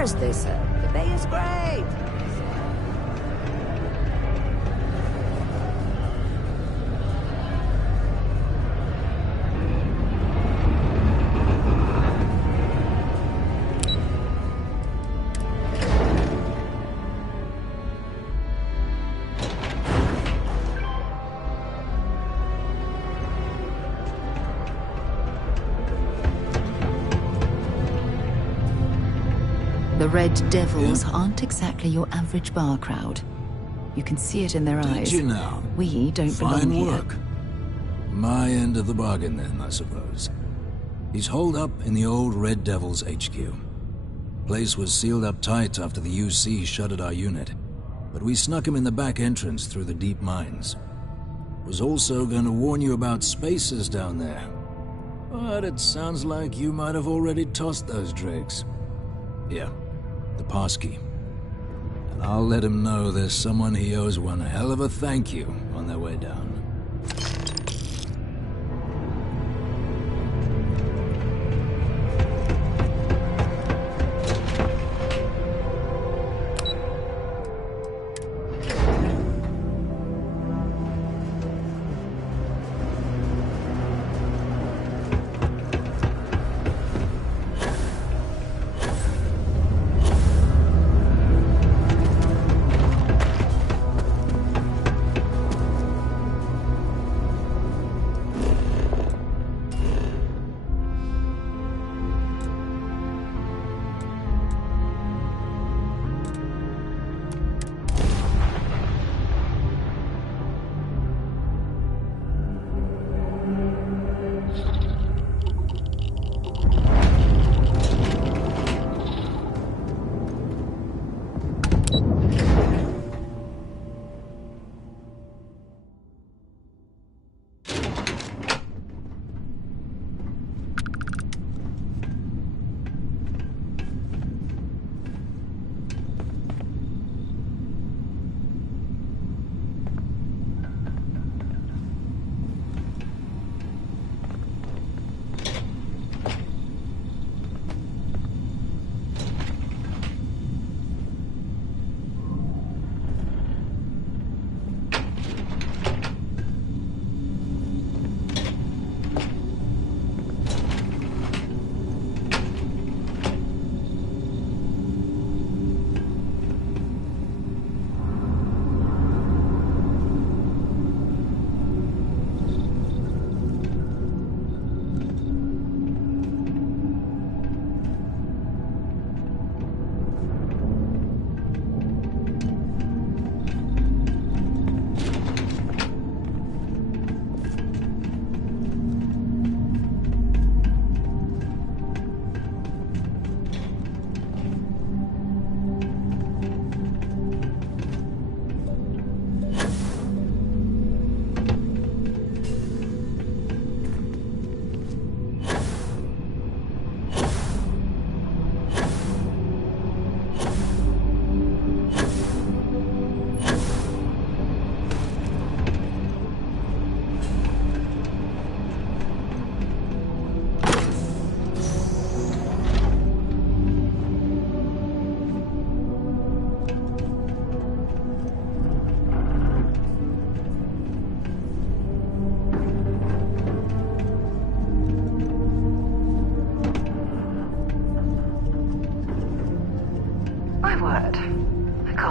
bars, they said. The bay is great. The Red Devils aren't exactly your average bar crowd. You can see it in their eyes. Did you now? We don't belong Fine here. work. My end of the bargain then, I suppose. He's holed up in the old Red Devils HQ. Place was sealed up tight after the UC shuttered our unit, but we snuck him in the back entrance through the deep mines. Was also going to warn you about spacers down there, but it sounds like you might have already tossed those drakes. Yeah, the passkey. And I'll let him know there's someone he owes one hell of a thank you on their way down.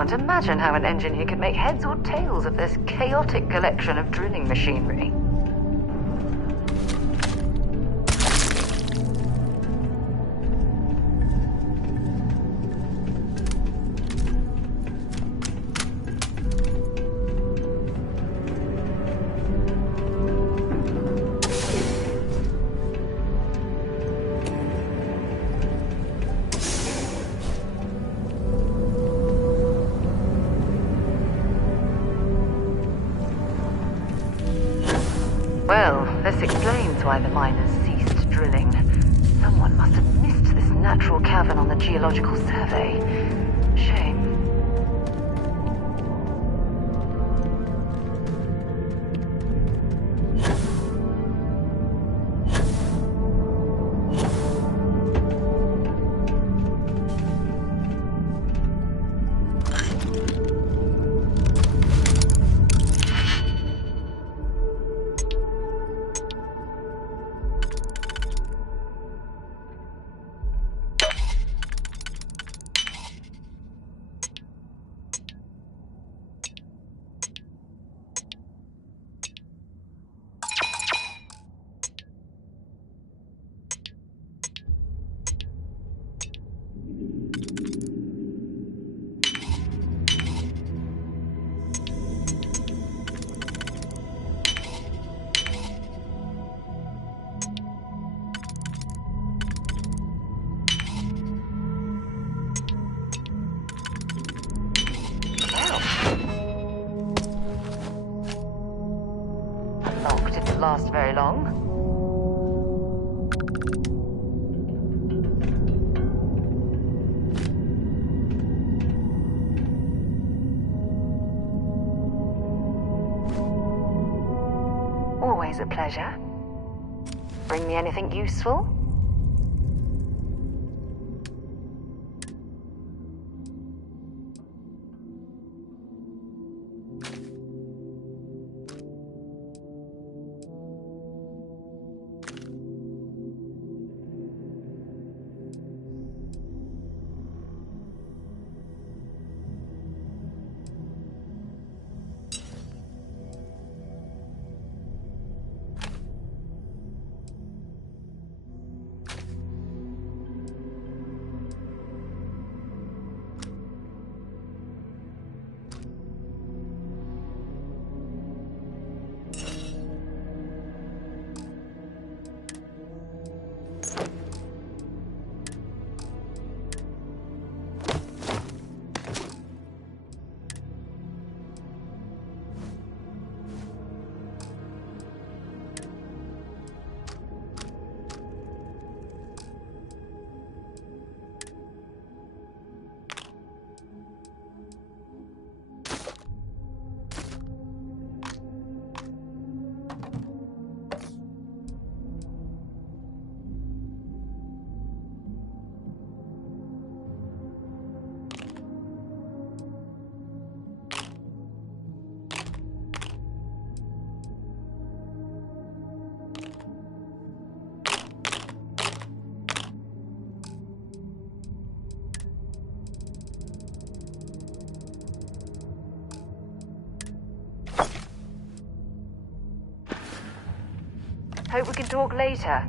Can't imagine how an engineer could make heads or tails of this chaotic collection of drilling machinery. Well, this explains why the miners ceased drilling. Someone must have missed this natural cavern on the geological survey. Shame. won't last very long. Always a pleasure. Bring me anything useful? Hope we can talk later.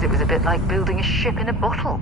It was a bit like building a ship in a bottle.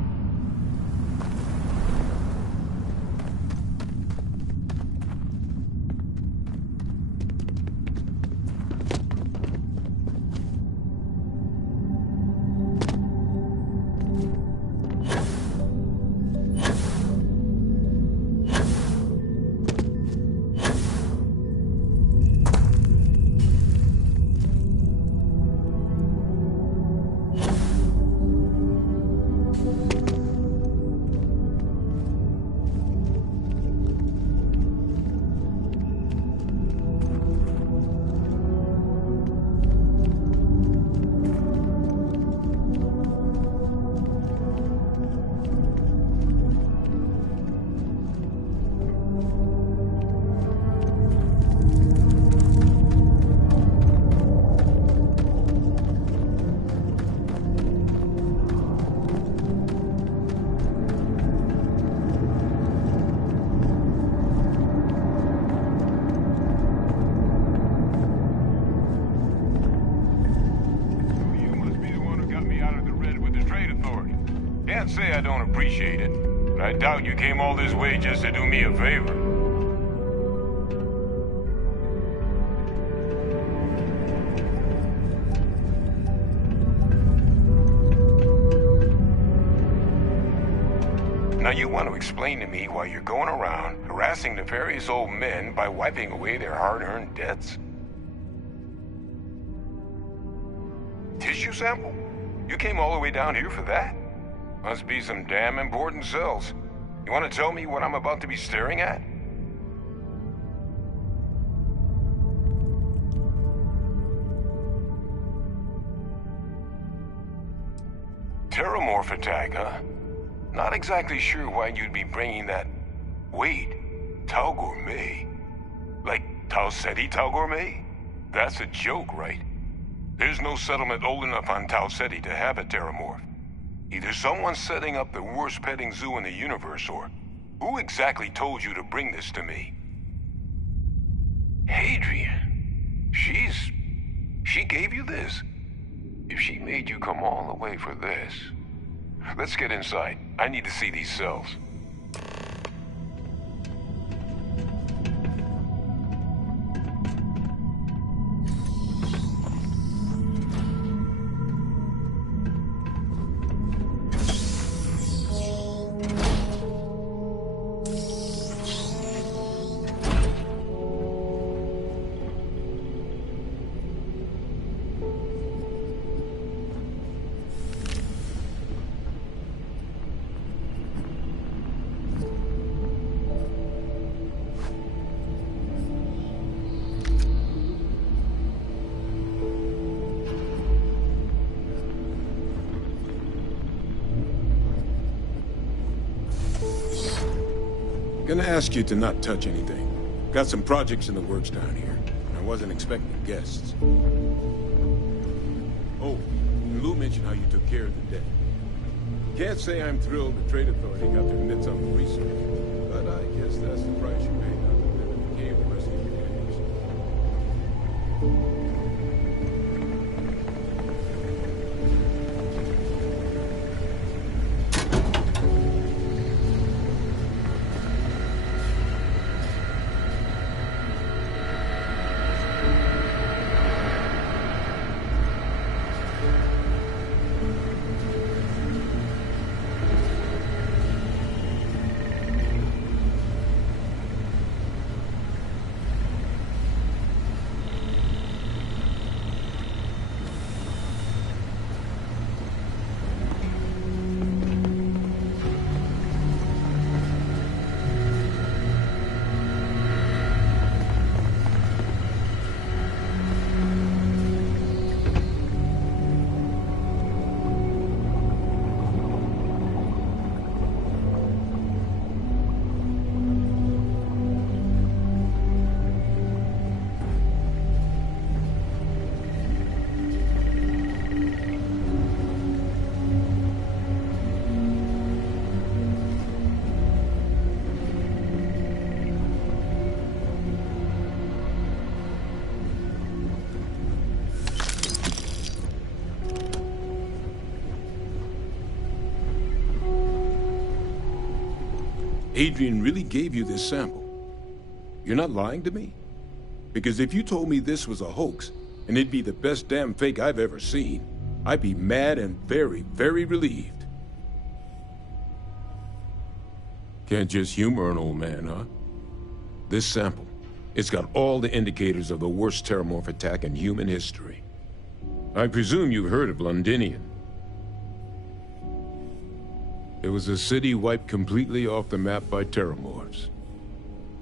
Can't say I don't appreciate it, but I doubt you came all this way just to do me a favor. Now you want to explain to me why you're going around harassing nefarious old men by wiping away their hard-earned debts? Tissue sample? You came all the way down here for that? Must be some damn important cells. You want to tell me what I'm about to be staring at? Terramorph attack, huh? Not exactly sure why you'd be bringing that... Wait, Tau Gourmet? Like Tau Ceti Tau Gourmet? That's a joke, right? There's no settlement old enough on Tau Ceti to have a Terramorph. Either someone's setting up the worst petting zoo in the universe, or... Who exactly told you to bring this to me? Hadrian. She gave you this? If she made you come all the way for this... Let's get inside. I need to see these cells. Gonna ask you to not touch anything. Got some projects in the works down here. I wasn't expecting guests. Oh, and Lou mentioned how you took care of the dead. Can't say I'm thrilled the Trade Authority got their mitts on the research, but I guess that's the price you pay not to live in the cave the rest of your days. Adrian really gave you this sample. You're not lying to me? Because if you told me this was a hoax, and it'd be the best damn fake I've ever seen, I'd be mad and very, very relieved. Can't just humor an old man, huh? This sample, it's got all the indicators of the worst Terramorph attack in human history. I presume you've heard of Londinium. It was a city wiped completely off the map by Terramorphs.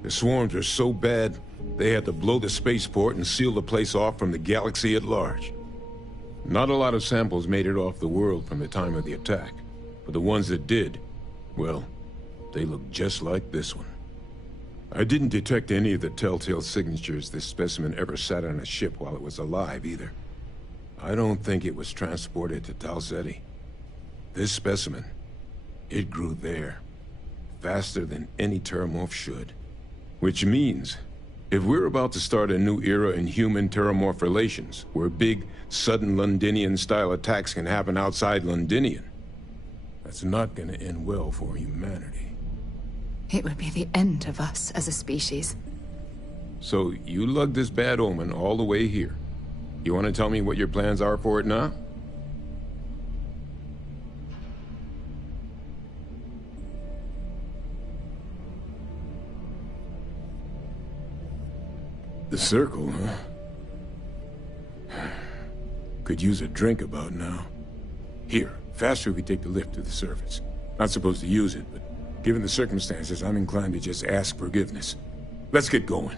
The swarms were so bad, they had to blow the spaceport and seal the place off from the galaxy at large. Not a lot of samples made it off the world from the time of the attack, but the ones that did, well, they look just like this one. I didn't detect any of the telltale signatures this specimen ever sat on a ship while it was alive, either. I don't think it was transported to Tau Ceti. This specimen, it grew there, faster than any Terramorph should. Which means, if we're about to start a new era in human-Terramorph relations, where big, sudden Londinian-style attacks can happen outside Londinian, that's not gonna end well for humanity. It would be the end of us as a species. So, you lugged this bad omen all the way here. You want to tell me what your plans are for it now? The circle, huh? Could use a drink about now. Here, faster we take the lift to the surface. Not supposed to use it, but given the circumstances, I'm inclined to just ask forgiveness. Let's get going.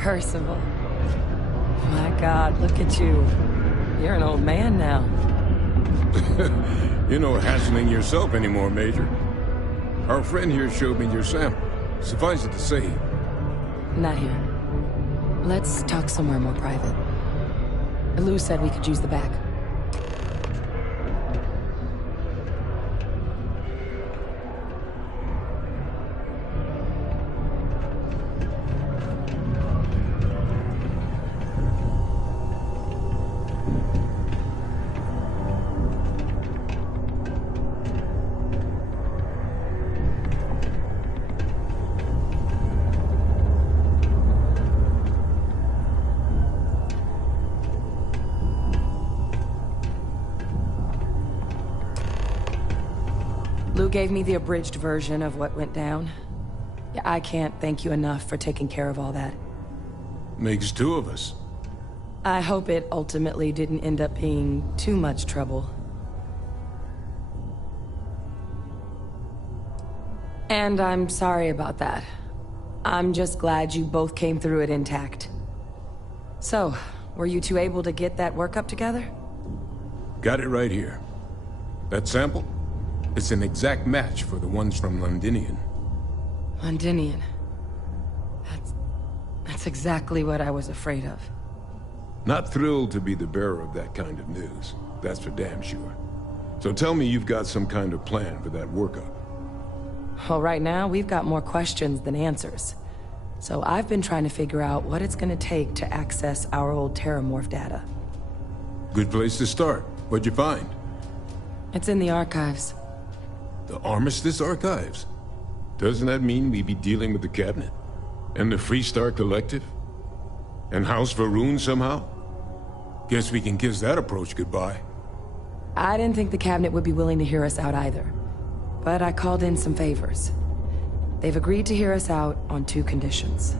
Percival. My God, look at you. You're an old man now. You're no hatchling yourself anymore, Major. Our friend here showed me your sample. Suffice it to say... Not here. Let's talk somewhere more private. Lou said we could use the back. Lou gave me the abridged version of what went down. Yeah, I can't thank you enough for taking care of all that. Makes two of us. I hope it ultimately didn't end up being too much trouble. And I'm sorry about that. I'm just glad you both came through it intact. So, were you two able to get that workup together? Got it right here. That sample? It's an exact match for the ones from Londinian. Londinian. That's exactly what I was afraid of. Not thrilled to be the bearer of that kind of news. That's for damn sure. So tell me you've got some kind of plan for that workup. Well, right now, we've got more questions than answers. So I've been trying to figure out what it's gonna take to access our old Terramorph data. Good place to start. What'd you find? It's in the archives. The Armistice Archives? Doesn't that mean we'd be dealing with the Cabinet? And the Freestar Collective? And House Varun somehow? Guess we can kiss that approach goodbye. I didn't think the Cabinet would be willing to hear us out either. But I called in some favors. They've agreed to hear us out on two conditions.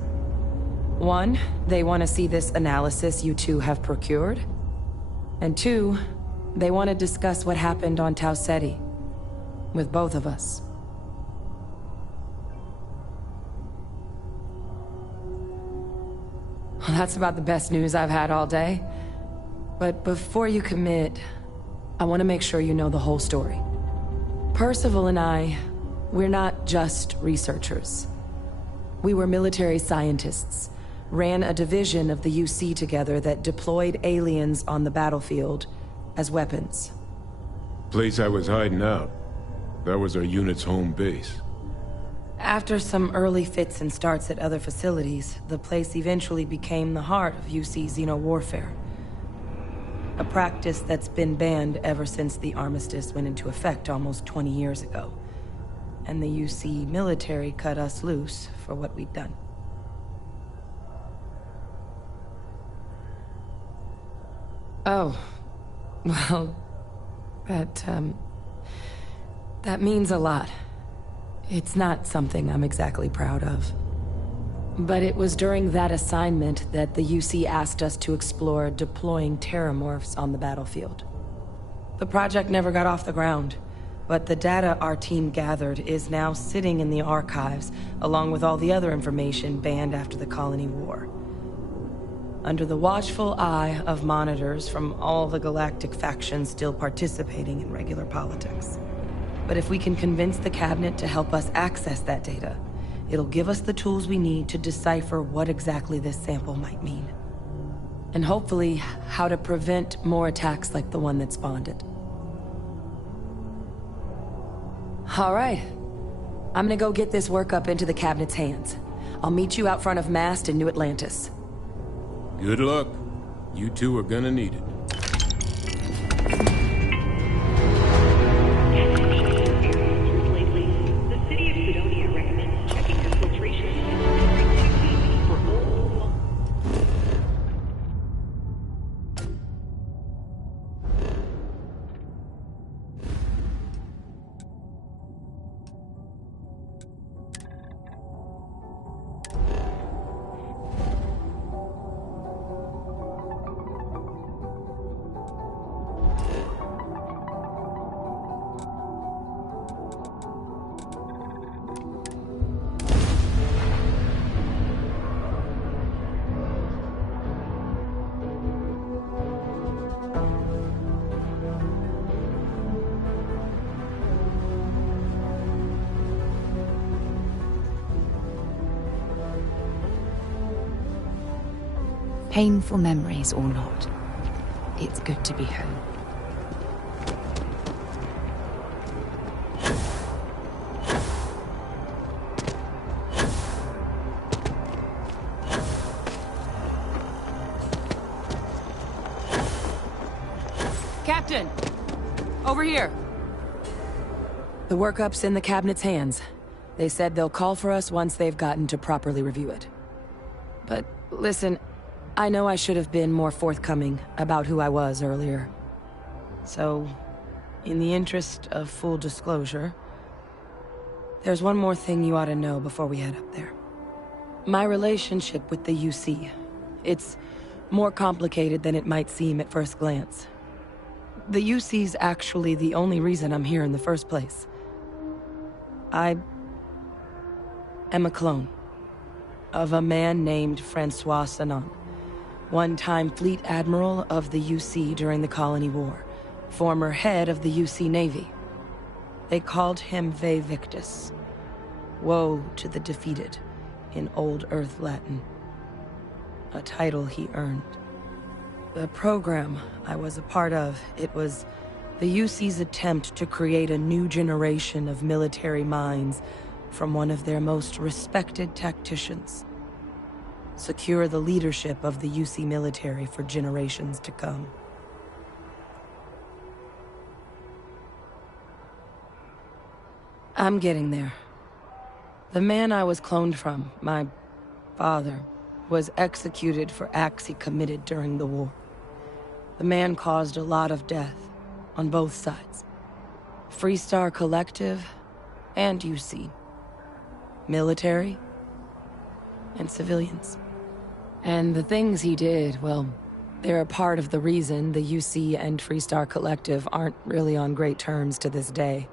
One, they want to see this analysis you two have procured. And two, they want to discuss what happened on Tau Ceti. With both of us. Well, that's about the best news I've had all day. But before you commit, I want to make sure you know the whole story. Percival and I, we're not just researchers. We were military scientists, ran a division of the UC together that deployed aliens on the battlefield as weapons. Place I was hiding out. That was our unit's home base. After some early fits and starts at other facilities, the place eventually became the heart of UC xeno-warfare. A practice that's been banned ever since the armistice went into effect almost 20 years ago. And the UC military cut us loose for what we'd done. Oh, well, that means a lot. It's not something I'm exactly proud of. But it was during that assignment that the UC asked us to explore deploying terramorphs on the battlefield. The project never got off the ground, but the data our team gathered is now sitting in the archives, along with all the other information banned after the Colony War. Under the watchful eye of monitors from all the galactic factions still participating in regular politics. But if we can convince the Cabinet to help us access that data, it'll give us the tools we need to decipher what exactly this sample might mean. And hopefully, how to prevent more attacks like the one that spawned it. All right. I'm gonna go get this workup into the Cabinet's hands. I'll meet you out front of Mast in New Atlantis. Good luck. You two are gonna need it. Painful memories or not, it's good to be home. Captain! Over here! The workup's in the cabinet's hands. They said they'll call for us once they've gotten to properly review it. But listen, I know I should have been more forthcoming about who I was earlier. So, in the interest of full disclosure, there's one more thing you ought to know before we head up there. My relationship with the UC. It's more complicated than it might seem at first glance. The UC's actually the only reason I'm here in the first place. I am a clone of a man named Francois Sanon, one-time fleet admiral of the UC during the Colony War, former head of the UC Navy. They called him Ve Victus, woe to the defeated, in Old Earth Latin, a title he earned. The program I was a part of, it was the UC's attempt to create a new generation of military minds from one of their most respected tacticians. Secure the leadership of the UC military for generations to come. I'm getting there. The man I was cloned from, my father, was executed for acts he committed during the war. The man caused a lot of death, on both sides. Freestar Collective and UC. Military and civilians. And the things he did, well, they're a part of the reason the UC and Freestar Collective aren't really on great terms to this day.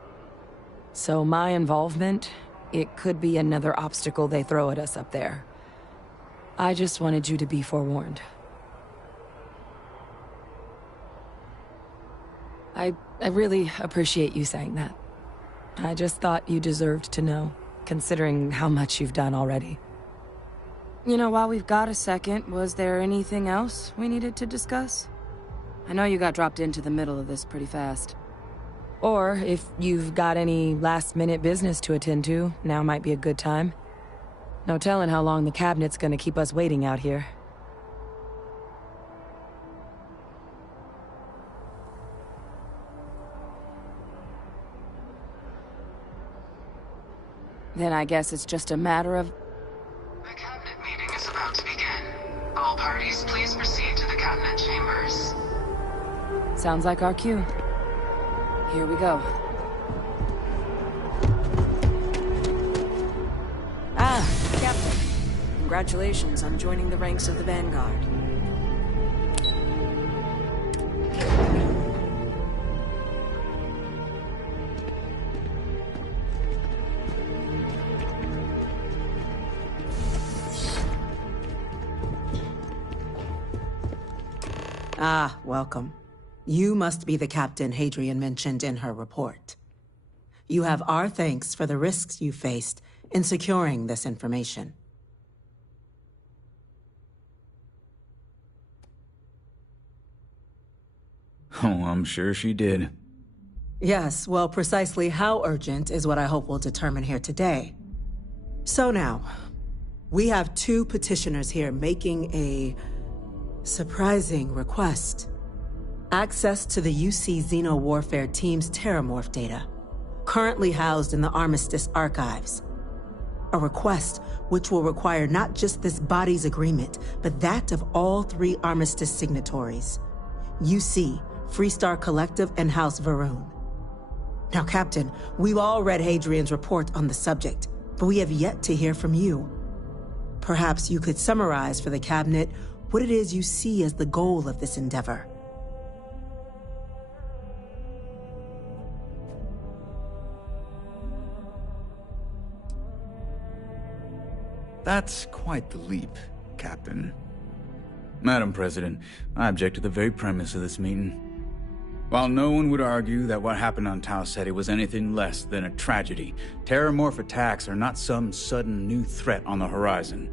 So my involvement, it could be another obstacle they throw at us up there. I just wanted you to be forewarned. I really appreciate you saying that. I just thought you deserved to know, considering how much you've done already. You know, while we've got a second, was there anything else we needed to discuss? I know you got dropped into the middle of this pretty fast. Or, if you've got any last-minute business to attend to, now might be a good time. No telling how long the cabinet's gonna keep us waiting out here. Then I guess it's just a matter of... The cabinet meeting is about to begin. All parties, please proceed to the cabinet chambers. Sounds like our cue. Here we go. Ah, Captain. Congratulations on joining the ranks of the Vanguard. Ah, welcome. You must be the captain Hadrian mentioned in her report. You have our thanks for the risks you faced in securing this information. Oh, I'm sure she did. Yes, well, precisely how urgent is what I hope we'll determine here today. So now, we have two petitioners here making a surprising request. Access to the UC Xeno Warfare Team's Terramorph data, currently housed in the Armistice archives. A request which will require not just this body's agreement, but that of all three Armistice signatories. UC, Freestar Collective, and House Varun. Now, Captain, we've all read Hadrian's report on the subject, but we have yet to hear from you. Perhaps you could summarize for the Cabinet what it is you see as the goal of this endeavor. That's quite the leap, Captain. Madam President, I object to the very premise of this meeting. While no one would argue that what happened on Tau Ceti was anything less than a tragedy, Terramorph attacks are not some sudden new threat on the horizon.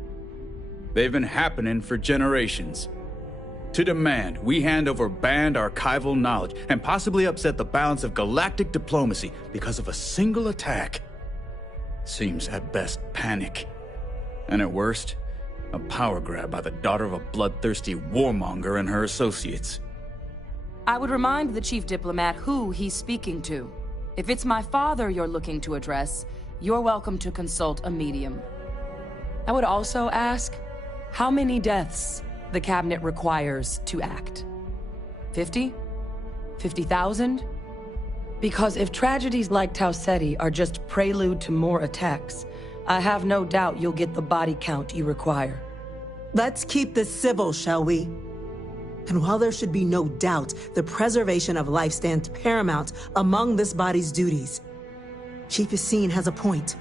They've been happening for generations. To demand we hand over banned archival knowledge and possibly upset the balance of galactic diplomacy because of a single attack seems at best panic. And at worst, a power grab by the daughter of a bloodthirsty warmonger and her associates. I would remind the chief diplomat who he's speaking to. If it's my father you're looking to address, you're welcome to consult a medium. I would also ask, how many deaths the cabinet requires to act? 50? 50,000? Because if tragedies like Tau Ceti are just prelude to more attacks, I have no doubt you'll get the body count you require. Let's keep this civil, shall we? And while there should be no doubt the preservation of life stands paramount among this body's duties, Chief Yassine has a point.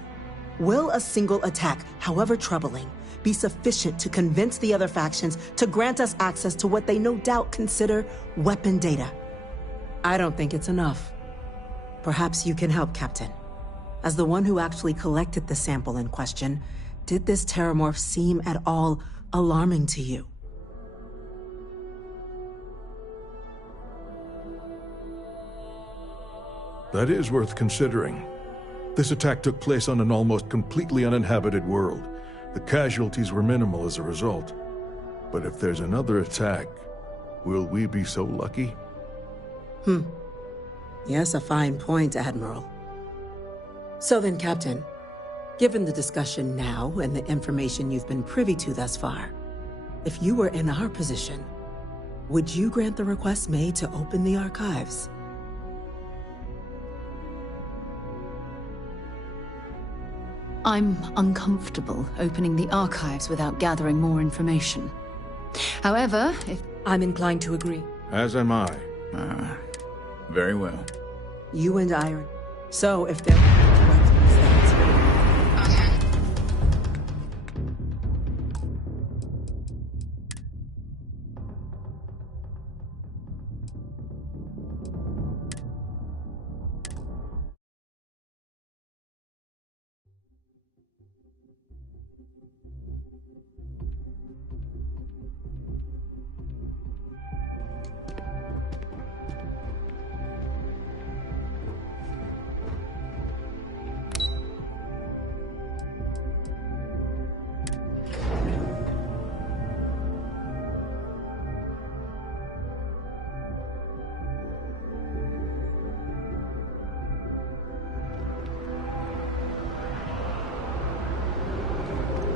Will a single attack, however troubling, be sufficient to convince the other factions to grant us access to what they no doubt consider weapon data? I don't think it's enough. Perhaps you can help, Captain. As the one who actually collected the sample in question, did this terramorph seem at all alarming to you? That is worth considering. This attack took place on an almost completely uninhabited world. The casualties were minimal as a result. But if there's another attack, will we be so lucky? Yes, a fine point, Admiral. So then, Captain, given the discussion now and the information you've been privy to thus far, if you were in our position, would you grant the request made to open the archives? I'm uncomfortable opening the archives without gathering more information. However, if... I'm inclined to agree. As am I. Very well. You and I are... So, if there...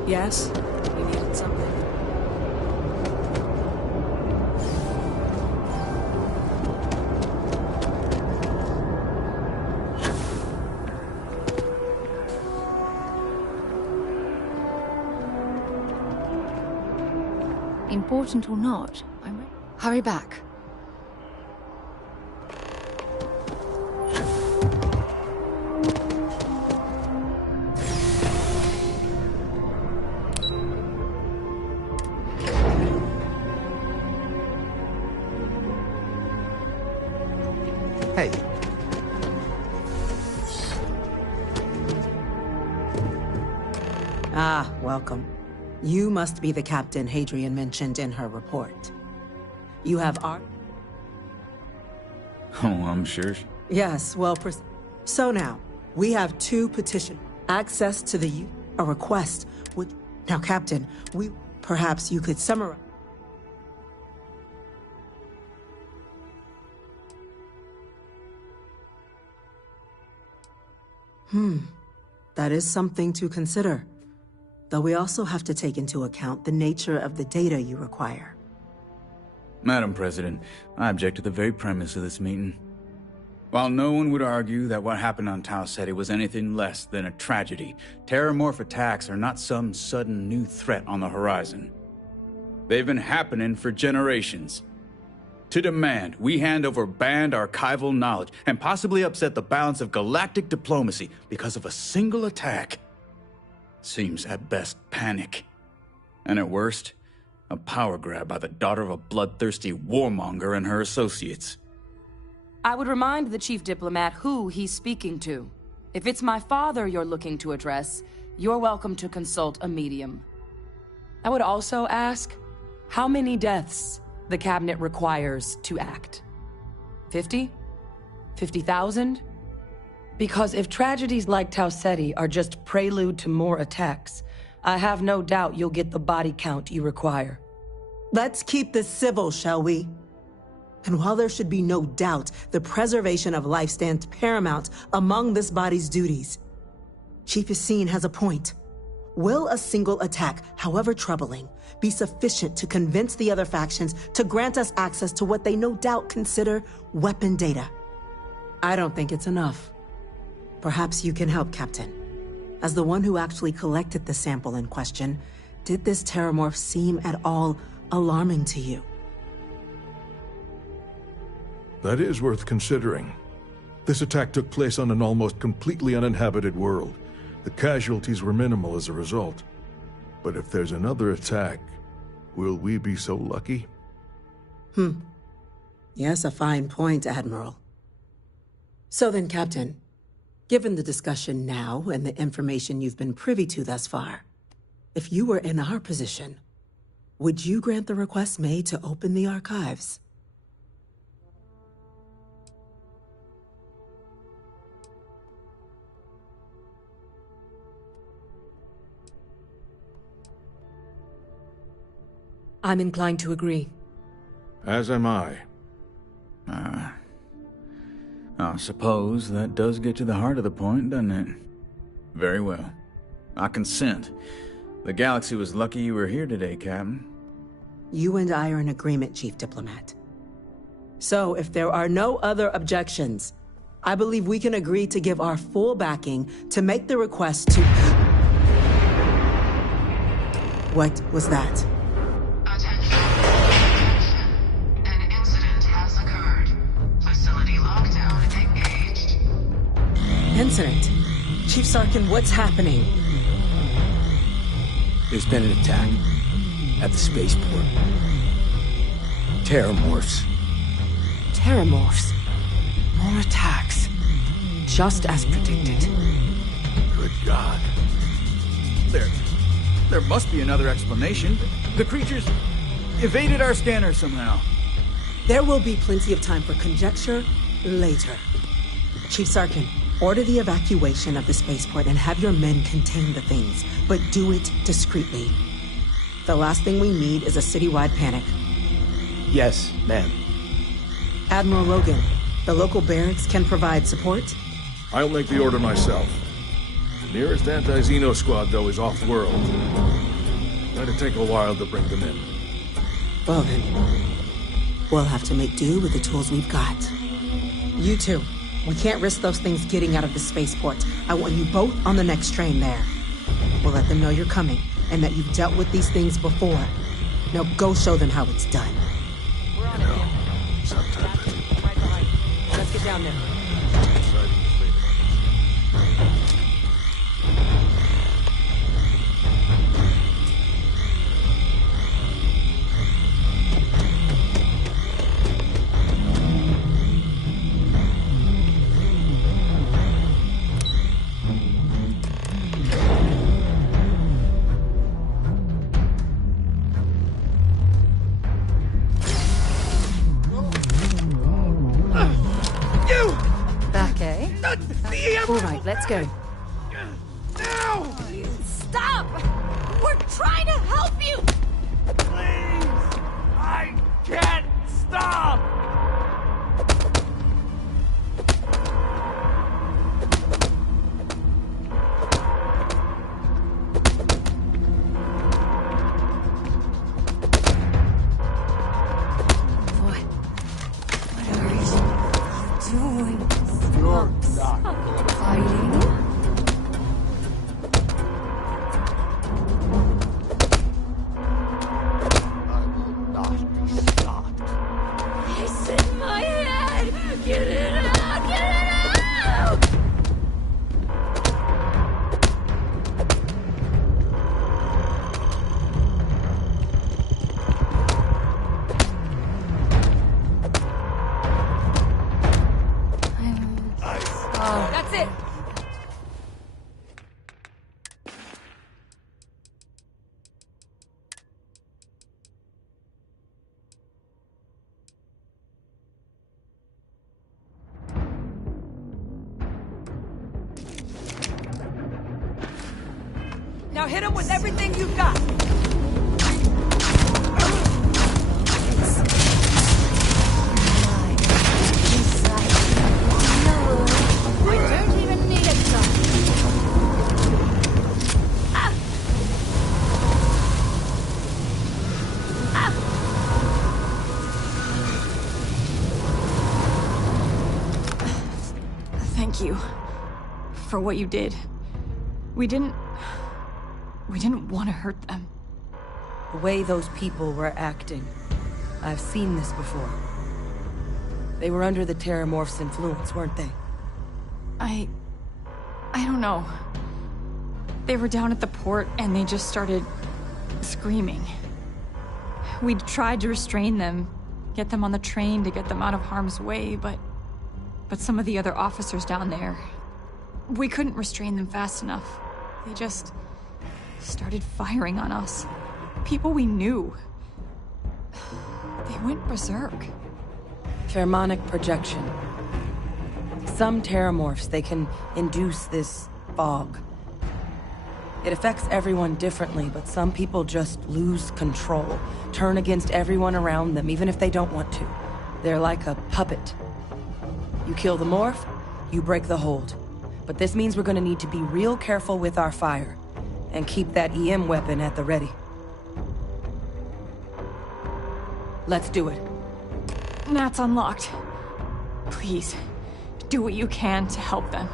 Yes? You needed something? Important or not, hurry back. Hey. Ah, welcome. You must be the captain Hadrian mentioned in her report. You have art? Oh, I'm sure. Yes, well, so now, we have two petitions. Access to the a request would... Now, Captain, perhaps you could summarize... That is something to consider. Though we also have to take into account the nature of the data you require. Madam President, I object to the very premise of this meeting. While no one would argue that what happened on Tau Ceti was anything less than a tragedy, terramorph attacks are not some sudden new threat on the horizon. They've been happening for generations. To demand we hand over banned archival knowledge and possibly upset the balance of galactic diplomacy because of a single attack seems at best panic. And at worst, a power grab by the daughter of a bloodthirsty warmonger and her associates. I would remind the chief diplomat who he's speaking to. If it's my father you're looking to address, you're welcome to consult a medium. I would also ask, how many deaths the cabinet requires to act? 50? 50,000? Because if tragedies like Tau Ceti are just prelude to more attacks, I have no doubt you'll get the body count you require. Let's keep this civil, shall we? And while there should be no doubt the preservation of life stands paramount among this body's duties, Chief Yassine has a point. Will a single attack, however troubling, be sufficient to convince the other factions to grant us access to what they no doubt consider weapon data? I don't think it's enough. Perhaps you can help, Captain. As the one who actually collected the sample in question, did this terramorph seem at all alarming to you? That is worth considering. This attack took place on an almost completely uninhabited world. The casualties were minimal as a result. But if there's another attack, will we be so lucky? Yes, a fine point, Admiral. So then, Captain, given the discussion now and the information you've been privy to thus far, if you were in our position, would you grant the request made to open the archives? I'm inclined to agree. As am I. I suppose that does get to the heart of the point, doesn't it? Very well. I consent. The galaxy was lucky you were here today, Captain. You and I are in agreement, Chief Diplomat. So, if there are no other objections, I believe we can agree to give our full backing to make the request to... What was that? An incident has occurred. Facility lockdown engaged. Incident? Chief Sarkin, what's happening? There's been an attack at the spaceport. Terramorphs. Terramorphs. More attacks. Just as predicted. Good God. There must be another explanation. The creatures evaded our scanner somehow. There will be plenty of time for conjecture later. Chief Sarkin, order the evacuation of the spaceport and have your men contain the things, but do it discreetly. The last thing we need is a citywide panic. Yes, ma'am. Admiral Logan, the local barracks can provide support? I'll make the order myself. The nearest anti-Xeno squad, though, is off-world. It'll take a while to bring them in. Well then, we'll have to make do with the tools we've got. You two, we can't risk those things getting out of the spaceport. I want you both on the next train there. We'll let them know you're coming, and that you've dealt with these things before. Now go show them how it's done. We're on it, Sometimes. Right behind. Let's get down there. All right, let's go. No! Stop! We're trying to help you! Please! I can't stop! What are you doing? Stop fighting. I will not be stopped. It's in my head! Get it out! Get it out! That's it! Now hit him with everything you've got. I don't even need a gun. Thank you for what you did. We didn't want to hurt them. The way those people were acting, I've seen this before. They were under the Terramorph's influence, weren't they? I don't know. They were down at the port and they just started screaming. We tried to restrain them, get them on the train to get them out of harm's way, but some of the other officers down there, we couldn't restrain them fast enough. They just started firing on us. People we knew. They went berserk. Pheromonic projection. Some Terramorphs, they can induce this fog. It affects everyone differently, but some people just lose control, turn against everyone around them, even if they don't want to. They're like a puppet. You kill the morph, you break the hold. But this means we're gonna need to be real careful with our fire, and keep that EM weapon at the ready. Let's do it. Nat's unlocked. Please, do what you can to help them.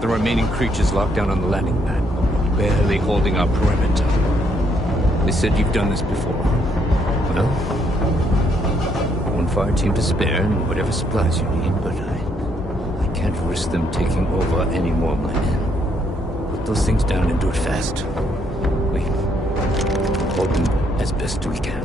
The remaining creatures locked down on the landing pad, barely holding our perimeter. They said you've done this before. Well, one fire team to spare and whatever supplies you need, but I can't risk them taking over any more of my men. Put those things down and do it fast. We hold them as best we can.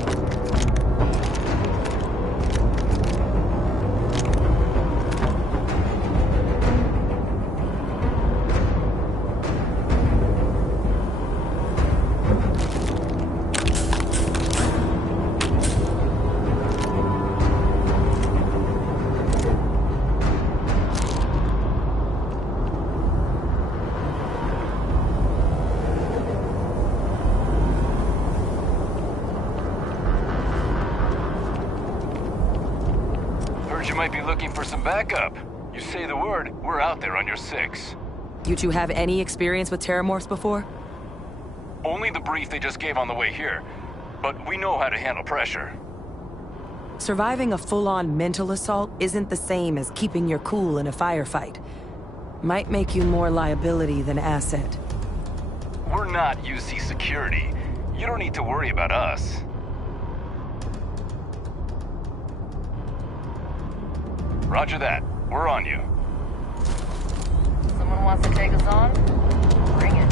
Backup. You say the word, we're out there on your 6. You two have any experience with Terramorphs before? Only the brief they just gave on the way here. But we know how to handle pressure. Surviving a full-on mental assault isn't the same as keeping your cool in a firefight. Might make you more liability than asset. We're not UC security. You don't need to worry about us. Roger that. We're on you. Someone wants to take us on? Bring it.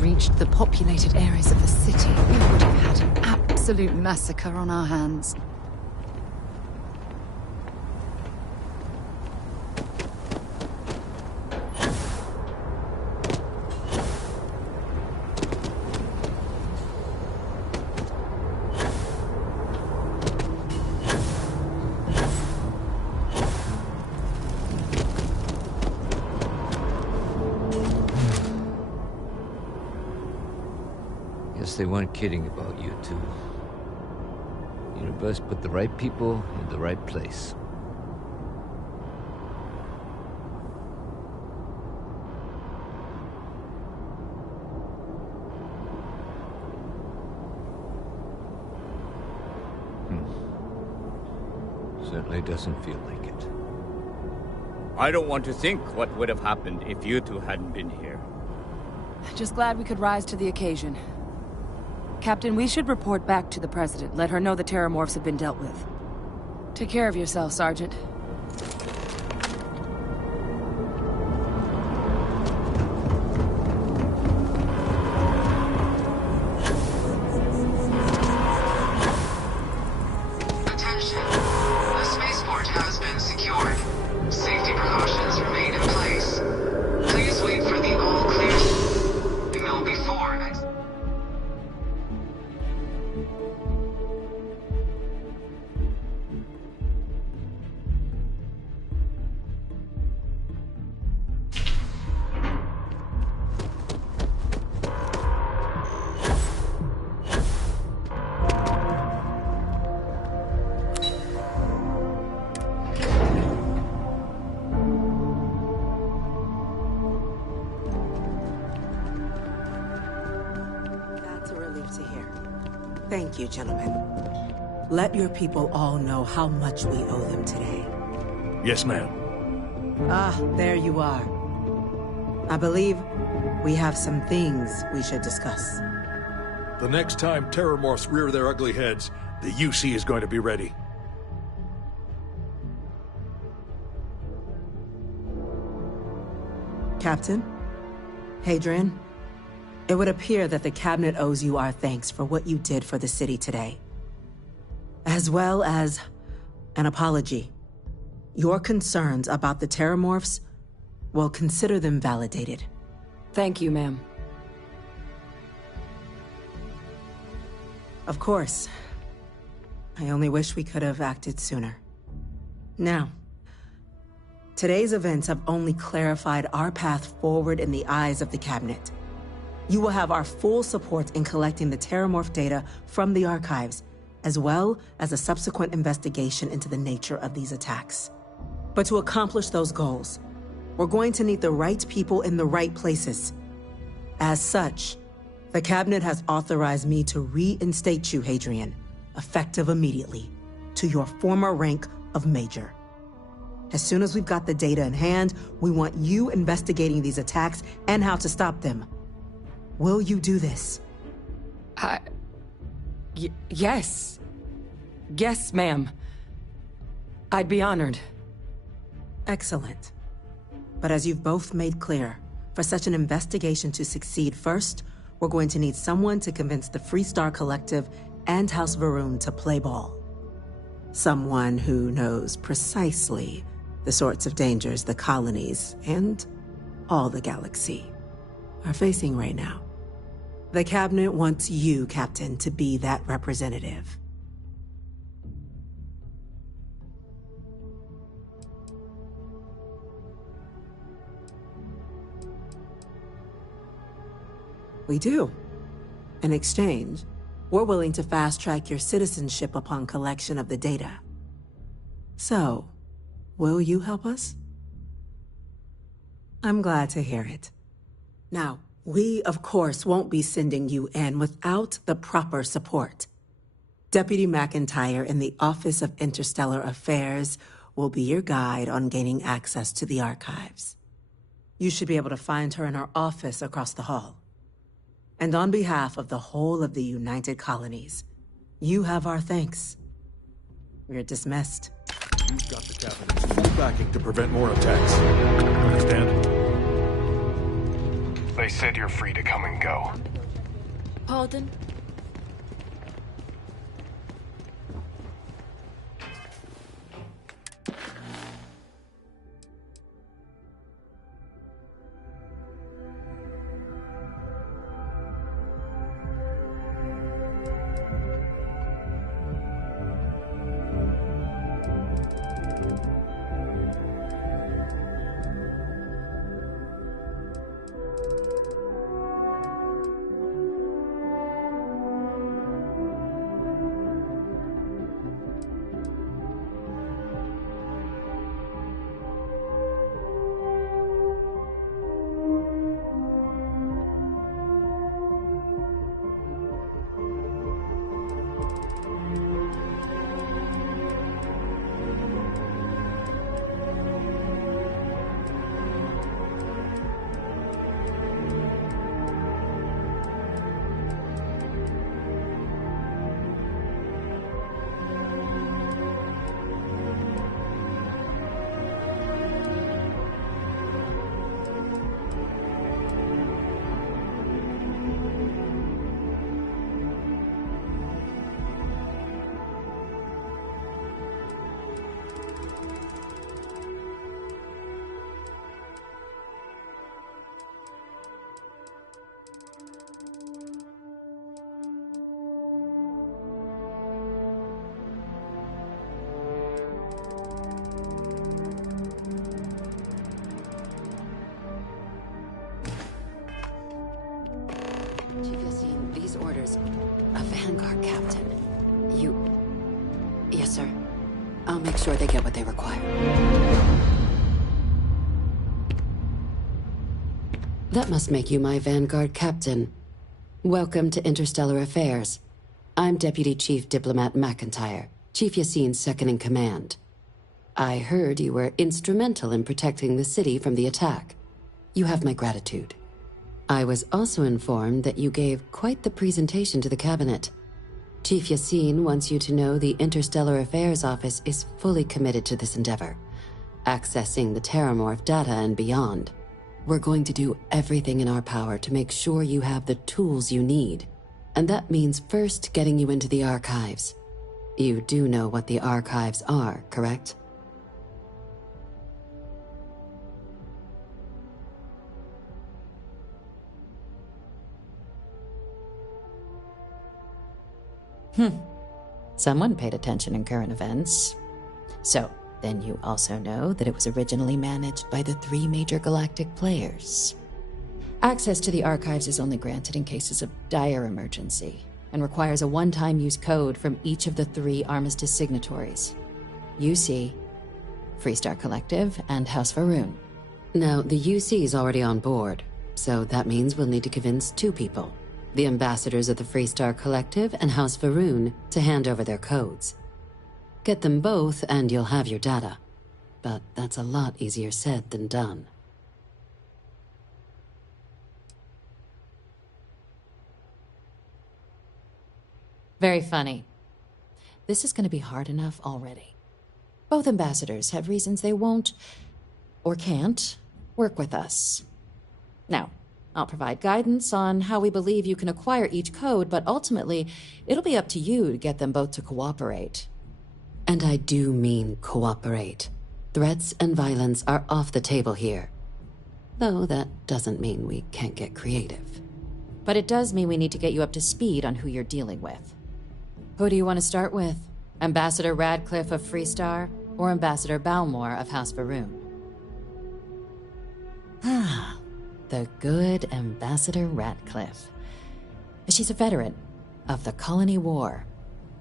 Reached the populated areas of the city, we would have had an absolute massacre on our hands. They weren't kidding about you two. Universe put the right people in the right place. Certainly doesn't feel like it. I don't want to think what would have happened if you two hadn't been here. Just glad we could rise to the occasion. Captain, we should report back to the President. Let her know the Terramorphs have been dealt with. Take care of yourself, Sergeant. Attention. The spaceport has been secured. Safety precautions remain in place. Please wait for the all-clear signal before exit. Thank you, gentlemen. Let your people all know how much we owe them today. Yes, ma'am. Ah, there you are. I believe we have some things we should discuss. The next time Terramorphs rear their ugly heads, the UC is going to be ready. Captain? Hadrian? It would appear that the Cabinet owes you our thanks for what you did for the city today. As well as an apology. Your concerns about the Terramorphs, well, consider them validated. Thank you, ma'am. Of course. I only wish we could have acted sooner. Now, today's events have only clarified our path forward in the eyes of the Cabinet. You will have our full support in collecting the Terramorph data from the archives, as well as a subsequent investigation into the nature of these attacks. But to accomplish those goals, we're going to need the right people in the right places. As such, the Cabinet has authorized me to reinstate you, Hadrian, effective immediately, to your former rank of Major. As soon as we've got the data in hand, we want you investigating these attacks and how to stop them. Will you do this? Yes. Yes, ma'am. I'd be honored. Excellent. But as you've both made clear, for such an investigation to succeed first, we're going to need someone to convince the Freestar Collective and House Varun to play ball. Someone who knows precisely the sorts of dangers the colonies and all the galaxy are facing right now. The Cabinet wants you, Captain, to be that representative. We do. In exchange, we're willing to fast-track your citizenship upon collection of the data. So, will you help us? I'm glad to hear it. Now, we, of course, won't be sending you in without the proper support. Deputy McIntyre in the Office of Interstellar Affairs will be your guide on gaining access to the archives. You should be able to find her in her office across the hall. And on behalf of the whole of the United Colonies, you have our thanks. You're dismissed. You've got the Cabinet's full backing to prevent more attacks. Understand? They said you're free to come and go. Pardon? These orders. A Vanguard captain. You... Yes, sir. I'll make sure they get what they require. That must make you my Vanguard captain. Welcome to Interstellar Affairs. I'm Deputy Chief Diplomat McIntyre, Chief Yassine's second-in-command. I heard you were instrumental in protecting the city from the attack. You have my gratitude. I was also informed that you gave quite the presentation to the Cabinet. Chief Yassine wants you to know the Interstellar Affairs Office is fully committed to this endeavor, accessing the Terramorph data and beyond. We're going to do everything in our power to make sure you have the tools you need. And that means first getting you into the archives. You do know what the archives are, correct? Someone paid attention in current events. So, then you also know that it was originally managed by the 3 major galactic players. Access to the archives is only granted in cases of dire emergency, and requires a one-time use code from each of the 3 armistice signatories. UC, Freestar Collective, and House Varun. Now, the UC is already on board. So that means we'll need to convince two people. The ambassadors of the Freestar Collective and House Va'ruun to hand over their codes. Get them both and you'll have your data. But that's a lot easier said than done. Very funny. This is going to be hard enough already. Both ambassadors have reasons they won't, or can't, work with us. Now, I'll provide guidance on how we believe you can acquire each code, but ultimately, it'll be up to you to get them both to cooperate. And I do mean cooperate. Threats and violence are off the table here. Though that doesn't mean we can't get creative. But it does mean we need to get you up to speed on who you're dealing with. Who do you want to start with? Ambassador Radcliffe of Freestar, or Ambassador Balmore of House Va'ruun? Ah, the good Ambassador Radcliffe. She's a veteran of the Colony War,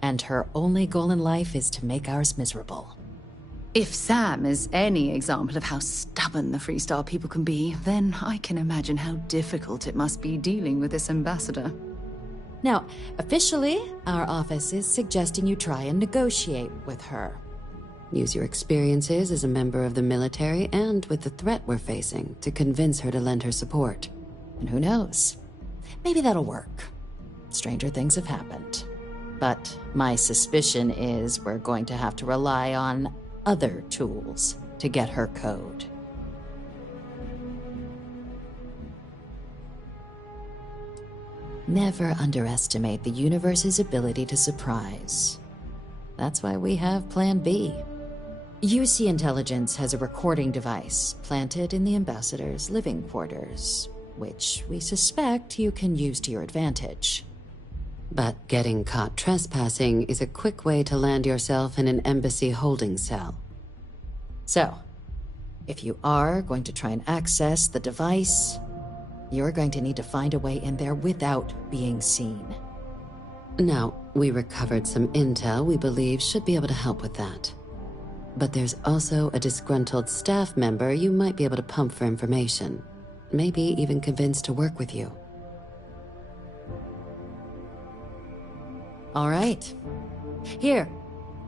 and her only goal in life is to make ours miserable. If Sam is any example of how stubborn the Freestar people can be, then I can imagine how difficult it must be dealing with this ambassador. Now, officially, our office is suggesting you try and negotiate with her. Use your experiences as a member of the military and with the threat we're facing to convince her to lend her support. And who knows? Maybe that'll work. Stranger things have happened. But my suspicion is we're going to have to rely on other tools to get her code. Never underestimate the universe's ability to surprise. That's why we have Plan B. UC Intelligence has a recording device planted in the ambassador's living quarters, which we suspect you can use to your advantage. But getting caught trespassing is a quick way to land yourself in an embassy holding cell. So, if you are going to try and access the device, you're going to need to find a way in there without being seen. Now, we recovered some intel we believe should be able to help with that. But there's also a disgruntled staff member you might be able to pump for information. Maybe even convince to work with you. All right. Here,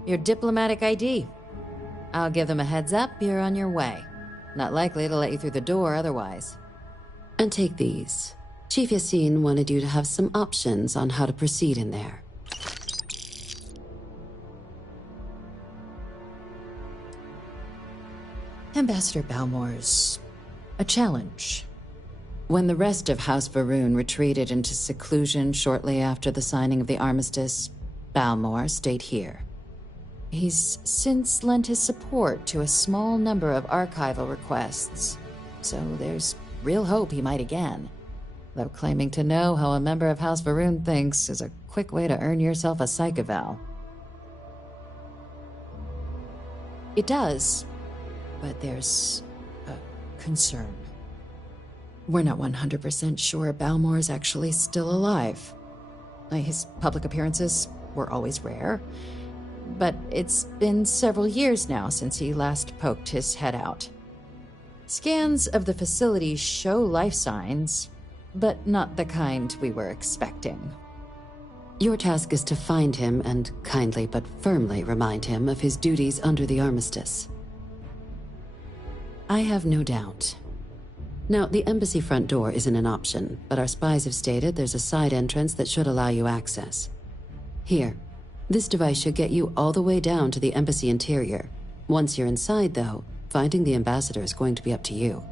your diplomatic ID. I'll give them a heads up, you're on your way. Not likely to let you through the door otherwise. And take these. Chief Yassine wanted you to have some options on how to proceed in there. Ambassador Balmore's a challenge. When the rest of House Va'ruun retreated into seclusion shortly after the signing of the armistice, Balmore stayed here. He's since lent his support to a small number of archival requests, so there's real hope he might again. Though claiming to know how a member of House Va'ruun thinks is a quick way to earn yourself a psych eval. It does, but there's a concern. We're not 100% sure Balmore's actually still alive. His public appearances were always rare, but it's been several years now since he last poked his head out. Scans of the facility show life signs, but not the kind we were expecting. Your task is to find him and kindly but firmly remind him of his duties under the armistice. I have no doubt. Now, the embassy front door isn't an option, but our spies have stated there's a side entrance that should allow you access. Here, this device should get you all the way down to the embassy interior. Once you're inside, though, finding the ambassador is going to be up to you.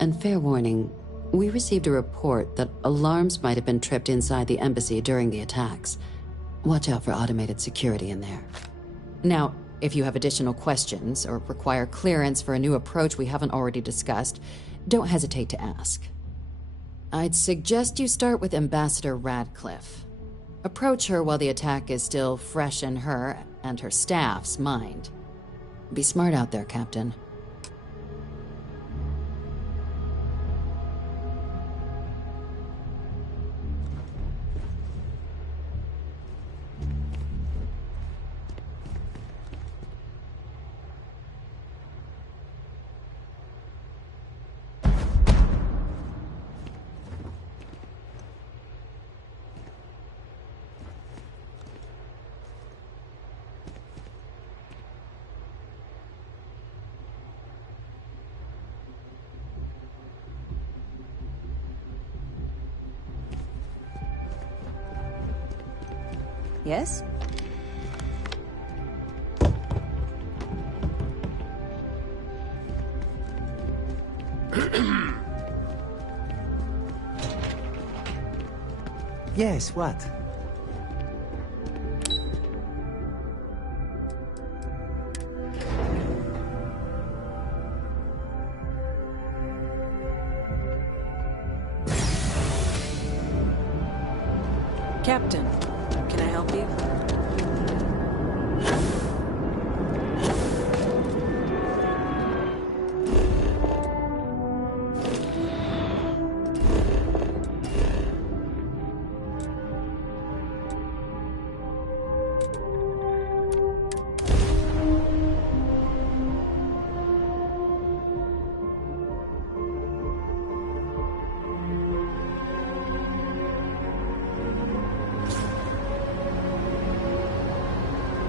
And fair warning, we received a report that alarms might have been tripped inside the embassy during the attacks. Watch out for automated security in there. Now, if you have additional questions or require clearance for a new approach we haven't already discussed, don't hesitate to ask. I'd suggest you start with Ambassador Radcliffe. Approach her while the attack is still fresh in her and her staff's mind. Be smart out there, Captain. Yes? Yes, what? Captain, can I help you?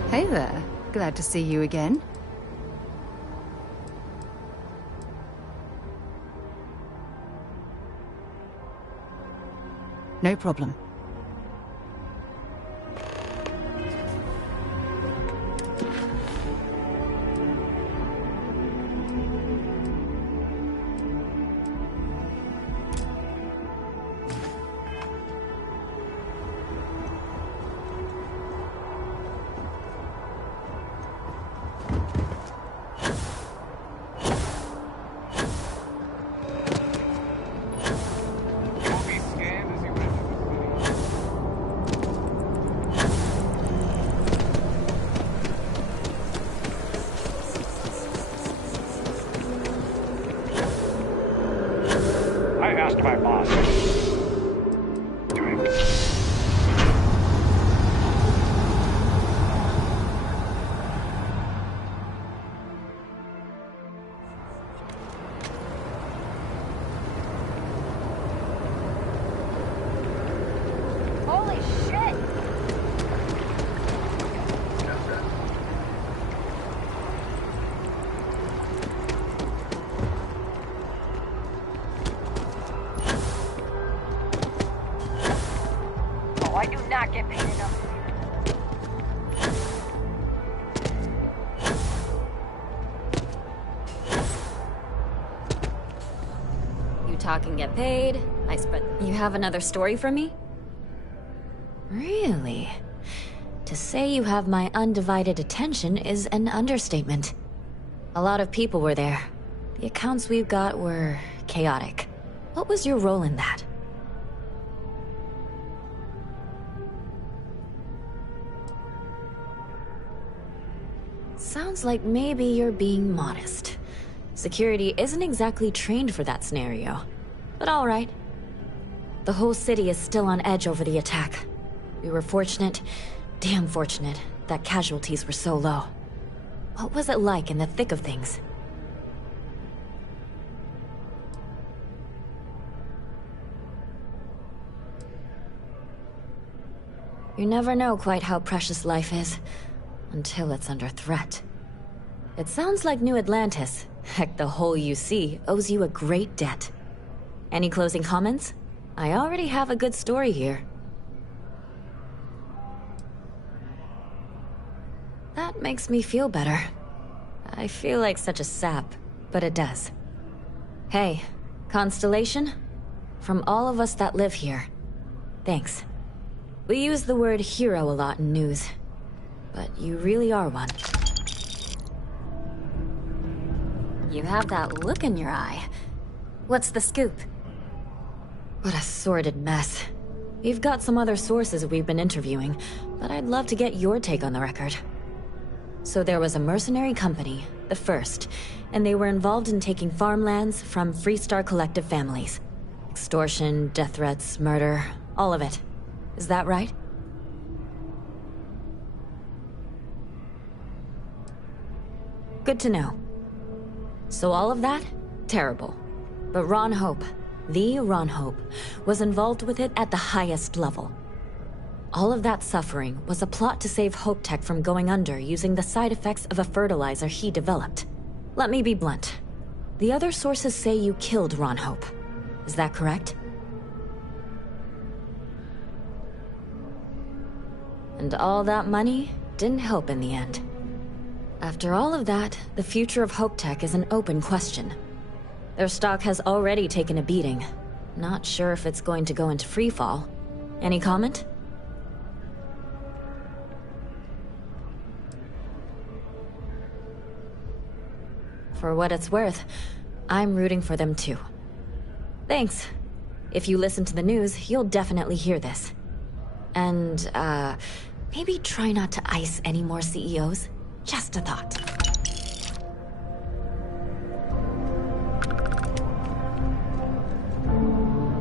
Hey there. Glad to see you again. No problem. I asked my boss. Holy shit! Oh, I do not get paid enough. You talk and get paid. I spread. You have another story for me? Really? To say you have my undivided attention is an understatement. A lot of people were there. The accounts we've got were chaotic. What was your role in that? Sounds like maybe you're being modest. Security isn't exactly trained for that scenario. But all right. The whole city is still on edge over the attack. We were fortunate, damn fortunate, that casualties were so low. What was it like in the thick of things? You never know quite how precious life is, until it's under threat. It sounds like New Atlantis, heck the whole UC, owes you a great debt. Any closing comments? I already have a good story here. That makes me feel better. I feel like such a sap, but it does. Hey, Constellation? From all of us that live here, thanks. We use the word hero a lot in news, but you really are one. You have that look in your eye. What's the scoop? What a sordid mess. We've got some other sources we've been interviewing, but I'd love to get your take on the record. So there was a mercenary company, the First, and they were involved in taking farmlands from Freestar Collective families. Extortion, death threats, murder, all of it. Is that right? Good to know. So all of that? Terrible. But Ron Hope, the Ron Hope, was involved with it at the highest level. All of that suffering was a plot to save Hope Tech from going under using the side effects of a fertilizer he developed. Let me be blunt. The other sources say you killed Ron Hope. Is that correct? And all that money didn't help in the end. After all of that, the future of Hope Tech is an open question. Their stock has already taken a beating. Not sure if it's going to go into freefall. Any comment? For what it's worth, I'm rooting for them too. Thanks. If you listen to the news, you'll definitely hear this. And, maybe try not to ice any more CEOs. Just a thought.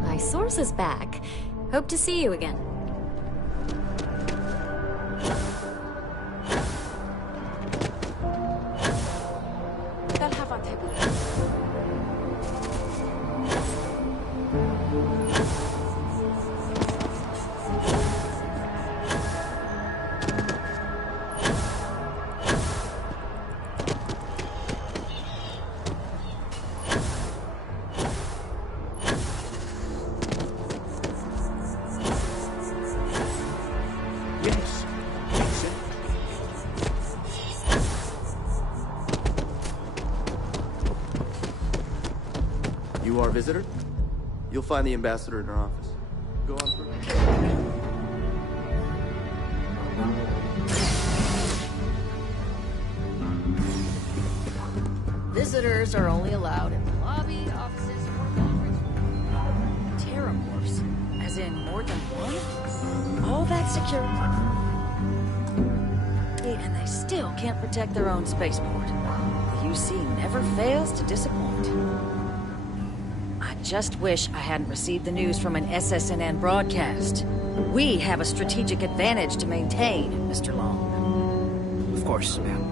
My source is back. Hope to see you again. You are a visitor? You'll find the ambassador in her office. Go on through. Visitors are only allowed in the lobby, offices, or conference rooms. Terramorphs? As in more than one? All that security. And they still can't protect their own spaceport. The UC never fails to disappoint. I just wish I hadn't received the news from an SSNN broadcast. We have a strategic advantage to maintain, Mr. Long. Of course, ma'am.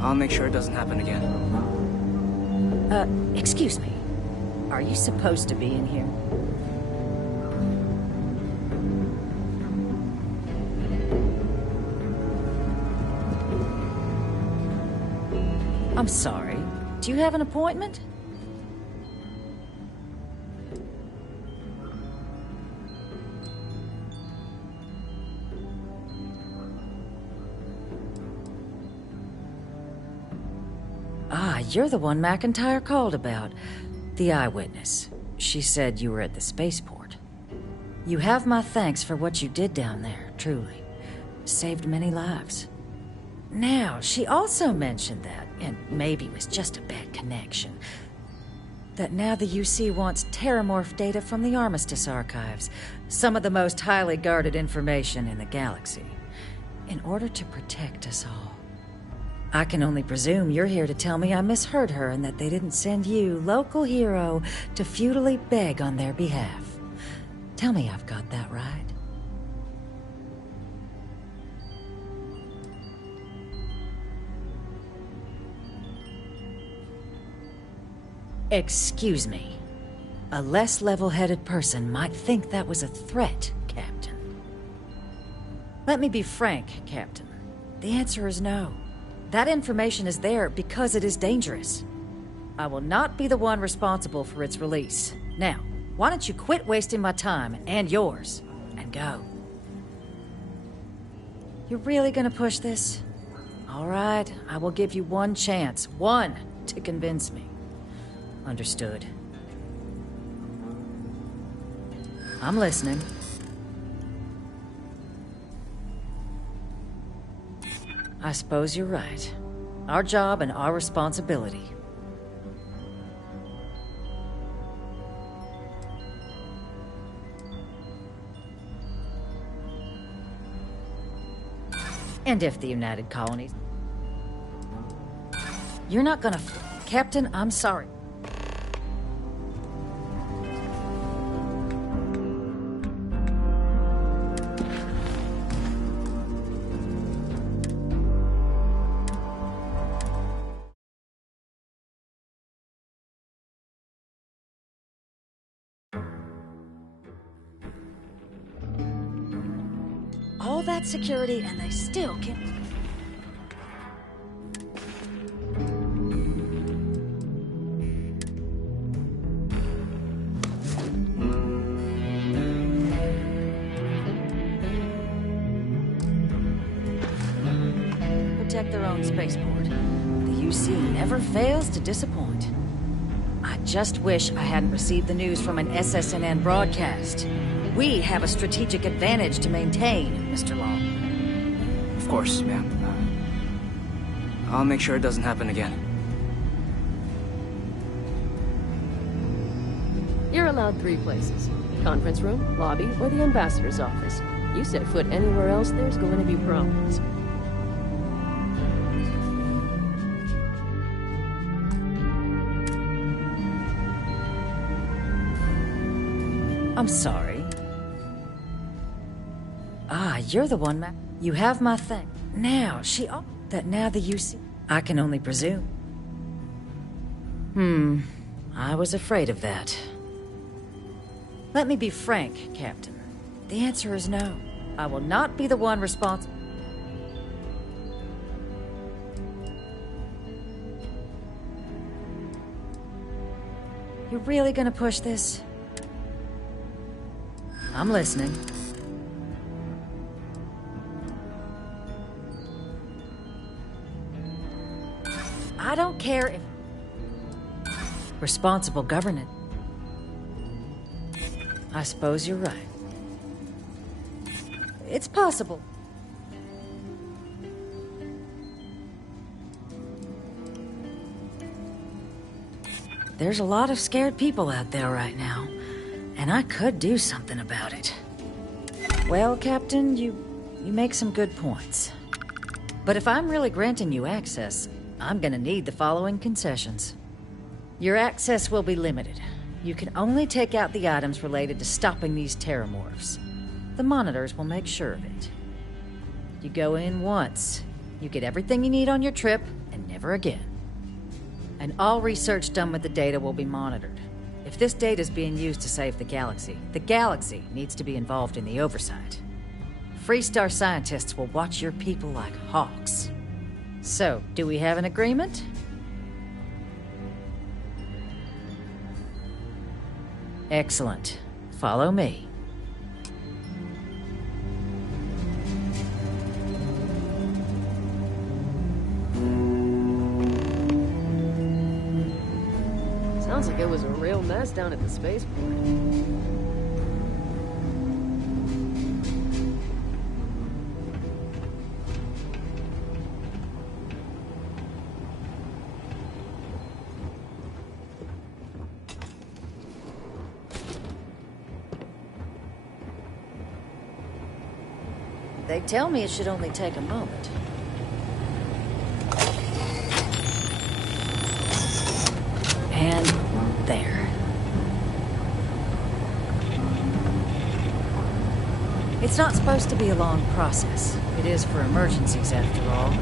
I'll make sure it doesn't happen again. Excuse me. Are you supposed to be in here? I'm sorry. Do you have an appointment? Ah, you're the one McIntyre called about. The eyewitness. She said you were at the spaceport. You have my thanks for what you did down there, truly. Saved many lives. Now, she also mentioned that, and maybe it was just a bad connection, that now the UC wants Terramorph data from the Armistice archives, some of the most highly guarded information in the galaxy, in order to protect us all. I can only presume you're here to tell me I misheard her and that they didn't send you, local hero, to futilely beg on their behalf. Tell me I've got that right. Excuse me. A less level-headed person might think that was a threat, Captain. Let me be frank, Captain. The answer is no. That information is there because it is dangerous. I will not be the one responsible for its release. Now, why don't you quit wasting my time and yours, and go? You're really gonna push this? All right, I will give you one chance. One to convince me. Understood. I'm listening. I suppose you're right. Our job and our responsibility. And if the United Colonies... You're not gonna... Captain, I'm sorry. All that security and they still can't... make their own spaceport. The UC never fails to disappoint. I just wish I hadn't received the news from an SSNN broadcast. We have a strategic advantage to maintain, Mr. Long. Of course, ma'am. I'll make sure it doesn't happen again. You're allowed 3 places. Conference room, lobby, or the ambassador's office. You set foot anywhere else, there's going to be problems. I'm sorry. Ah, you're the one, You have my thing. Now, that now the UC... I can only presume. I was afraid of that. Let me be frank, Captain. The answer is no. I will not be the one responsible. You're really gonna push this? I'm listening. I don't care if... Responsible governance. I suppose you're right. It's possible. There's a lot of scared people out there right now, and I could do something about it. Well, Captain, you make some good points. But if I'm really granting you access, I'm gonna need the following concessions. Your access will be limited. You can only take out the items related to stopping these terramorphs. The monitors will make sure of it. You go in once, you get everything you need on your trip, and never again. And all research done with the data will be monitored. If this data is being used to save the galaxy needs to be involved in the oversight. Freestar scientists will watch your people like hawks. So, do we have an agreement? Excellent. Follow me. Sounds like it was a real mess down at the spaceport. They tell me it should only take a moment. And there. It's not supposed to be a long process. It is for emergencies, after all.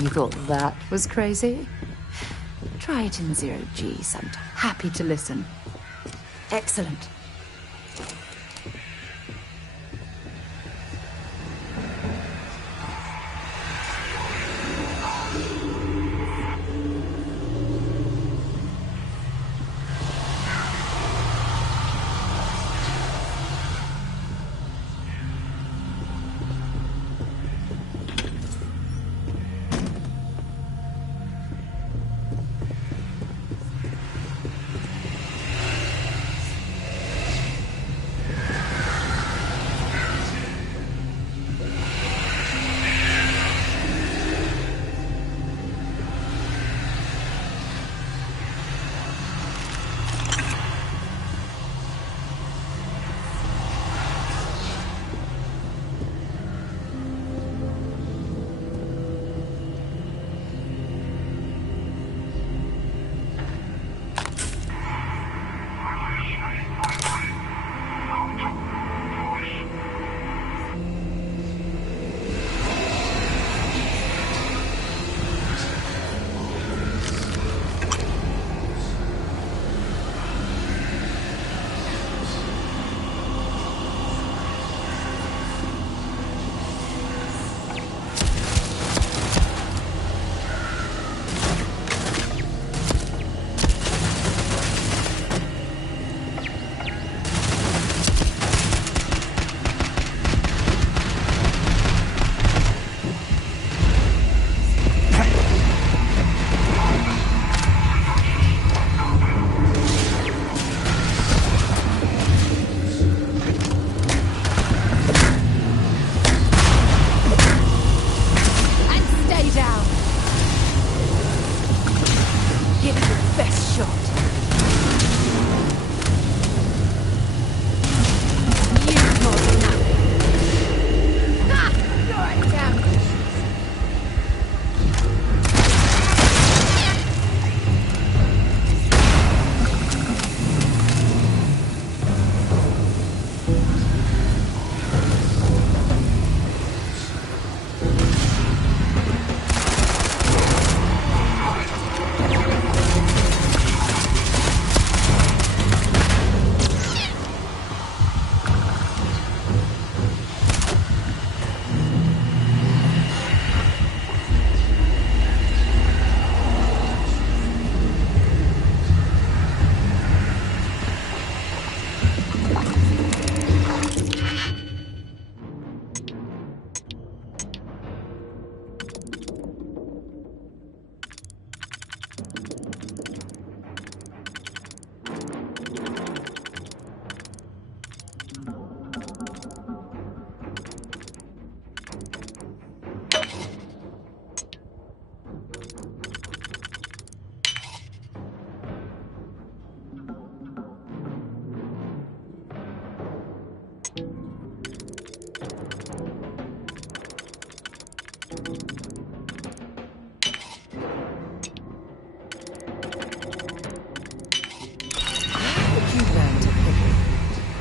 You thought that was crazy? Try it in 0G sometime. Happy to listen. Excellent.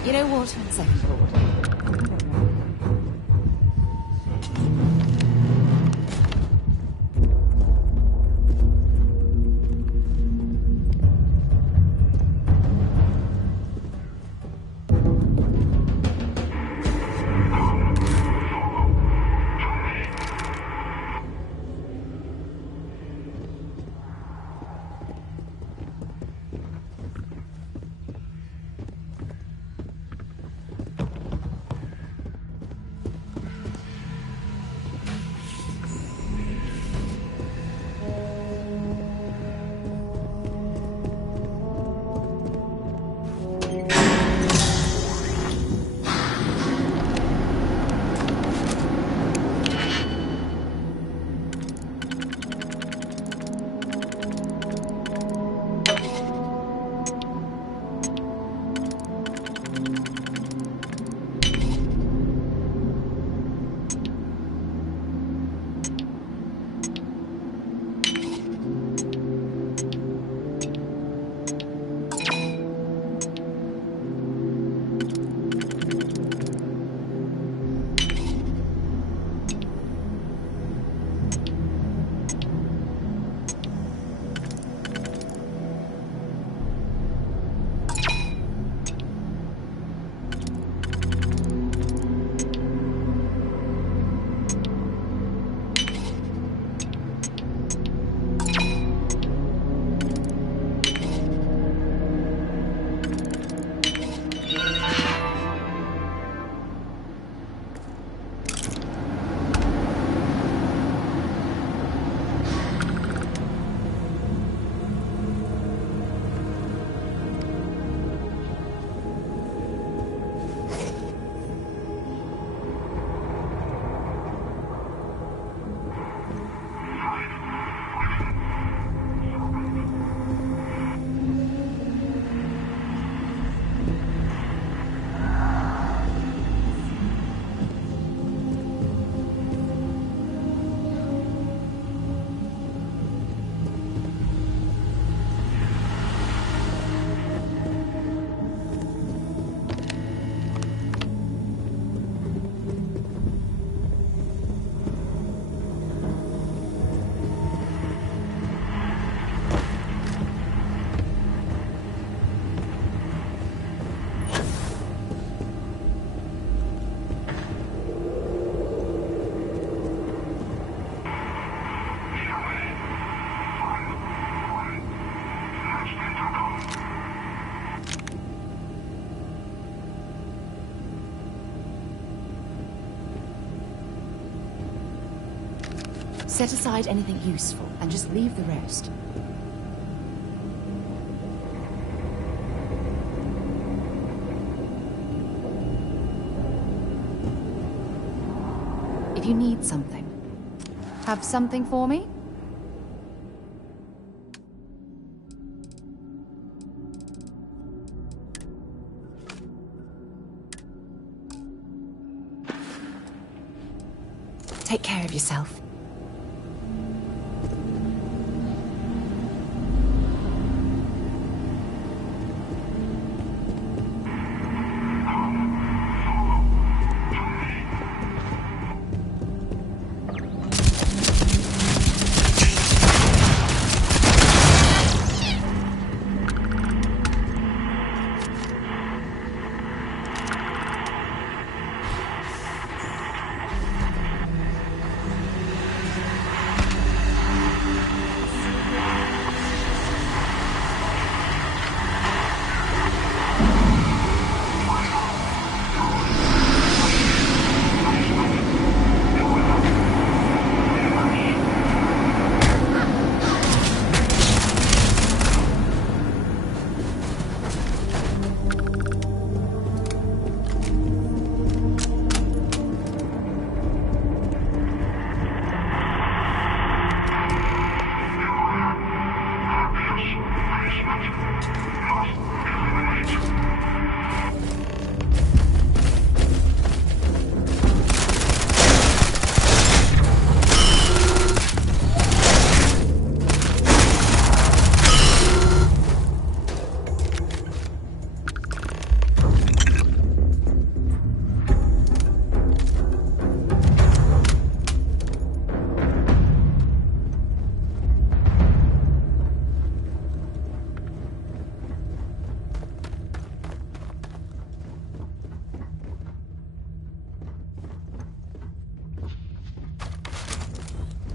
You know what, on second thought, I don't know. Set aside anything useful and just leave the rest. If you need something, have something for me? Take care of yourself.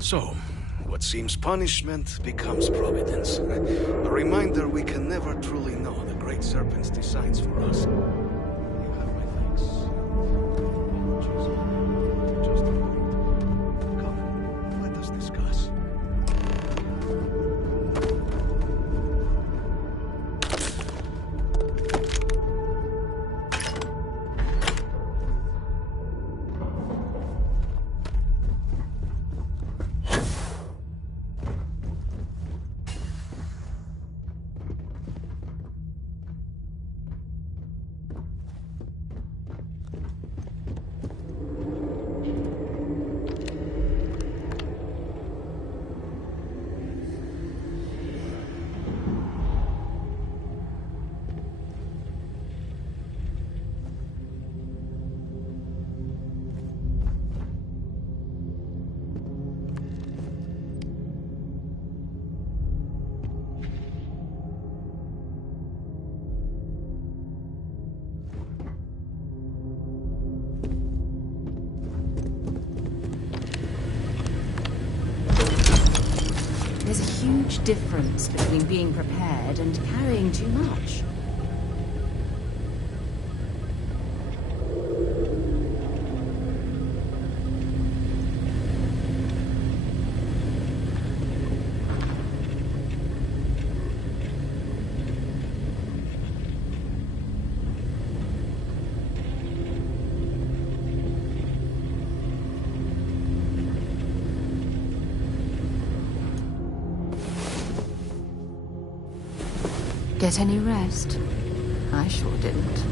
So, what seems punishment becomes providence. A reminder we can never truly know the Great Serpent's designs for us. You have my thanks. Apologies. Just a moment. Come, let us discuss. There's a huge difference between being prepared and carrying too much. Get any rest? I sure didn't.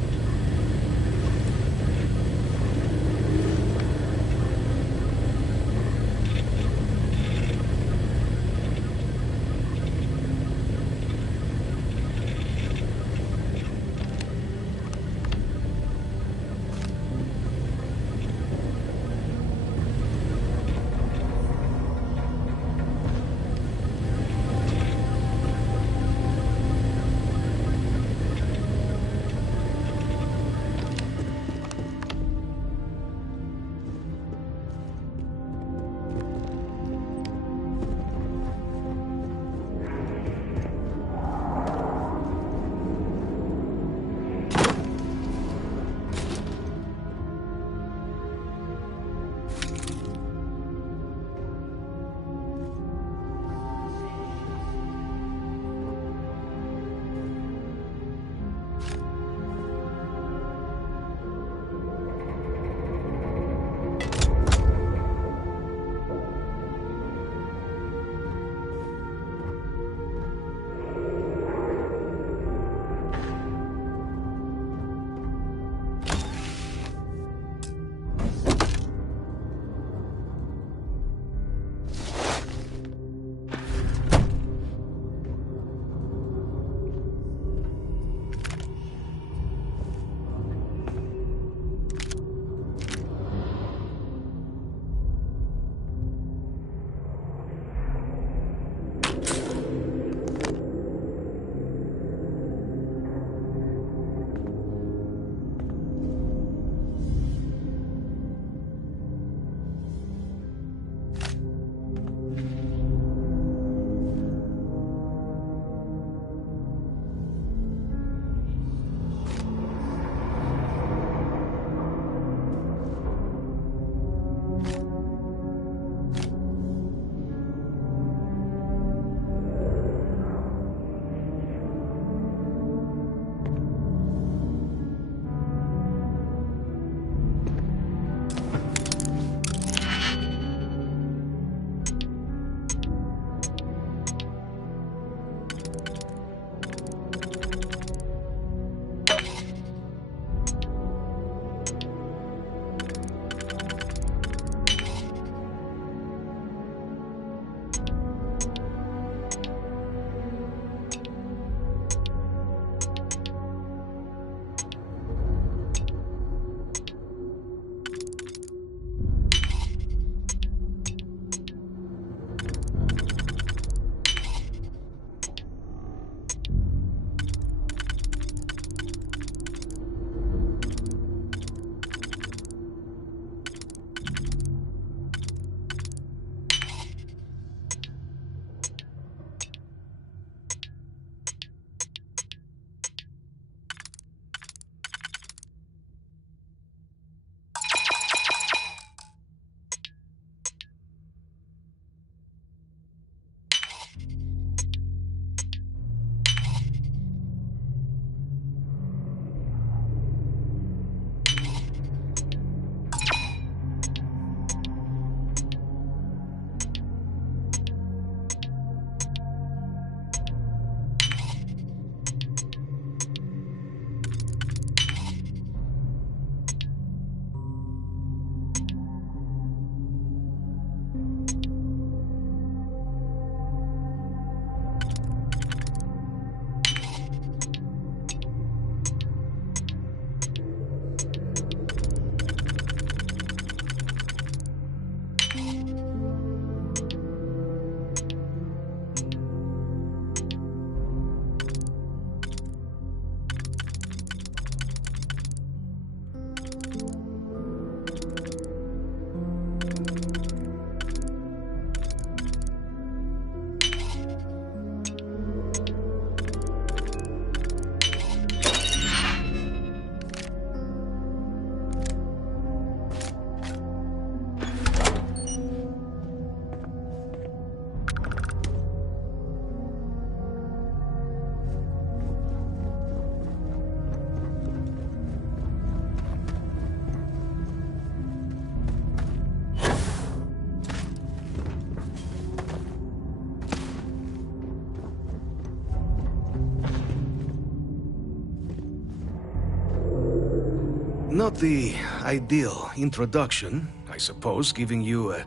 Not the ideal introduction, I suppose, giving you a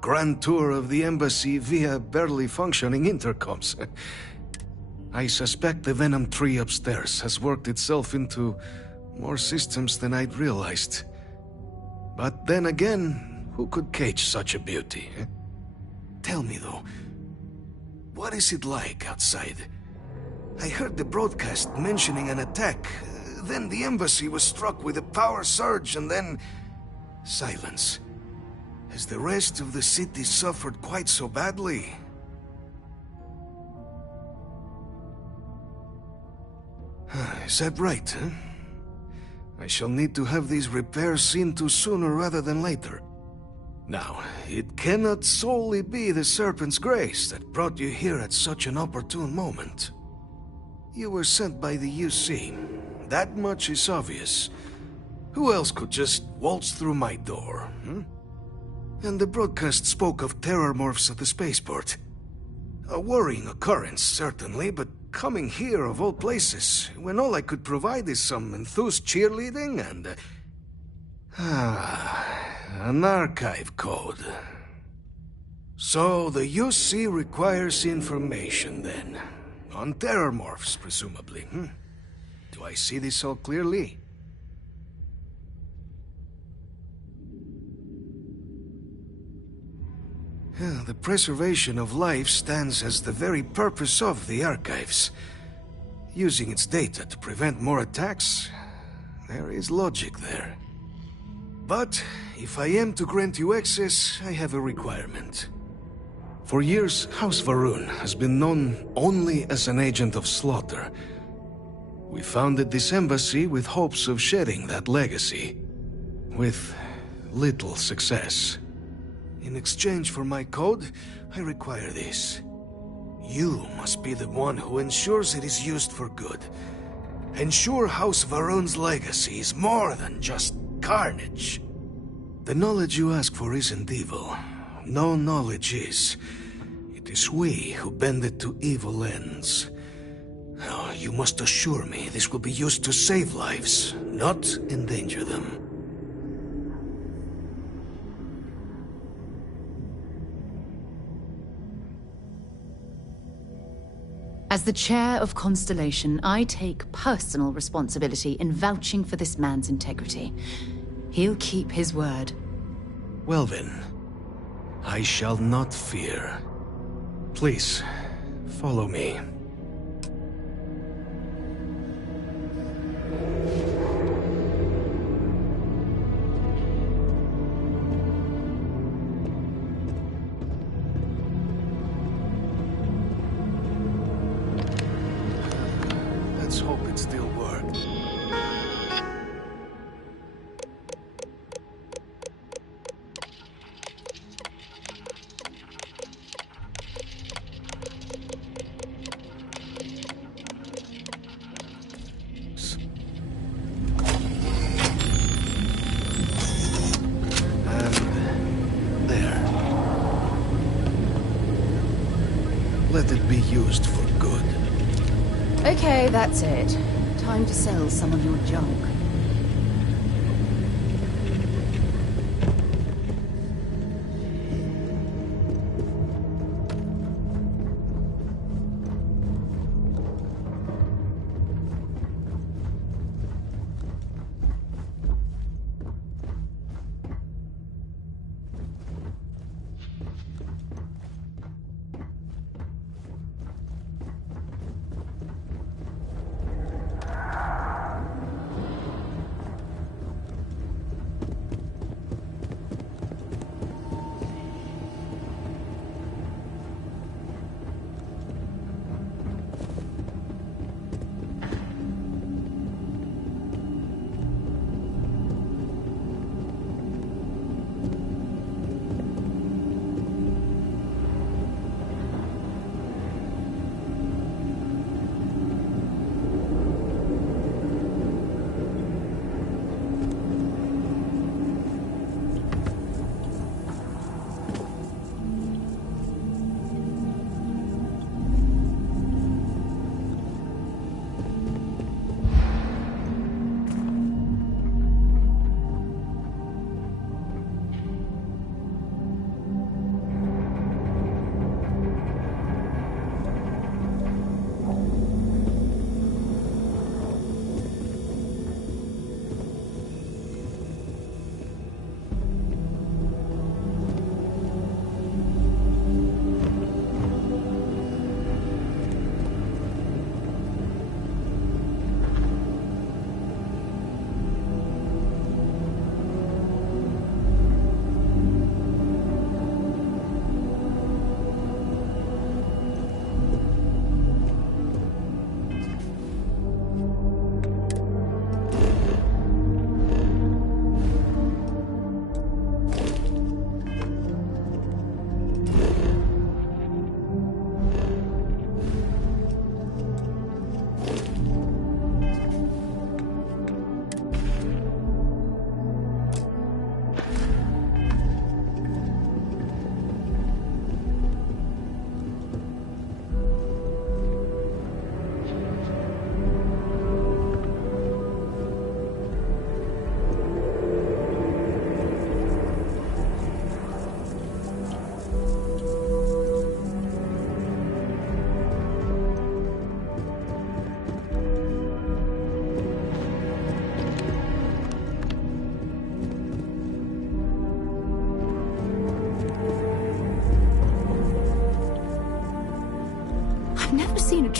grand tour of the embassy via barely functioning intercoms. I suspect the Venom tree upstairs has worked itself into more systems than I'd realized. But then again, who could cage such a beauty? Tell me though, what is it like outside? I heard the broadcast mentioning an attack. Then the embassy was struck with a power surge and then silence. Has the rest of the city suffered quite so badly? Is that right, huh? I shall need to have these repairs seen to sooner rather than later. Now, it cannot solely be the Serpent's grace that brought you here at such an opportune moment. You were sent by the UC. That much is obvious. Who else could just waltz through my door, hmm? And the broadcast spoke of terror morphs at the spaceport. A worrying occurrence, certainly, but coming here of all places, when all I could provide is some enthused cheerleading and... an archive code. So the UC requires information, then. On terror morphs, presumably, hmm? Do I see this all clearly? The preservation of life stands as the very purpose of the archives. Using its data to prevent more attacks, there is logic there. But if I am to grant you access, I have a requirement. For years, House Varun has been known only as an agent of slaughter. We founded this embassy with hopes of shedding that legacy, with little success. In exchange for my code, I require this. You must be the one who ensures it is used for good. Ensure House Varun's legacy is more than just carnage. The knowledge you ask for isn't evil. No knowledge is. It is we who bend it to evil ends. Oh, you must assure me this will be used to save lives, not endanger them. As the chair of Constellation, I take personal responsibility in vouching for this man's integrity. He'll keep his word. Well then, I shall not fear. Please, follow me. Let's hope it still works. And there. Let it be used for good. Okay, that's it. Time to sell some of your junk.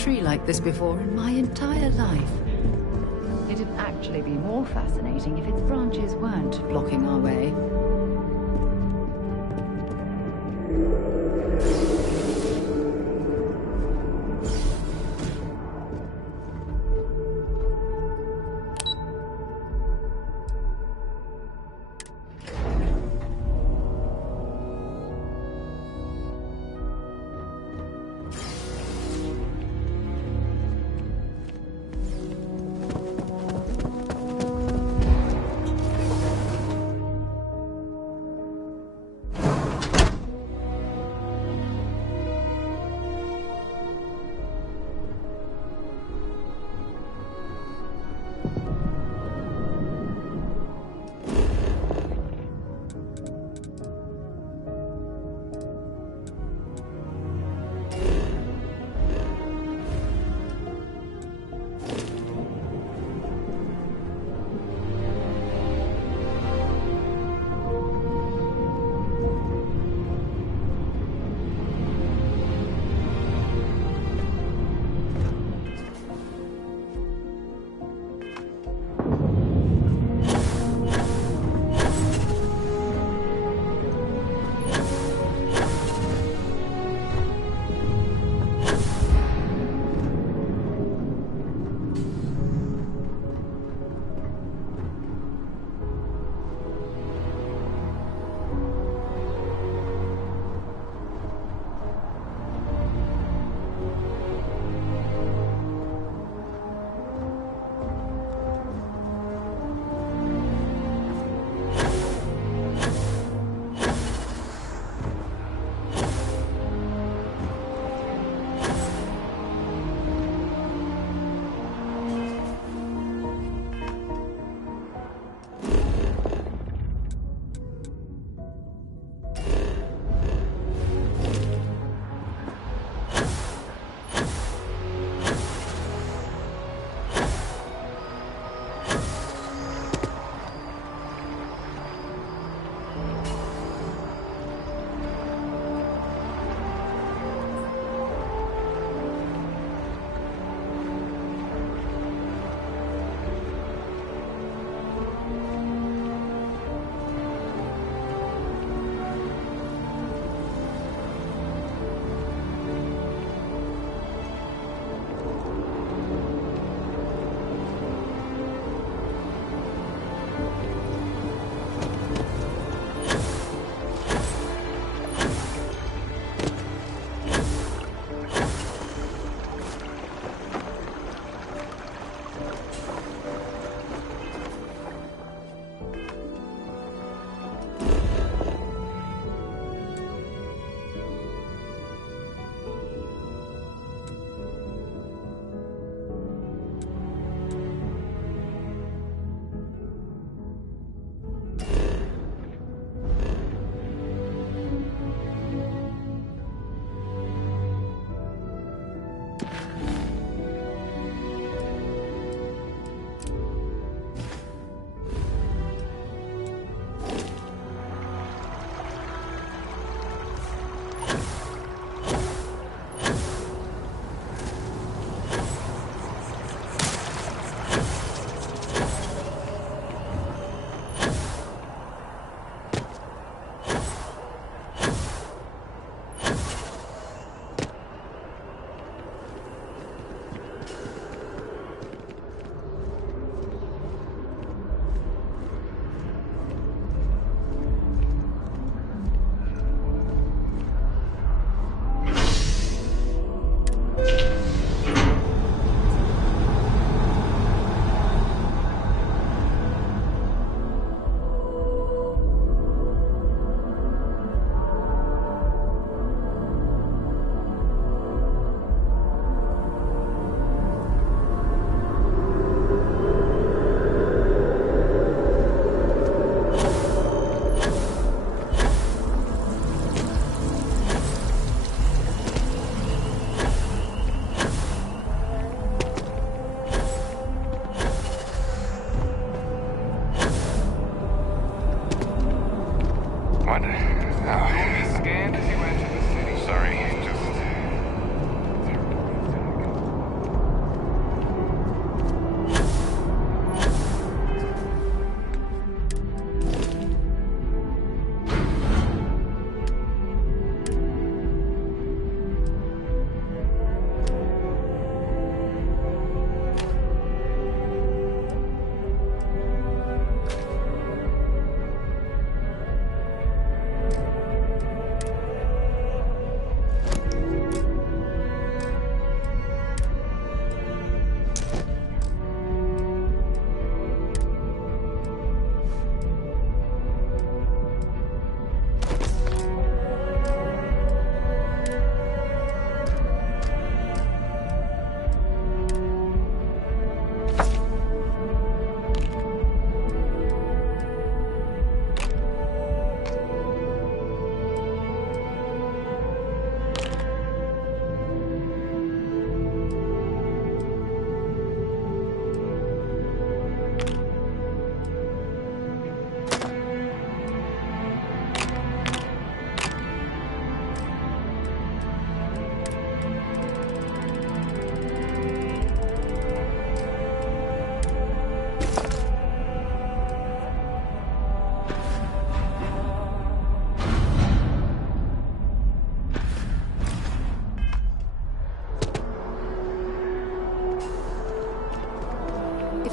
tree like this before in my entire life. It'd actually be more fascinating if its branches weren't blocking our way.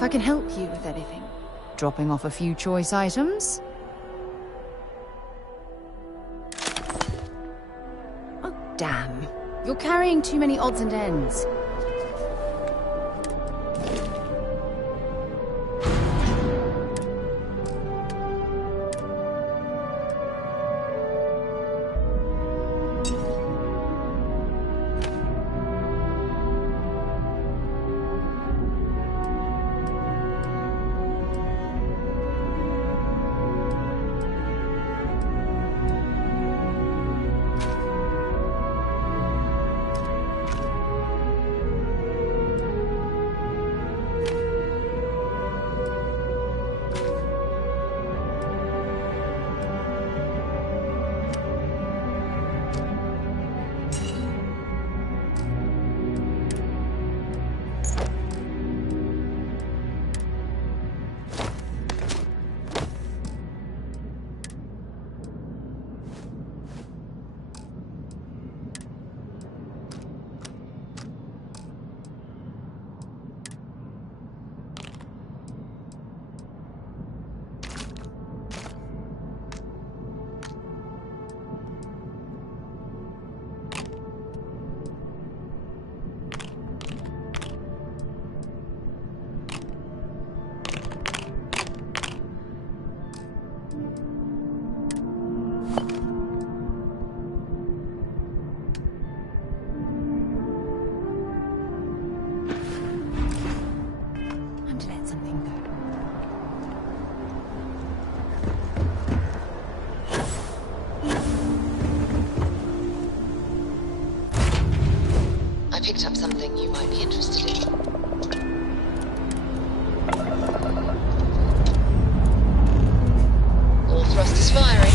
I can help you with anything. Dropping off a few choice items? Oh, damn. You're carrying too many odds and ends. Picked up something you might be interested in. All thrusters firing.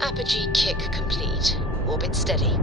Apogee kick complete. Orbit steady.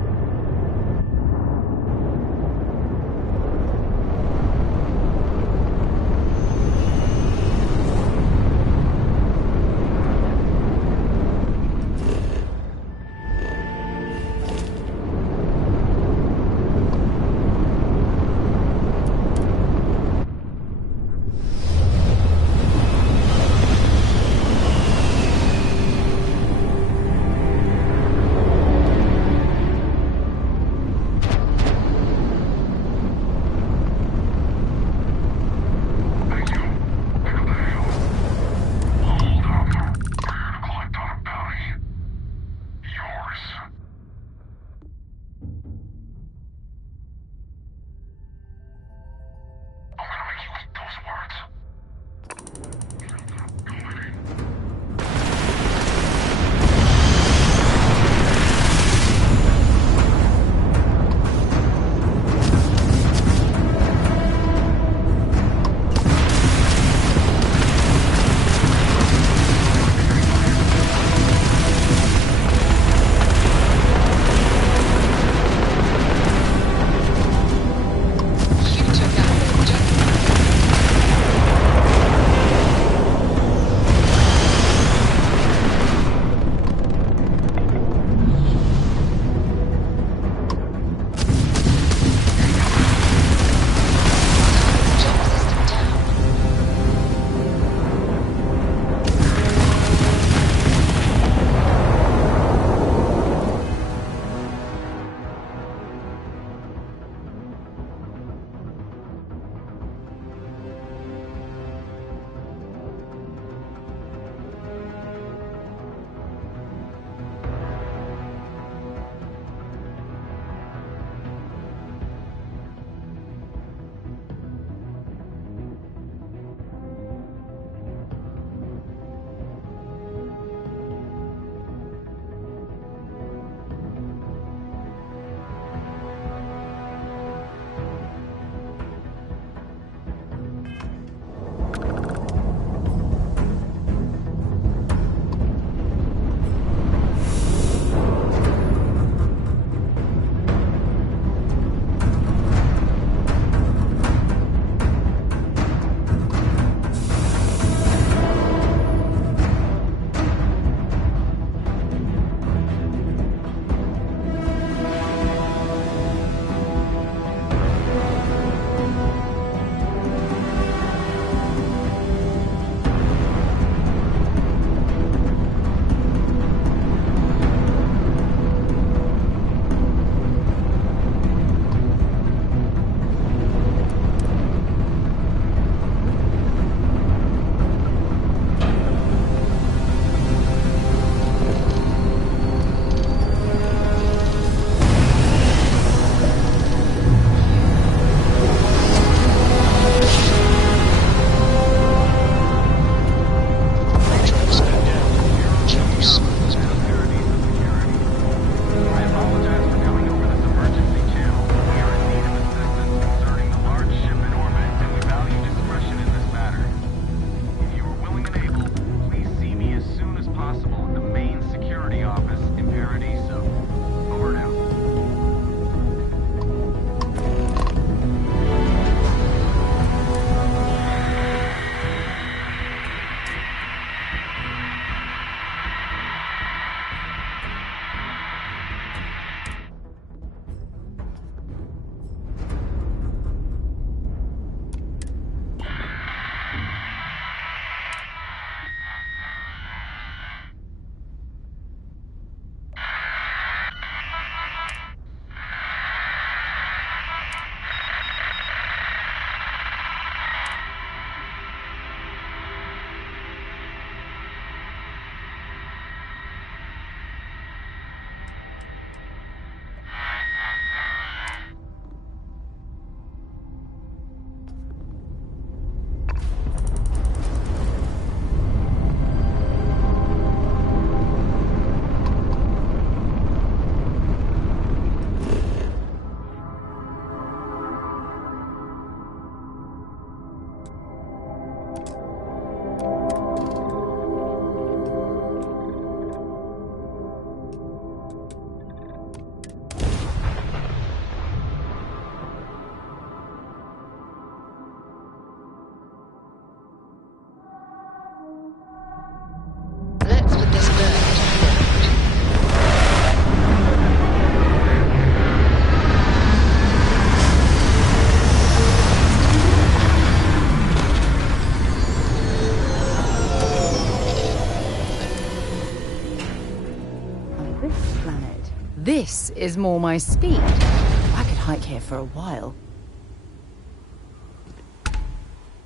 this planet. This is more my speed. I could hike here for a while.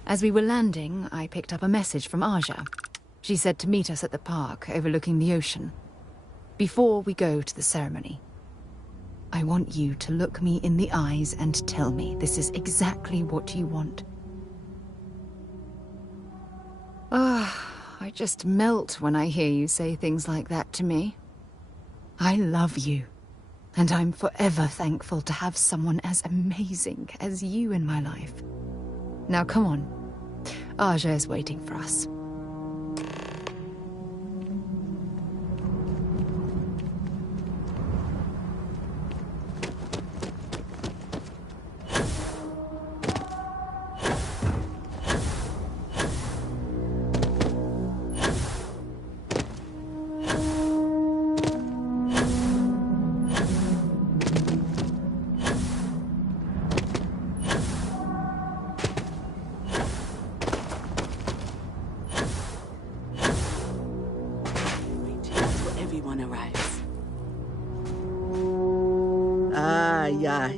As we were landing, I picked up a message from Aja. She said to meet us at the park overlooking the ocean. Before we go to the ceremony, I want you to look me in the eyes and tell me this is exactly what you want. I just melt when I hear you say things like that to me. I love you, and I'm forever thankful to have someone as amazing as you in my life. Now come on. Aja is waiting for us.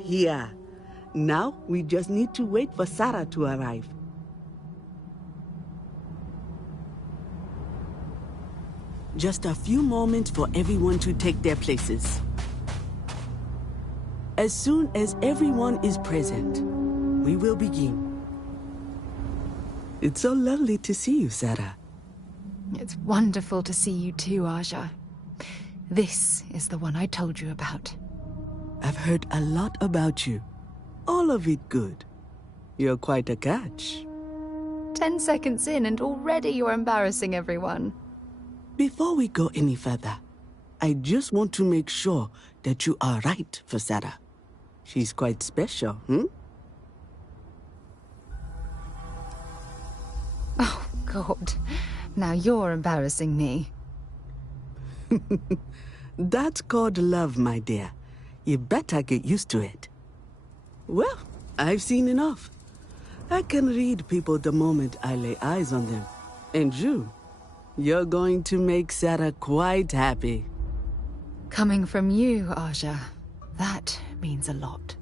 Here. Now, we just need to wait for Sarah to arrive. Just a few moments for everyone to take their places. As soon as everyone is present, we will begin. It's so lovely to see you, Sarah. It's wonderful to see you too, Aja. This is the one I told you about. I've heard a lot about you. All of it good. You're quite a catch. 10 seconds in and already you're embarrassing everyone. Before we go any further, I just want to make sure that you are right for Sarah. She's quite special, Oh, God. Now you're embarrassing me. That's called love, my dear. You better get used to it. Well, I've seen enough. I can read people the moment I lay eyes on them. And you're going to make Sarah quite happy. Coming from you, Aja, that means a lot.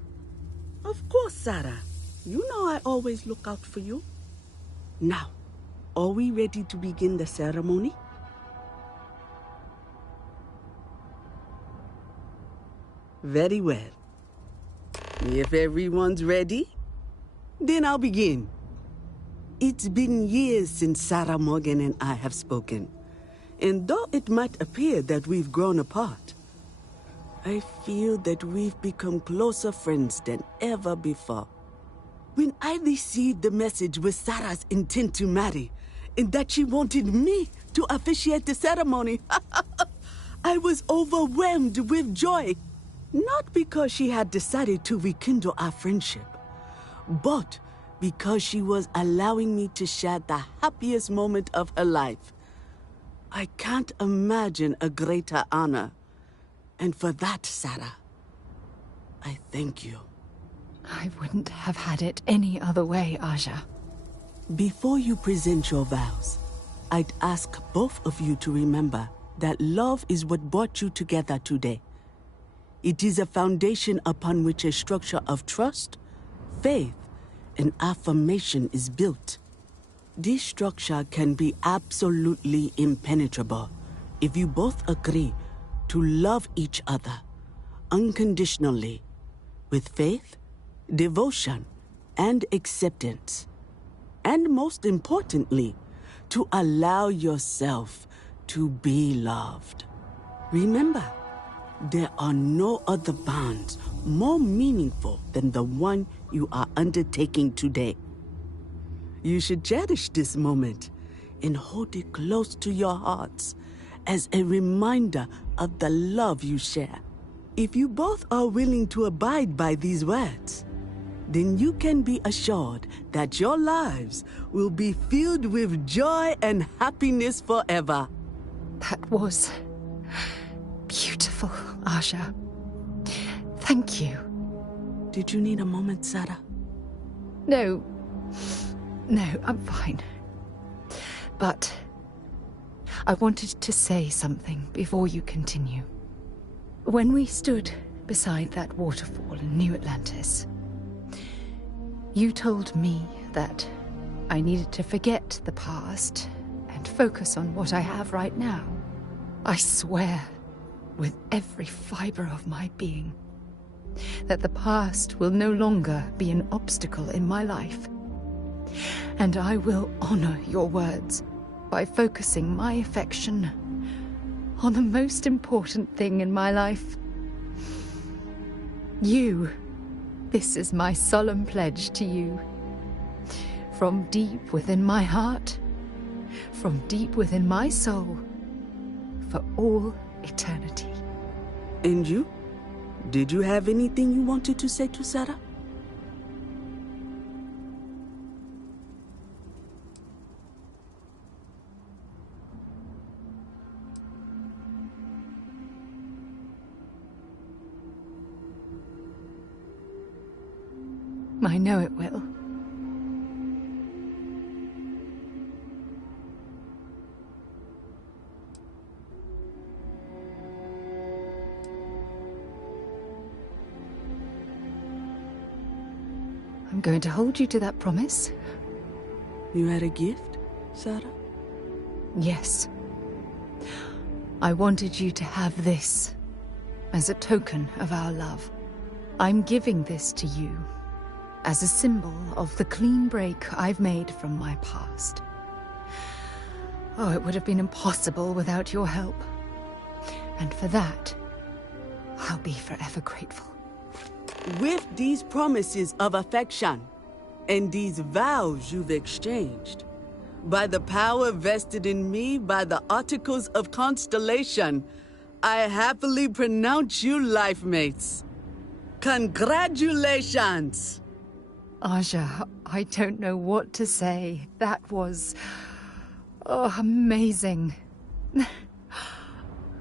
Of course, Sarah. You know I always look out for you. Now, are we ready to begin the ceremony? Very well. If everyone's ready, then I'll begin. It's been years since Sarah Morgan and I have spoken. And though it might appear that we've grown apart, I feel that we've become closer friends than ever before. When I received the message with Sarah's intent to marry, and that she wanted me to officiate the ceremony, I was overwhelmed with joy. Not because she had decided to rekindle our friendship, but because she was allowing me to share the happiest moment of her life. I can't imagine a greater honor. And for that, Sarah, I thank you. I wouldn't have had it any other way, Aja. Before you present your vows, I'd ask both of you to remember that love is what brought you together today. It is a foundation upon which a structure of trust, faith, and affirmation is built. This structure can be absolutely impenetrable if you both agree to love each other unconditionally, with faith, devotion, and acceptance. And most importantly, to allow yourself to be loved. Remember, there are no other bonds more meaningful than the one you are undertaking today. You should cherish this moment and hold it close to your hearts as a reminder of the love you share. If you both are willing to abide by these words, then you can be assured that your lives will be filled with joy and happiness forever. That was beautiful, Aja. Thank you. Did you need a moment, Sarah? No, I'm fine. But I wanted to say something before you continue. When we stood beside that waterfall in New Atlantis, you told me that I needed to forget the past and focus on what I have right now. I swear, with every fiber of my being, that the past will no longer be an obstacle in my life. And I will honor your words by focusing my affection on the most important thing in my life. You. This is my solemn pledge to you. From deep within my heart, from deep within my soul, for all eternity. And you? Did you have anything you wanted to say to Sarah? I know it will. I'm going to hold you to that promise. You had a gift, Sarah? Yes. I wanted you to have this as a token of our love. I'm giving this to you as a symbol of the clean break I've made from my past. Oh, it would have been impossible without your help. And for that, I'll be forever grateful. With these promises of affection and these vows you've exchanged, by the power vested in me by the Articles of Constellation, I happily pronounce you life mates. Congratulations! Aja, I don't know what to say. That was... oh, amazing.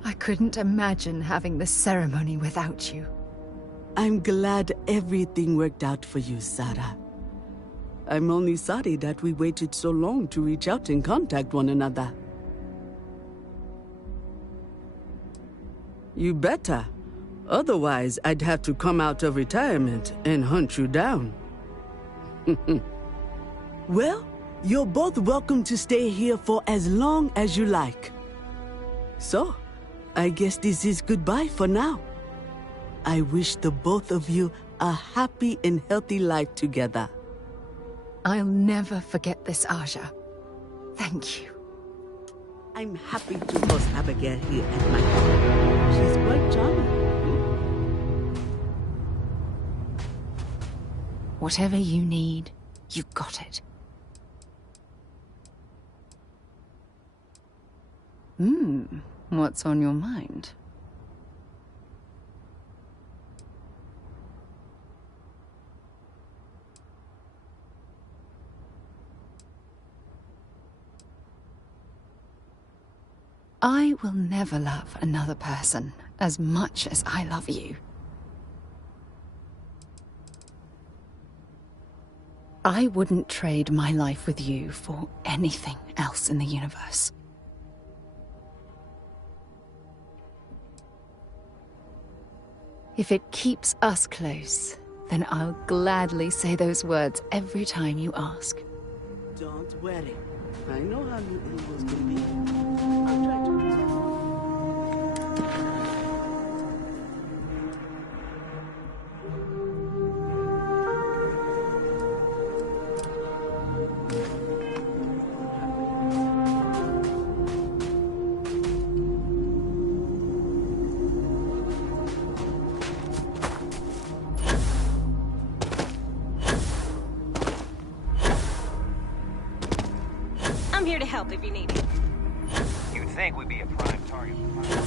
I couldn't imagine having the ceremony without you. I'm glad everything worked out for you, Sarah. I'm only sorry that we waited so long to reach out and contact one another. You better. Otherwise, I'd have to come out of retirement and hunt you down. Well, you're both welcome to stay here for as long as you like. So, I guess this is goodbye for now. I wish the both of you a happy and healthy life together. I'll never forget this, Aja. Thank you. I'm happy to host Abigail here at my home. She's quite charming. Whatever you need, you got it. What's on your mind? I will never love another person as much as I love you. I wouldn't trade my life with you for anything else in the universe. If it keeps us close, then I'll gladly say those words every time you ask. Don't worry. I know how you Ilgos can be. I'll try to... I'm here to help if you need it. You'd think we'd be a prime target for fire.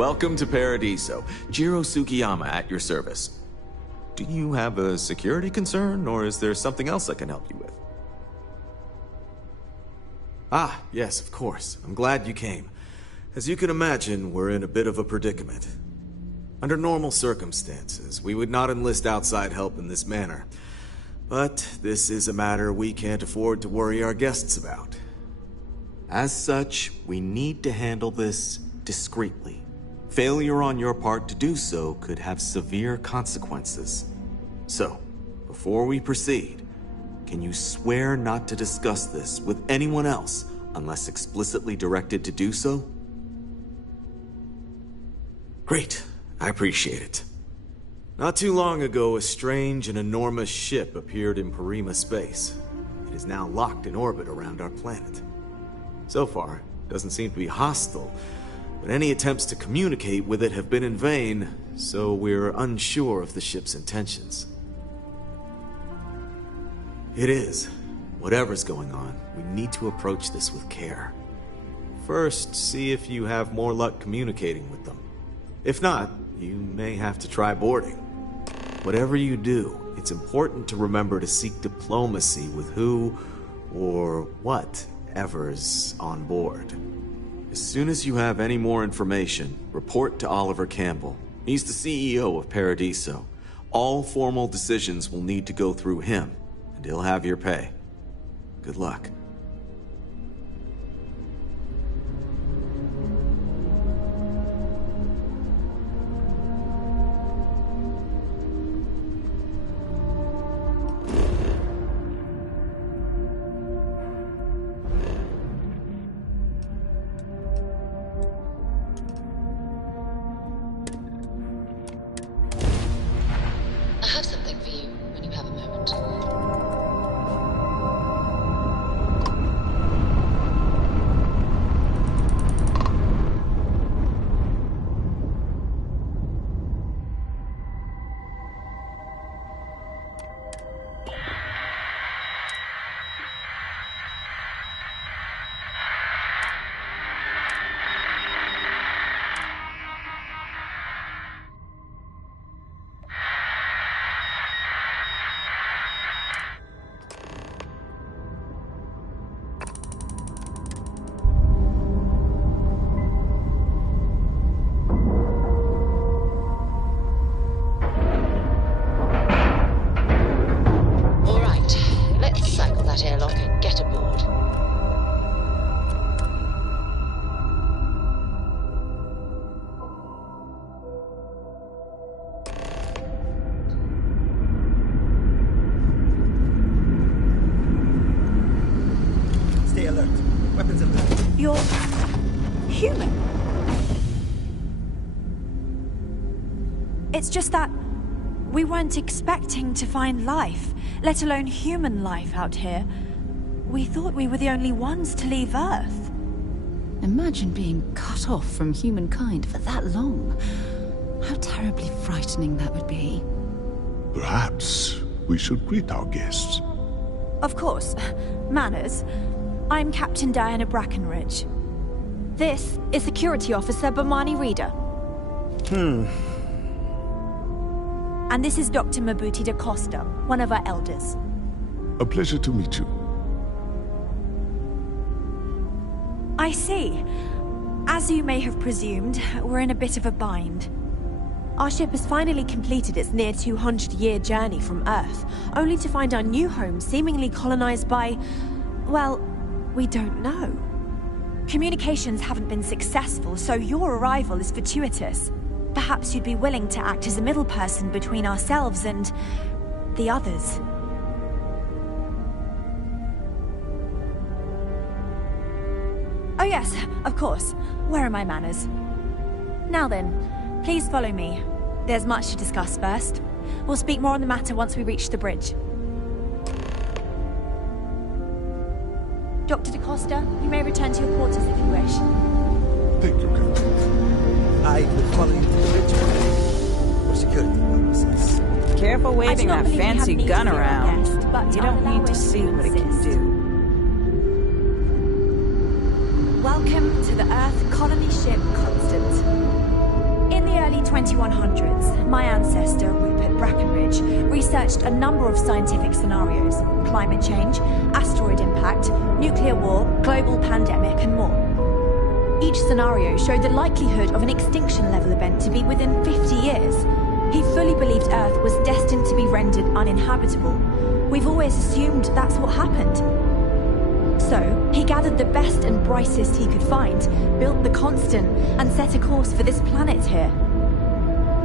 welcome to Paradiso. Jiro Sukiyama at your service. Do you have a security concern, or is there something else I can help you with? Ah, yes, of course. I'm glad you came. As you can imagine, we're in a bit of a predicament. Under normal circumstances, we would not enlist outside help in this manner. But this is a matter we can't afford to worry our guests about. As such, we need to handle this discreetly. Failure on your part to do so could have severe consequences. So, before we proceed, can you swear not to discuss this with anyone else unless explicitly directed to do so? Great. I appreciate it. Not too long ago, a strange and enormous ship appeared in Parima space. It is now locked in orbit around our planet. So far, it doesn't seem to be hostile, but any attempts to communicate with it have been in vain, so we're unsure of the ship's intentions. It is. Whatever's going on, we need to approach this with care. First, see if you have more luck communicating with them. If not, you may have to try boarding. Whatever you do, it's important to remember to seek diplomacy with who or whatever's on board. As soon as you have any more information, report to Oliver Campbell. He's the CEO of Paradiso. All formal decisions will need to go through him, and he'll have your pay. Good luck. I have something for you when you have a moment. You're human. It's just that we weren't expecting to find life, let alone human life out here. We thought we were the only ones to leave Earth. Imagine being cut off from humankind for that long. How terribly frightening that would be. Perhaps we should greet our guests. Of course. Manners. I'm Captain Diana Brackenridge. This is Security Officer Bomani Reader. And this is Dr. Mabuti da Costa, one of our elders. A pleasure to meet you. I see. As you may have presumed, we're in a bit of a bind. Our ship has finally completed its near 200-year journey from Earth, only to find our new home seemingly colonized by, well, we don't know. Communications haven't been successful, so your arrival is fortuitous. Perhaps you'd be willing to act as a middle person between ourselves and the others. Oh yes, of course. Where are my manners? Now then, please follow me. There's much to discuss first. We'll speak more on the matter once we reach the bridge. Dr. da Costa, you may return to your quarters if you wish. Thank you, Captain. I will follow you to the bridge for security purposes. Careful waving that fancy gun around. You don't need to see what it can do. Welcome to the Earth colony ship Constant. early 2100s, my ancestor, Rupert Brackenridge, researched a number of scientific scenarios: climate change, asteroid impact, nuclear war, global pandemic, and more. Each scenario showed the likelihood of an extinction-level event to be within 50 years. He fully believed Earth was destined to be rendered uninhabitable. We've always assumed that's what happened. So, he gathered the best and brightest he could find, built the Constant, and set a course for this planet here.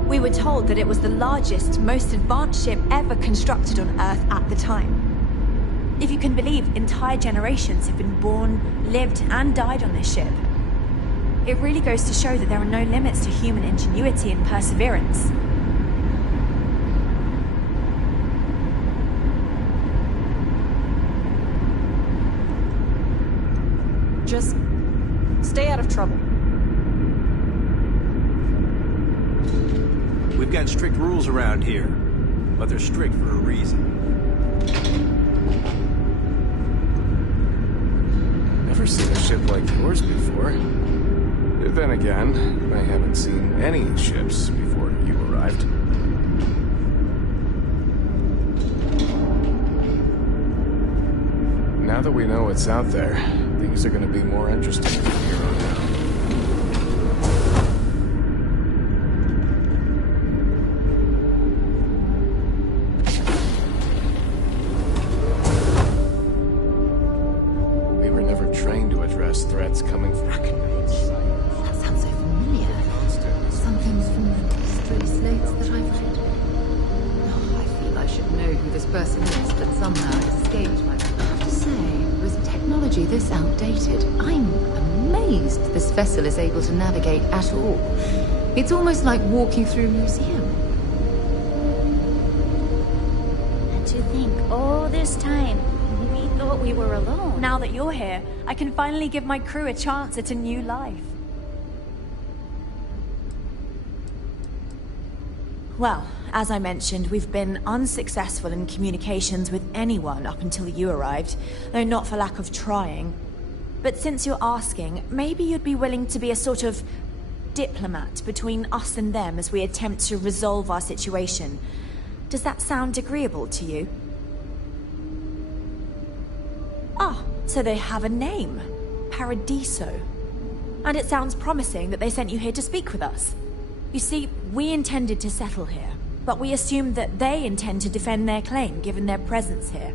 We were told that it was the largest, most advanced ship ever constructed on Earth at the time. If you can believe, entire generations have been born, lived, and died on this ship. It really goes to show that there are no limits to human ingenuity and perseverance. Just stay out of trouble. We've got strict rules around here, but they're strict for a reason. Never seen a ship like yours before. Then again, I haven't seen any ships before you arrived. Now that we know what's out there, things are going to be more interesting from here on out. We were never trained to address threats coming from Brackenridge. That sounds so familiar. Something from the Stray Snakes that I've read. Oh, I feel I should know who this person is, but somehow it escaped my... I have to say, with technology this outdated, I'm amazed this vessel is able to navigate at all. It's almost like walking through a museum. And to think, all this time, we thought we were alone. Now that you're here, I can finally give my crew a chance at a new life. Well, as I mentioned, we've been unsuccessful in communications with anyone up until you arrived, though not for lack of trying. But since you're asking, maybe you'd be willing to be a sort of diplomat between us and them as we attempt to resolve our situation. Does that sound agreeable to you? Ah, so they have a name. Paradiso. And it sounds promising that they sent you here to speak with us. You see, we intended to settle here, but we assumed that they intend to defend their claim given their presence here.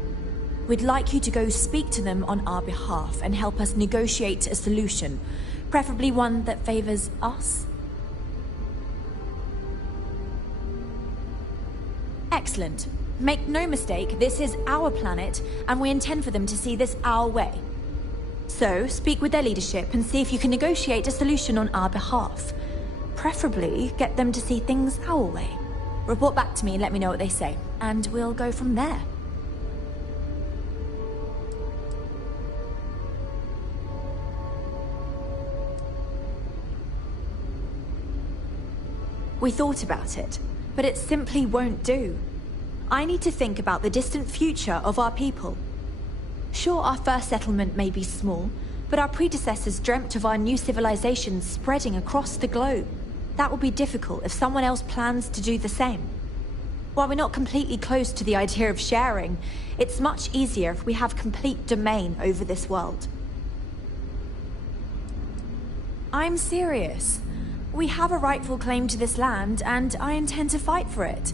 We'd like you to go speak to them on our behalf and help us negotiate a solution, preferably one that favors us. Excellent. Make no mistake, this is our planet, and we intend for them to see this our way. So, speak with their leadership and see if you can negotiate a solution on our behalf. Preferably, get them to see things our way. Report back to me and let me know what they say, and we'll go from there. We thought about it, but it simply won't do. I need to think about the distant future of our people. Sure, our first settlement may be small, but our predecessors dreamt of our new civilization spreading across the globe. That will be difficult if someone else plans to do the same. While we're not completely close to the idea of sharing, it's much easier if we have complete domain over this world. I'm serious. We have a rightful claim to this land, and I intend to fight for it.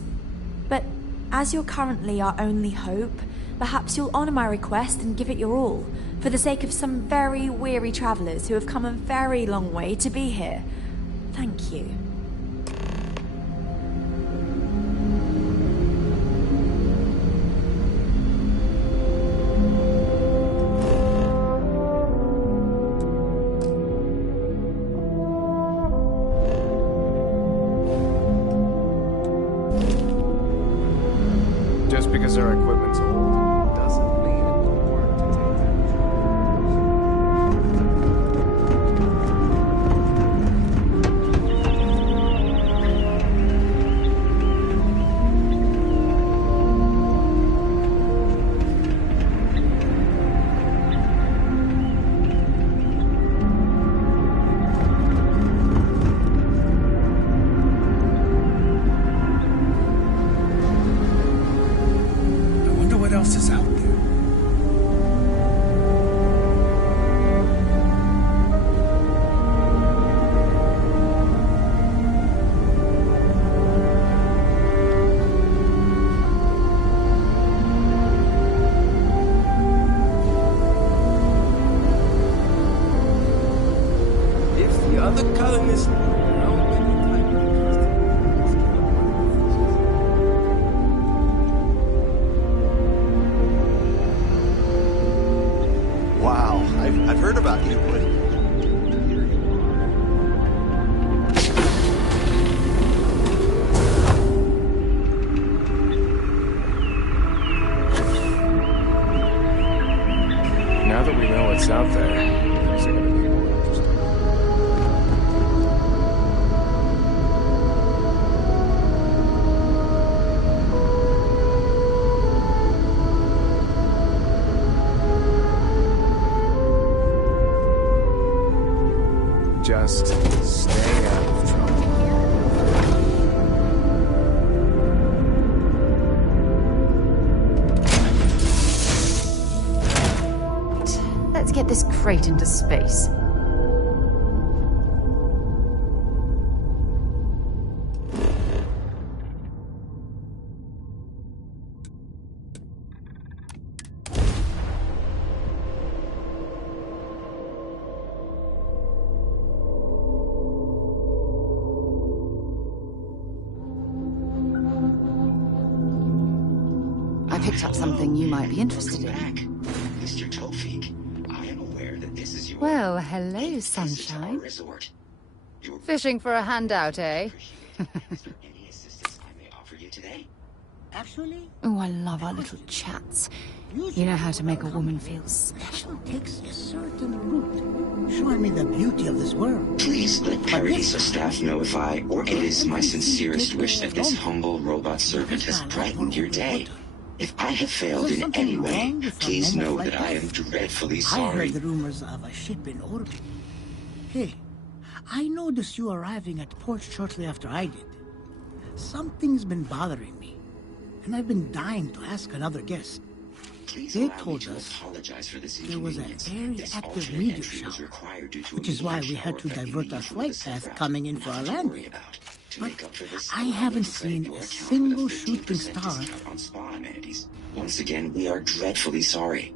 But as you're currently our only hope, perhaps you'll honor my request and give it your all, for the sake of some very weary travelers who have come a very long way to be here. Thank you. Just because our equipment's old doesn't mean it won't work to take other colonists. Wow, I've heard about you, but Now that we know what's out there, things are gonna be more interesting. Just stay out of trouble. Let's get this crate into space. I picked up something you might be interested in. Mr. Tofik, I am aware that this is your... Well, hello, sunshine. resort. Fishing for a handout, eh? Any assistance I may offer you today? Actually, Oh, I love our little chats. You know how to make a woman feel special. takes a certain route, showing me the beauty of this world. Please let Paradiso staff know if I, or it is my sincerest wish that this humble robot servant has brightened your day. If I have failed in any way, please know that I am dreadfully I sorry. heard the rumors of a ship in orbit. Hey, I noticed you arriving at port shortly after I did. Something's been bothering me, and I've been dying to ask another guest. They told us there was a very active meteor shower, which is why we had to divert our flight path coming in for our landing. But I haven't seen a single shooting star. On spa amenities. Once again, we are dreadfully sorry.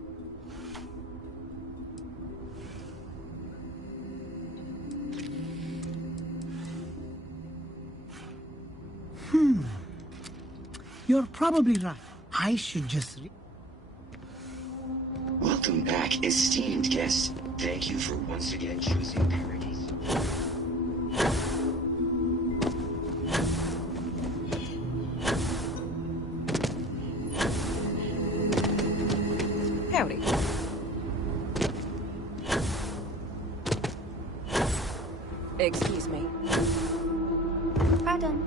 You're probably right. I should just... Welcome back, esteemed guest. Thank you for once again choosing Paradiso. Howdy. Excuse me. Pardon.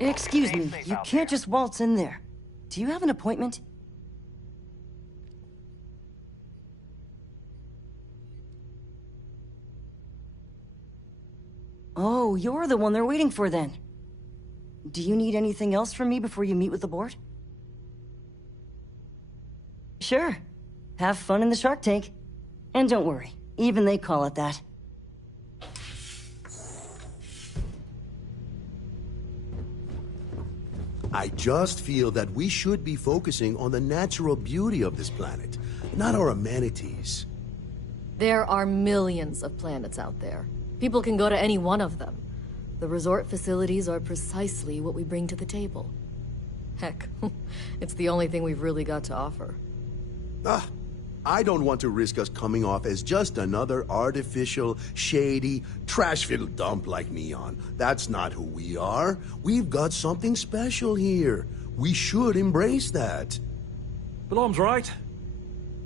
Excuse me, you can't just waltz in there. Do you have an appointment? Oh, you're the one they're waiting for then. Do you need anything else from me before you meet with the board? Sure. Have fun in the shark tank. And don't worry, even they call it that. I just feel that we should be focusing on the natural beauty of this planet, not our amenities. There are millions of planets out there. People can go to any one of them. The resort facilities are precisely what we bring to the table. Heck, it's the only thing we've really got to offer. I don't want to risk us coming off as just another artificial, shady, trash-filled dump like Neon. That's not who we are. We've got something special here. We should embrace that. Belom's right.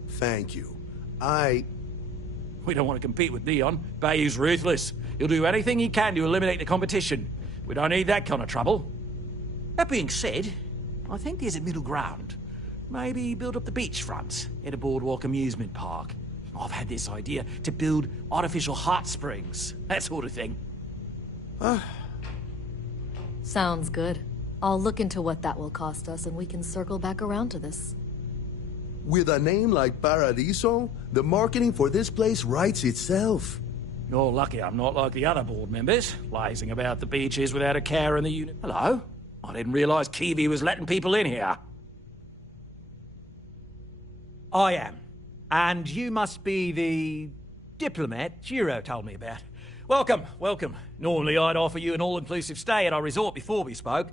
Thank you. We don't want to compete with Neon. Bayou's ruthless. He'll do anything he can to eliminate the competition. We don't need that kind of trouble. That being said, I think there's a middle ground. Maybe build up the beachfront in a boardwalk amusement park. I've had this idea to build artificial hot springs, that sort of thing. Sounds good. I'll look into what that will cost us and we can circle back around to this. With a name like Paradiso, the marketing for this place writes itself. You're lucky I'm not like the other board members, lazing about the beaches without a care in the unit. Hello? I didn't realise Kiwi was letting people in here. I am. And you must be the diplomat Jiro told me about. Welcome, welcome. Normally I'd offer you an all-inclusive stay at our resort before we spoke.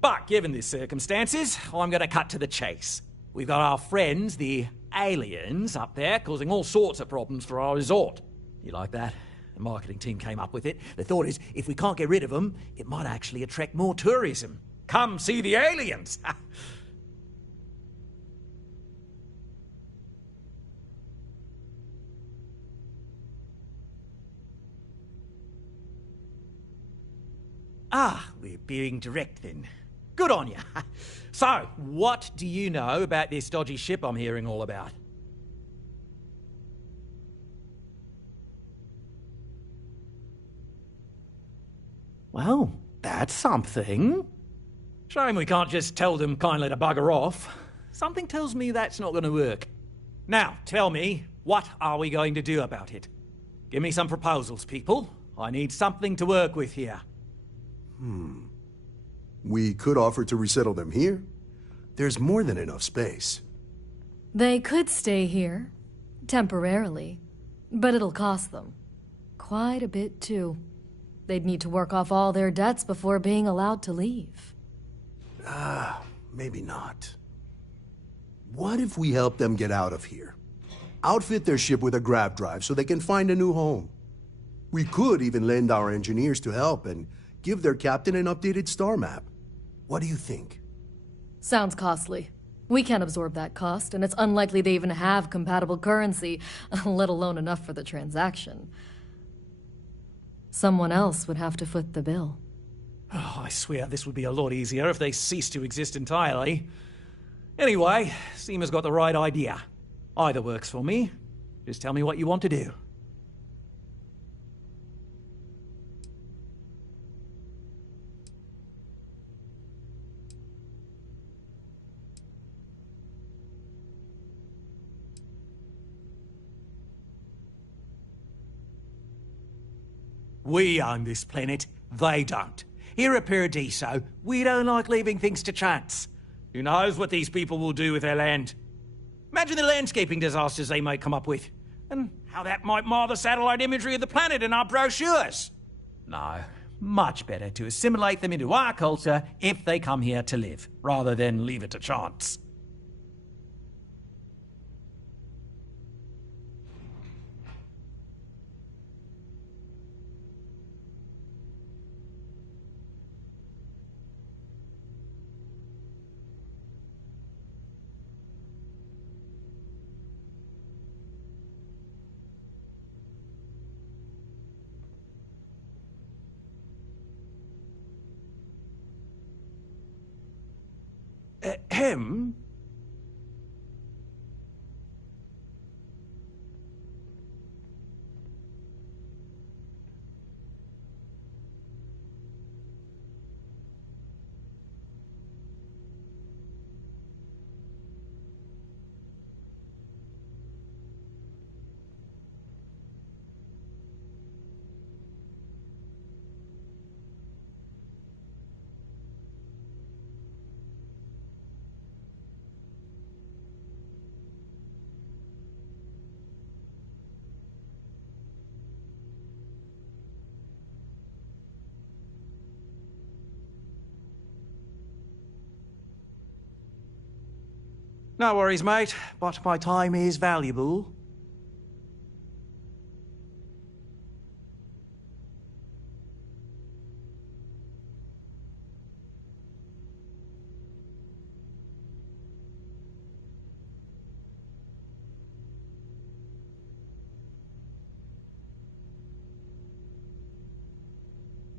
But given the circumstances, I'm going to cut to the chase. We've got our friends, the aliens, up there, causing all sorts of problems for our resort. You like that? The marketing team came up with it. The thought is, if we can't get rid of them, it might actually attract more tourism. Come see the aliens! Ah, we're being direct then. Good on you. So, what do you know about this dodgy ship I'm hearing all about? Well, that's something. Shame we can't just tell them kindly to bugger off. Something tells me that's not going to work. Now, tell me, what are we going to do about it? Give me some proposals, people. I need something to work with here. We could offer to resettle them here. There's more than enough space. They could stay here, temporarily, but it'll cost them. Quite a bit, too. They'd need to work off all their debts before being allowed to leave. Maybe not. What if we help them get out of here? Outfit their ship with a grav drive so they can find a new home. We could even lend our engineers to help and give their captain an updated star map. What do you think? Sounds costly. We can't absorb that cost, and it's unlikely they even have compatible currency, let alone enough for the transaction. Someone else would have to foot the bill. Oh, I swear this would be a lot easier if they ceased to exist entirely. Anyway, Seema's got the right idea. Either works for me. Just tell me what you want to do. We own this planet, they don't. Here at Paradiso, we don't like leaving things to chance. Who knows what these people will do with their land? Imagine the landscaping disasters they might come up with, and how that might mar the satellite imagery of the planet in our brochures. No, much better to assimilate them into our culture if they come here to live, rather than leave it to chance. Him? No worries, mate, but my time is valuable.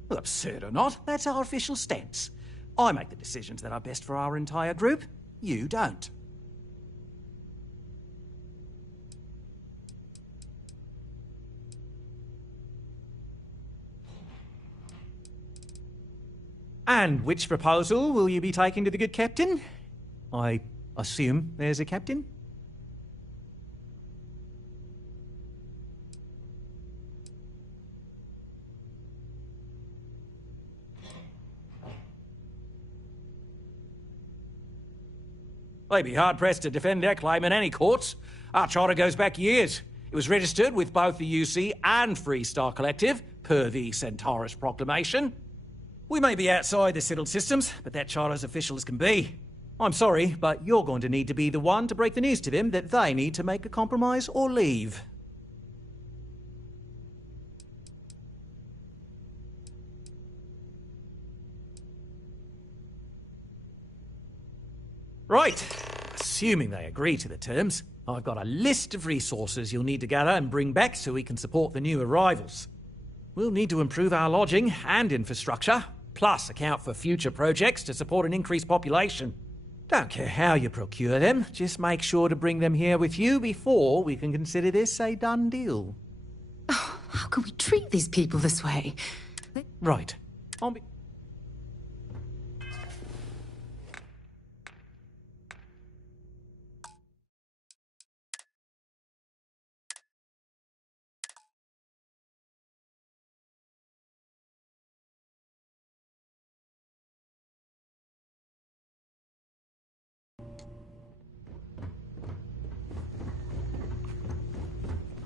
Well, absurd or not, that's our official stance. I make the decisions that are best for our entire group. You don't. And which proposal will you be taking to the good captain? I assume there's a captain? They'd be hard-pressed to defend their claim in any courts. Our charter goes back years. It was registered with both the UC and Freestar Collective, per the Centaurus Proclamation. We may be outside the settled systems, but that charter's official as can be. I'm sorry, but you're going to need to be the one to break the news to them that they need to make a compromise or leave. Right. Assuming they agree to the terms, I've got a list of resources you'll need to gather and bring back so we can support the new arrivals. We'll need to improve our lodging and infrastructure, plus account for future projects to support an increased population. Don't care how you procure them, just make sure to bring them here with you before we can consider this a done deal. Oh, how can we treat these people this way? Right.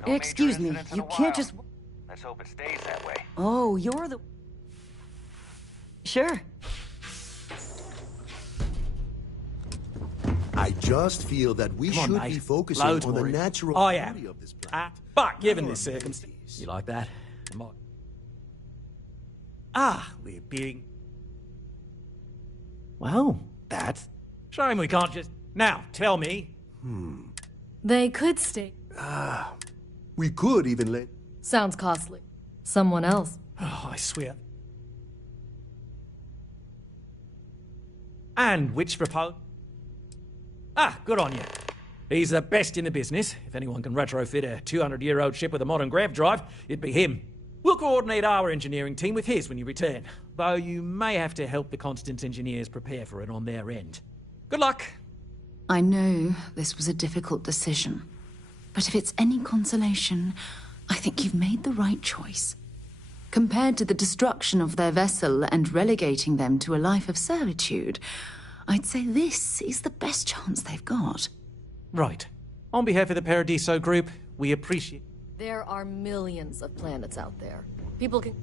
Excuse me, you can't just... Let's hope it stays that way. Oh, you're the... Sure. I just feel that we Come on, should mate. be focusing Loads on the more. natural I beauty am. of this planet. But given this circumstance... You like that? We're being... Well, that's... Shame we can't just... Now, tell me... They could stay. We could even let... Sounds costly. Someone else. Oh, I swear. And which proposal? Good on you. He's the best in the business. If anyone can retrofit a 200-year-old ship with a modern grav drive, it'd be him. We'll coordinate our engineering team with his when you return, though you may have to help the Constance engineers prepare for it on their end. Good luck. I know this was a difficult decision, but if it's any consolation, I think you've made the right choice. Compared to the destruction of their vessel and relegating them to a life of servitude, I'd say this is the best chance they've got. Right. On behalf of the Paradiso Group, we appreciate... There are millions of planets out there. People can...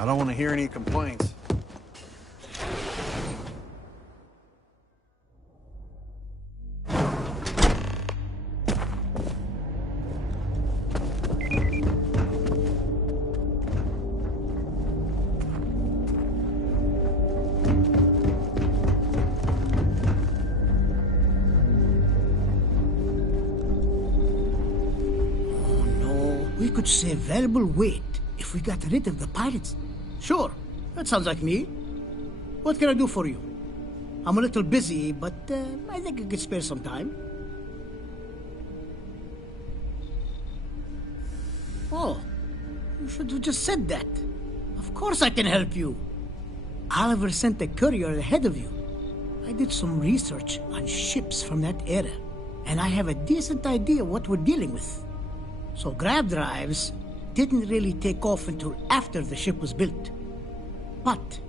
I don't want to hear any complaints. We could save valuable weight if we got rid of the pirates. Sure, That sounds like me. What can I do for you? I'm a little busy, but I think I could spare some time. Oh, you should have just said that. Of course I can help you. Oliver sent a courier ahead of you. I did some research on ships from that era, and I have a decent idea what we're dealing with. So grav drives didn't really take off until after the ship was built. But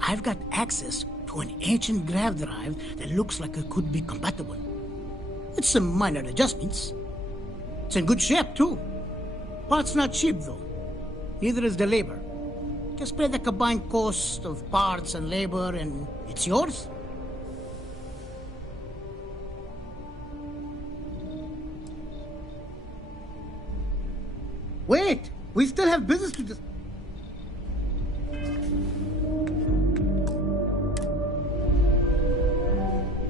I've got access to an ancient grav drive that looks like it could be compatible. It's some minor adjustments. It's in good shape, too. Parts not cheap, though. Neither is the labor. Just pay the combined cost of parts and labor, and it's yours. Wait! We still have business to discuss.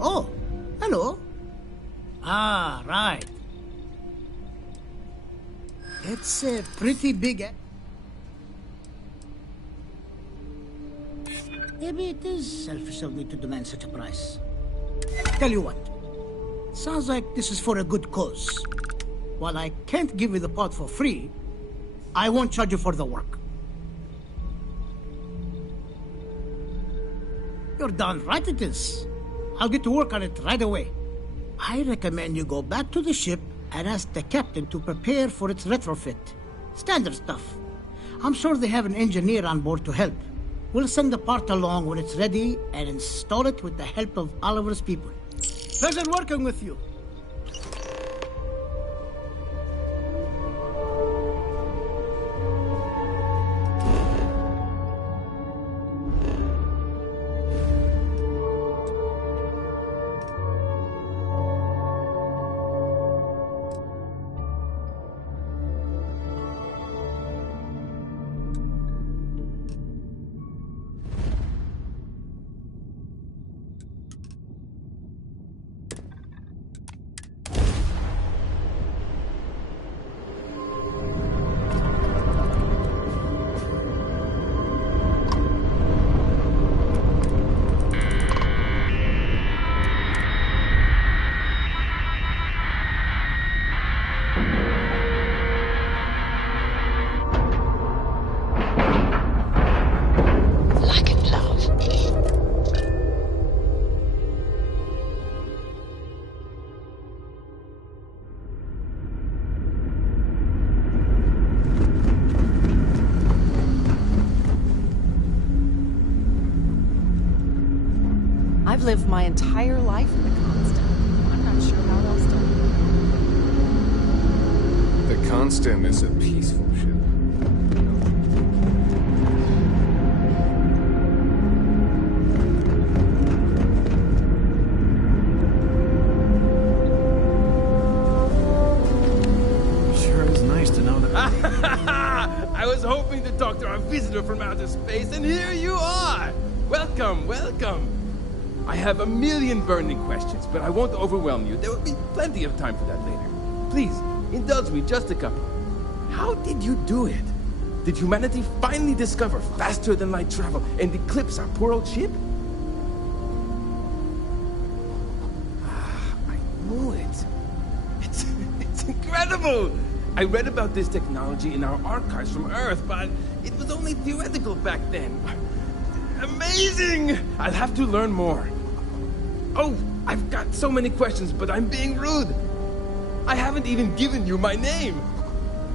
Oh, hello. Ah, right. It's a pretty big... Maybe it is selfish of me to demand such a price. Tell you what. Sounds like this is for a good cause. While I can't give you the part for free, I won't charge you for the work. You're darn right it is. I'll get to work on it right away. I recommend you go back to the ship and ask the captain to prepare for its retrofit. Standard stuff. I'm sure they have an engineer on board to help. We'll send the part along when it's ready and install it with the help of Oliver's people. Pleasure working with you. I've lived my entire life in the Constant. I'm not sure how else to. The Constant is a peaceful ship. Sure is nice to know that. I was hoping to talk to our visitor from outer space, and here you are! Welcome, welcome! I have a million burning questions, but I won't overwhelm you. There will be plenty of time for that later. Please, indulge me just a couple. How did you do it? Did humanity finally discover faster than light travel and eclipse our poor old ship? I knew it. It's incredible! I read about this technology in our archives from Earth, but it was only theoretical back then. Amazing! I'll have to learn more. Oh, I've got so many questions, but I'm being rude. I haven't even given you my name.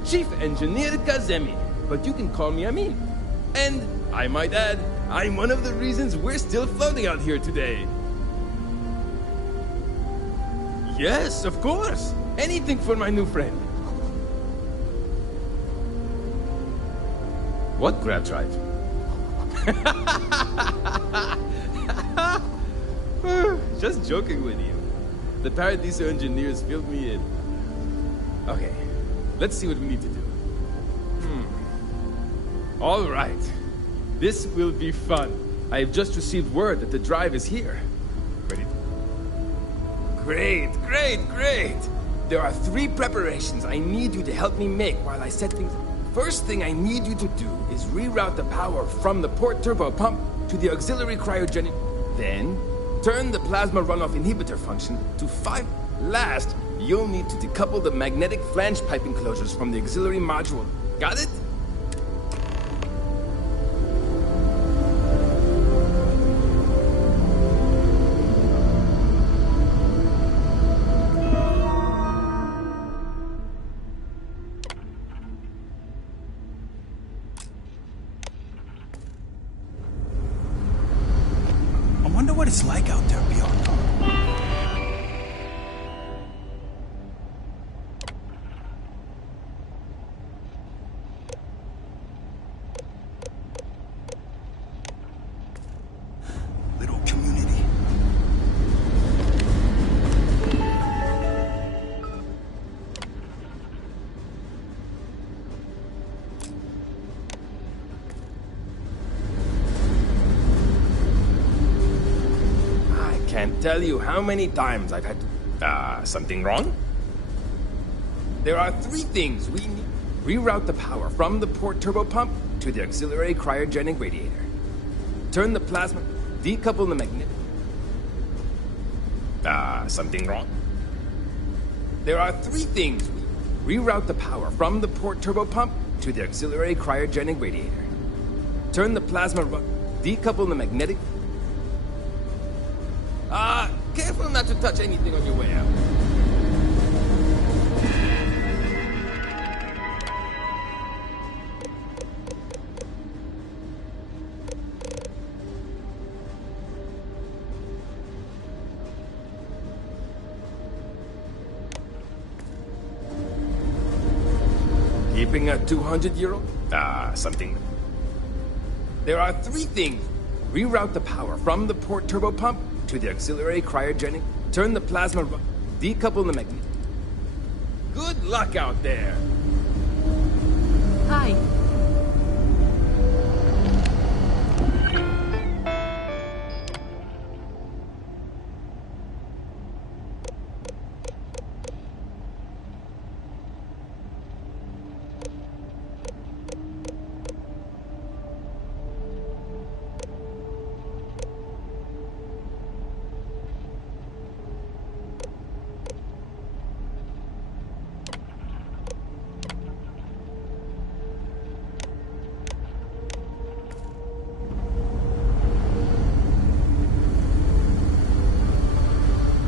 Chief Engineer Kazemi, but you can call me Amin. And, I might add, I'm one of the reasons we're still floating out here today. Yes, of course. Anything for my new friend. What grab drive? Just joking with you. The Paradiso engineers filled me in. Okay, let's see what we need to do. All right. This will be fun. I have just received word that the drive is here. Ready? Great, great, great! There are 3 preparations I need you to help me make while I set things up. First thing I need you to do is reroute the power from the port turbo pump to the auxiliary cryogenic. Then, turn the plasma runoff inhibitor function to 5. Last, you'll need to decouple the magnetic flange pipe enclosures from the auxiliary module. Got it? I wonder what it's like out there beyond Earth. Little community. I can't tell you how many times I've had to... something wrong? There are 3 things we need. Reroute the power from the port turbo pump to the auxiliary cryogenic radiator. Turn the plasma... Decouple the magnetic... something wrong? There are 3 things we... Reroute the power from the port turbo pump to the auxiliary cryogenic radiator. Turn the plasma... Decouple the magnetic... careful not to touch anything on your way out. Keeping a 200-year-old? Something. There are 3 things. Reroute the power from the port turbo pump to the auxiliary cryogenic. Turn the plasma... Decouple the magnet. Good luck out there. Hi.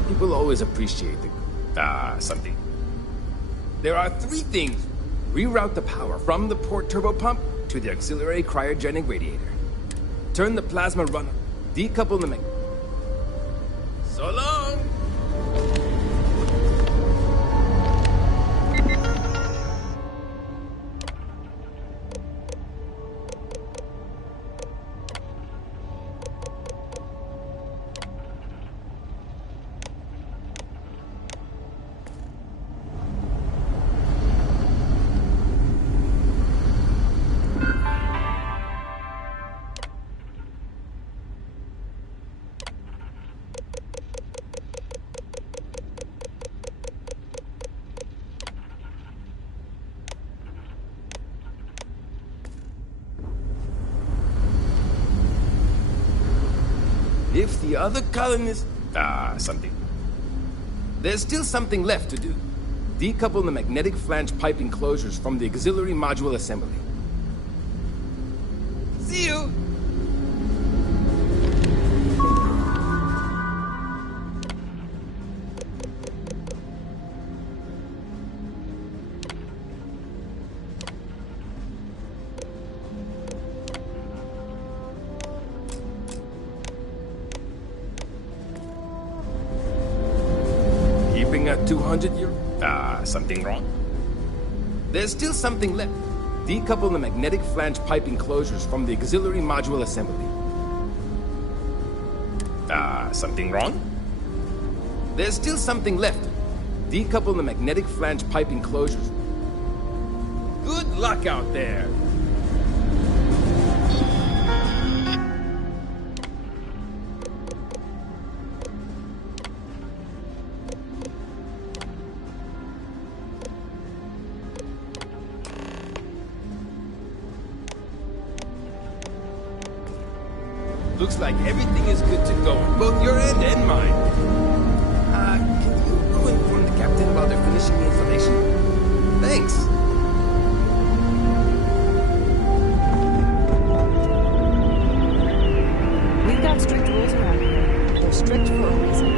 People always appreciate the... something. There are 3 things. Reroute the power from the port turbo pump to the auxiliary cryogenic radiator. Turn the plasma run... Decouple the magnet. So long! If the other colonists... something. There's still something left to do. Decouple the magnetic flange pipe enclosures from the auxiliary module assembly. See you! Keeping a 200-year... something wrong? There's still something left. Decouple the magnetic flange pipe enclosures from the auxiliary module assembly. Something wrong? There's still something left. Decouple the magnetic flange pipe enclosures. Good luck out there! Looks like everything is good to go on both your end and mine. Can you go inform the captain while they're finishing the installation? Thanks. We've got strict rules around here. They're strict for a reason.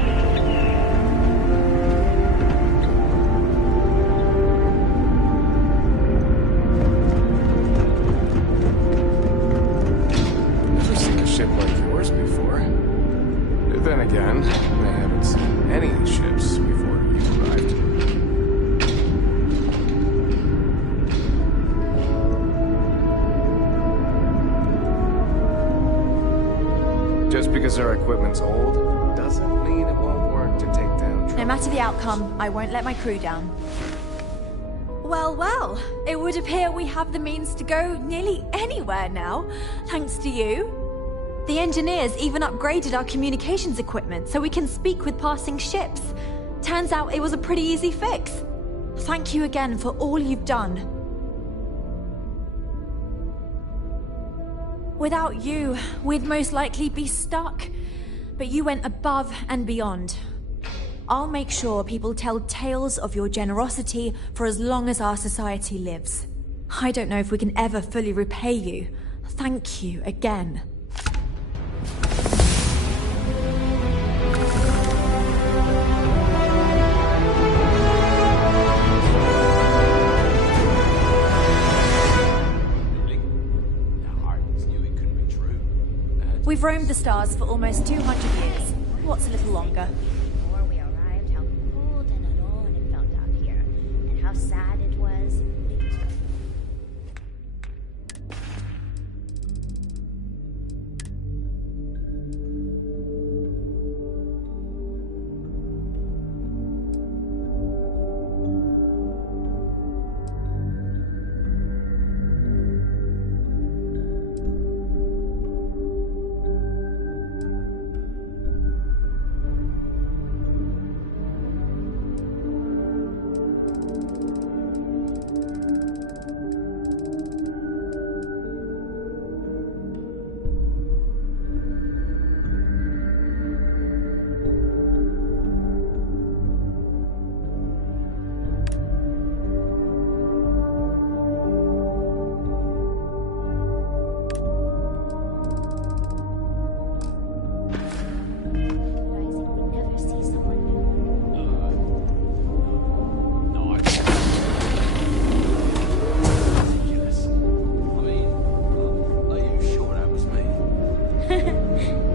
Never seen a ship like yours before. Then again, I haven't seen any ships before you arrived. Just because our equipment's old doesn't mean it won't work to take down No matter the outcome, I won't let my crew down. Well, well, it would appear we have the means to go nearly anywhere now, thanks to you. The engineers even upgraded our communications equipment so we can speak with passing ships. Turns out it was a pretty easy fix. Thank you again for all you've done. Without you, we'd most likely be stuck. But you went above and beyond. I'll make sure people tell tales of your generosity for as long as our society lives. I don't know if we can ever fully repay you. Thank you again. We've roamed the stars for almost 200 years. What's a little longer? Before we arrived, how cold and alone it felt out here, and how sad it was.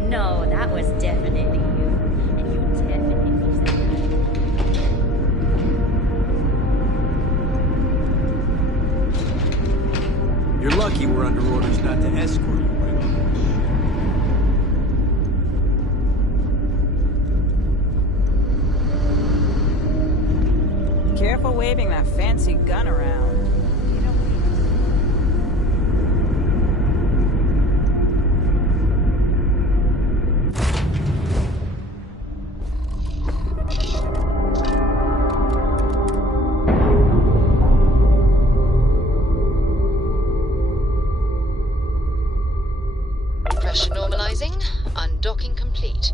No, that was definitely you. And you definitely said You're lucky we're under orders not to escort you, Careful waving that fancy gun around. Pressure normalizing. Undocking complete.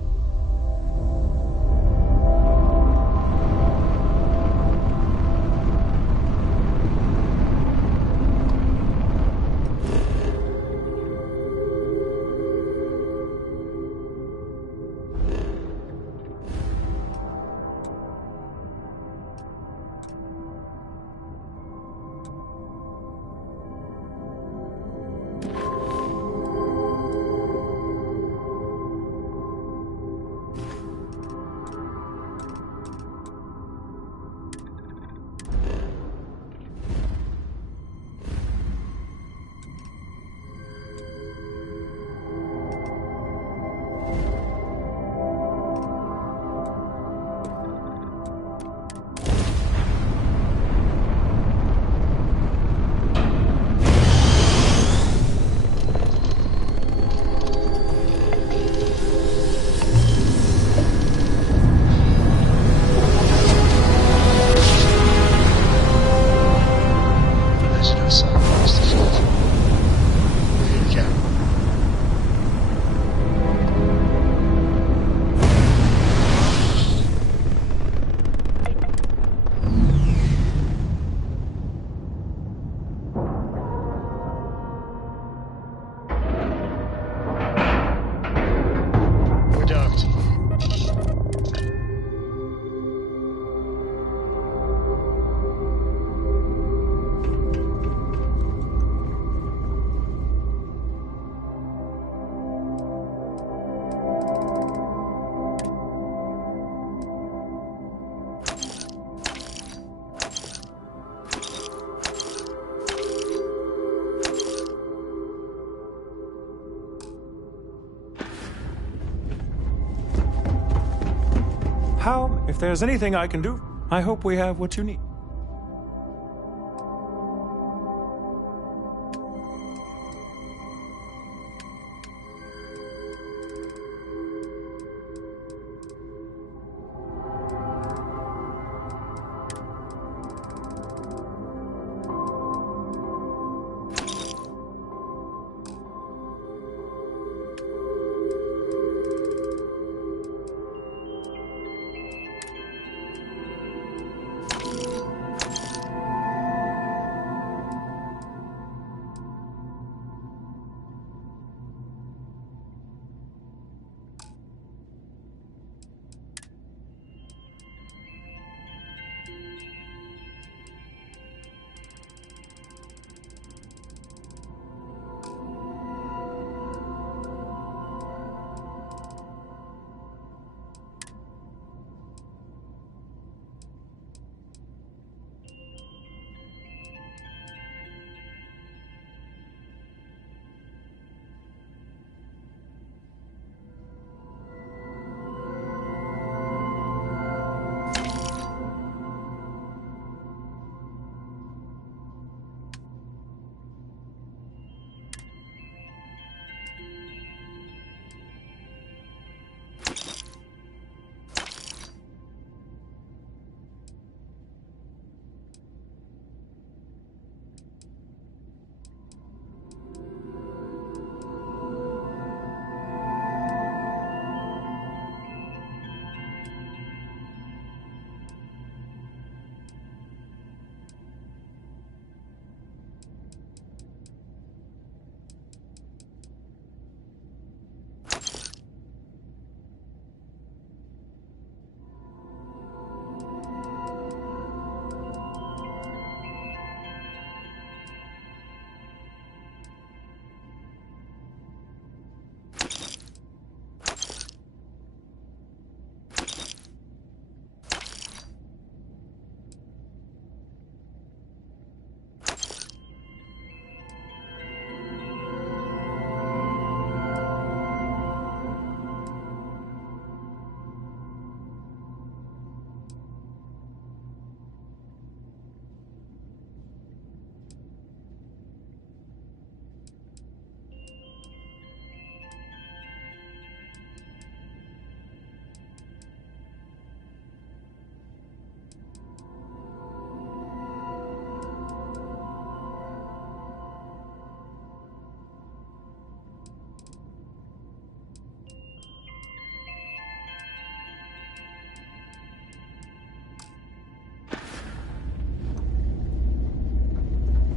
If there's anything I can do, I hope we have what you need.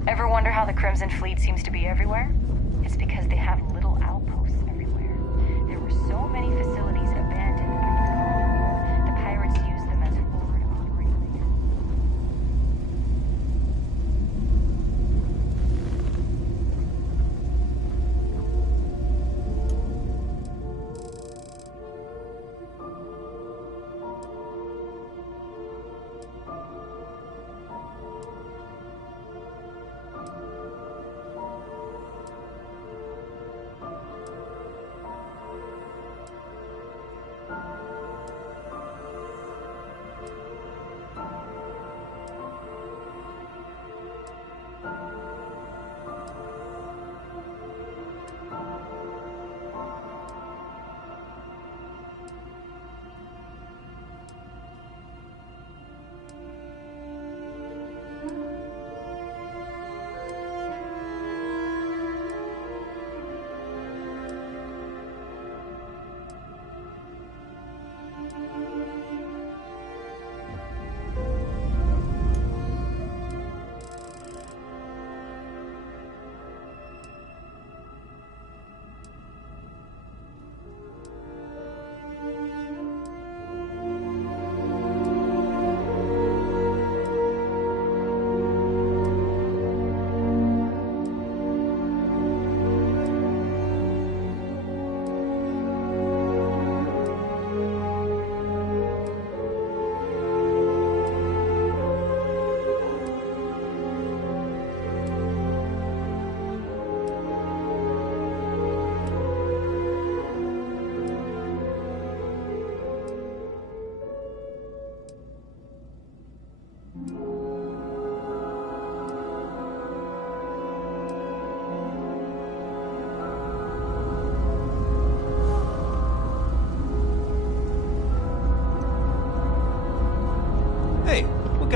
Ever wonder how the Crimson Fleet seems to be everywhere? It's because they have little outposts everywhere. There were so many facilities abandoned after the Cold War, the pirates used them as forward operating bases.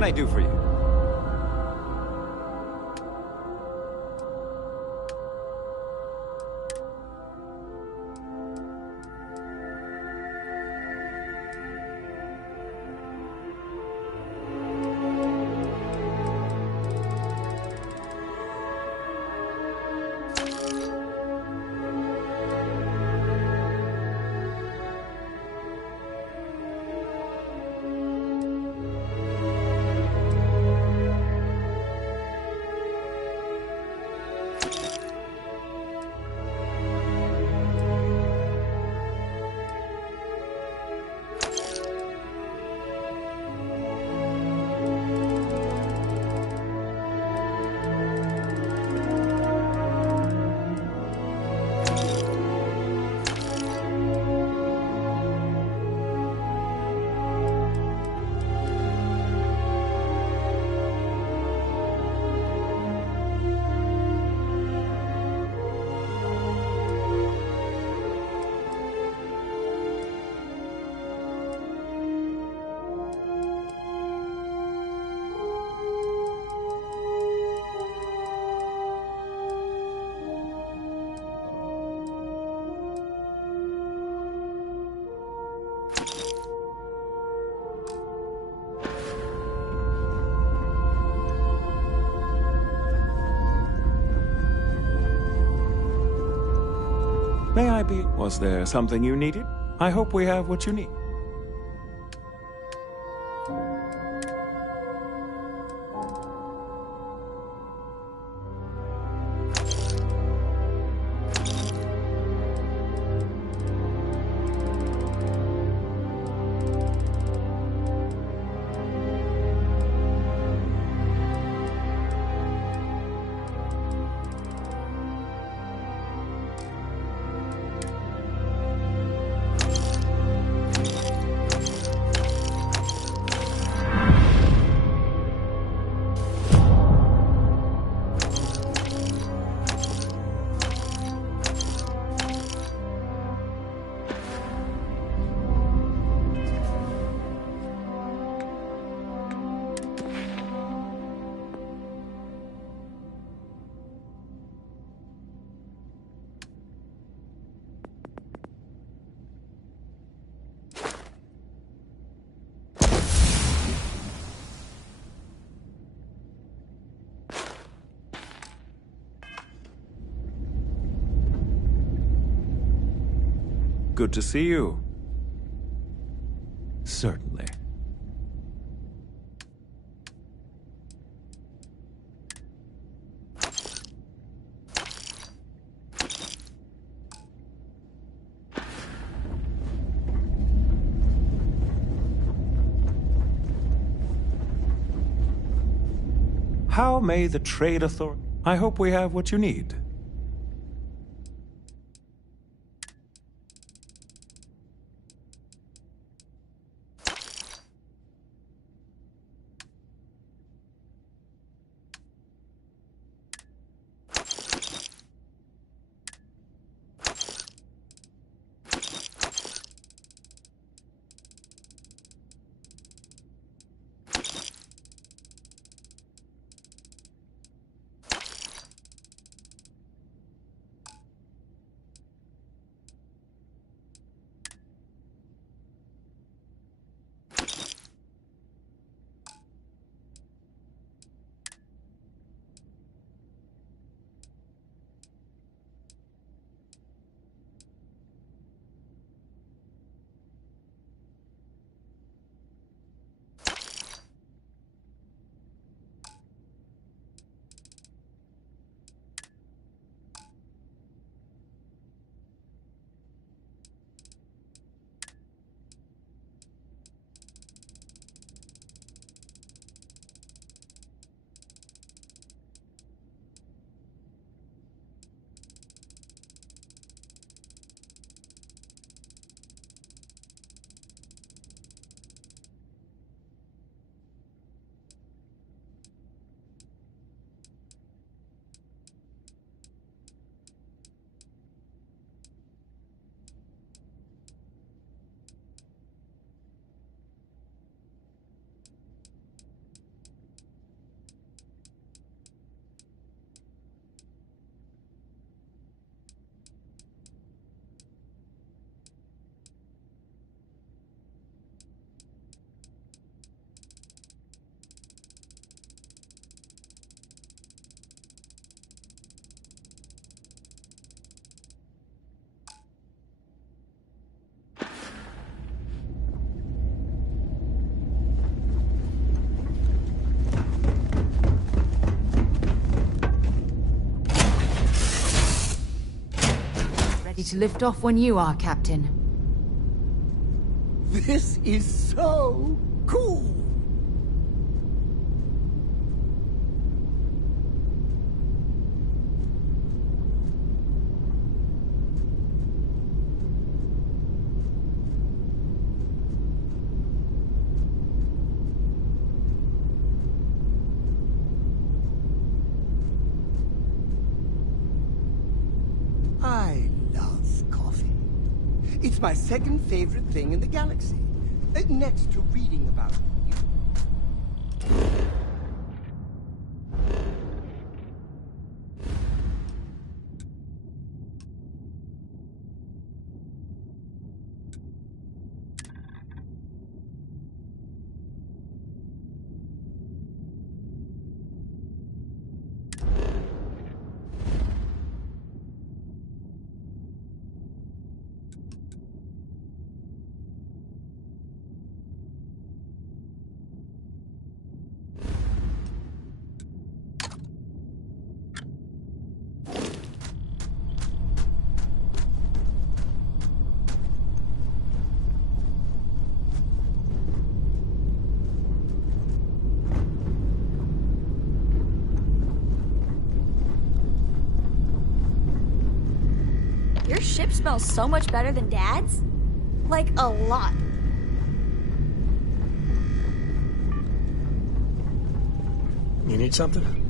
I do for you? May I be? Was there something you needed? I hope we have what you need. Good to see you. Certainly. How may the trade authority? I hope we have what you need. to lift off when you are, Captain. This is so cool! I love coffee. It's my second favorite thing in the galaxy, next to reading about you. Your ship smells so much better than Dad's? Like, a lot. You need something?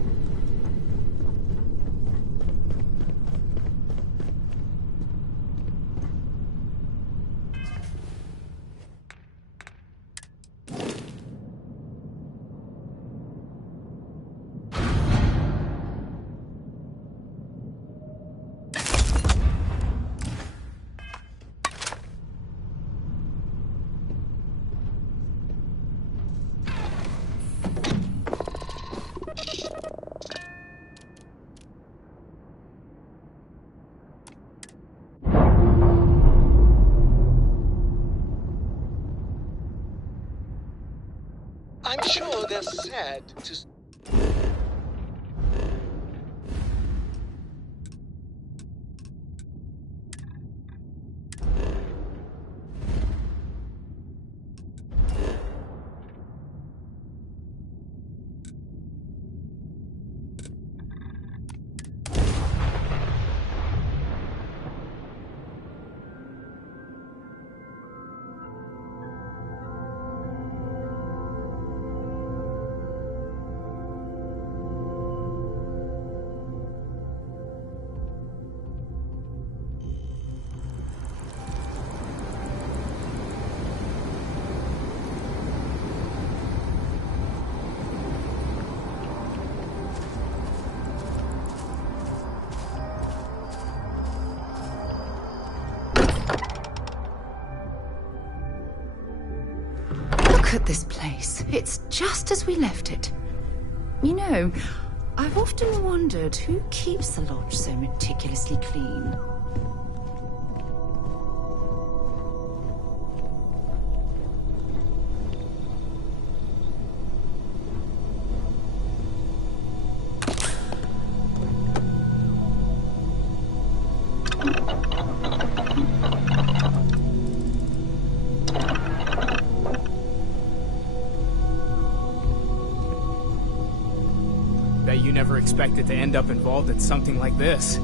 I'm sure they're sad to... Look at this place. It's just as we left it. You know, I've often wondered who keeps the lodge so meticulously clean. Bet you never expected to end up involved in something like this.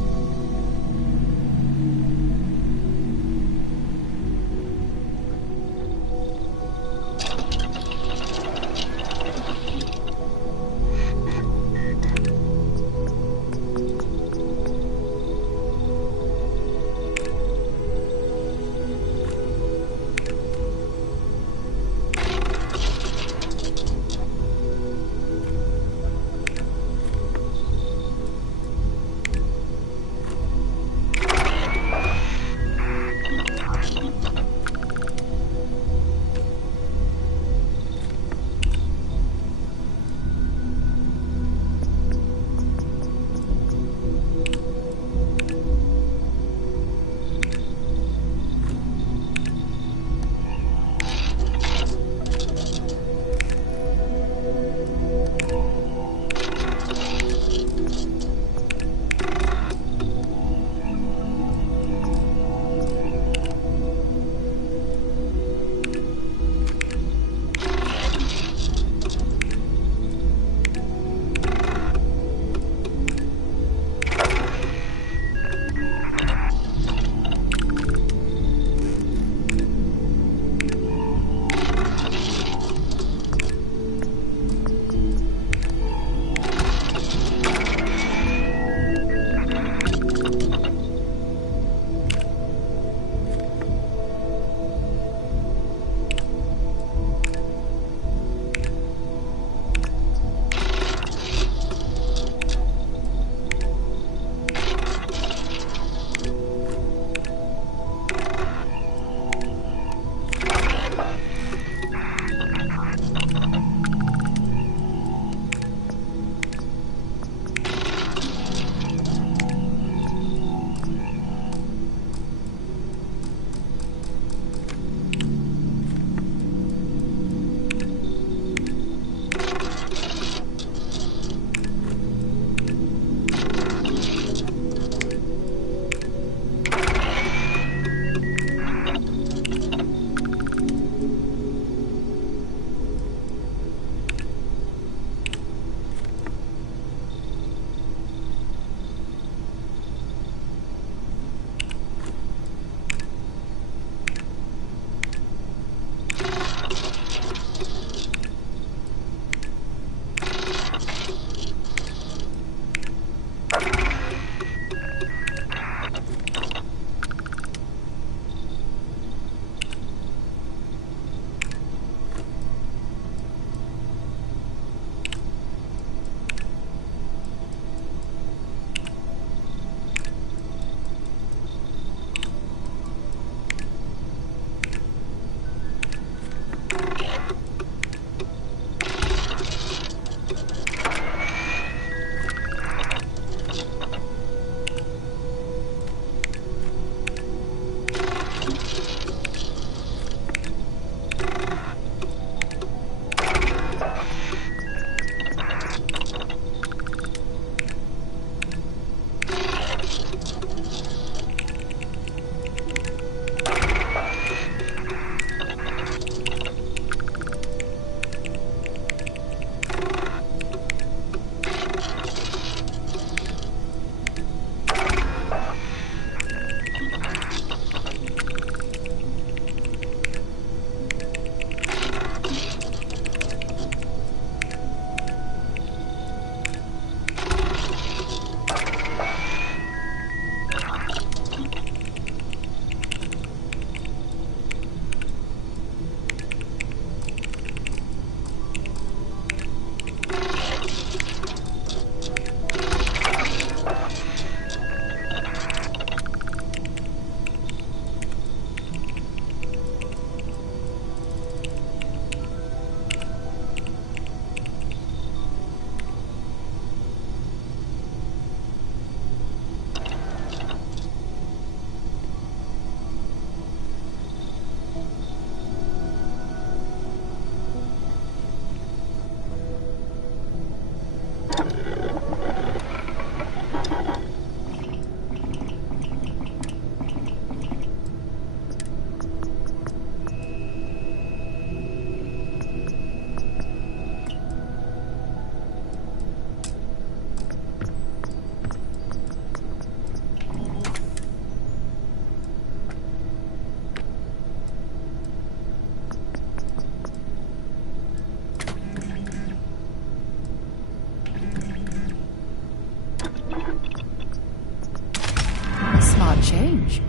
change.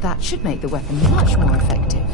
That should make the weapon much more effective.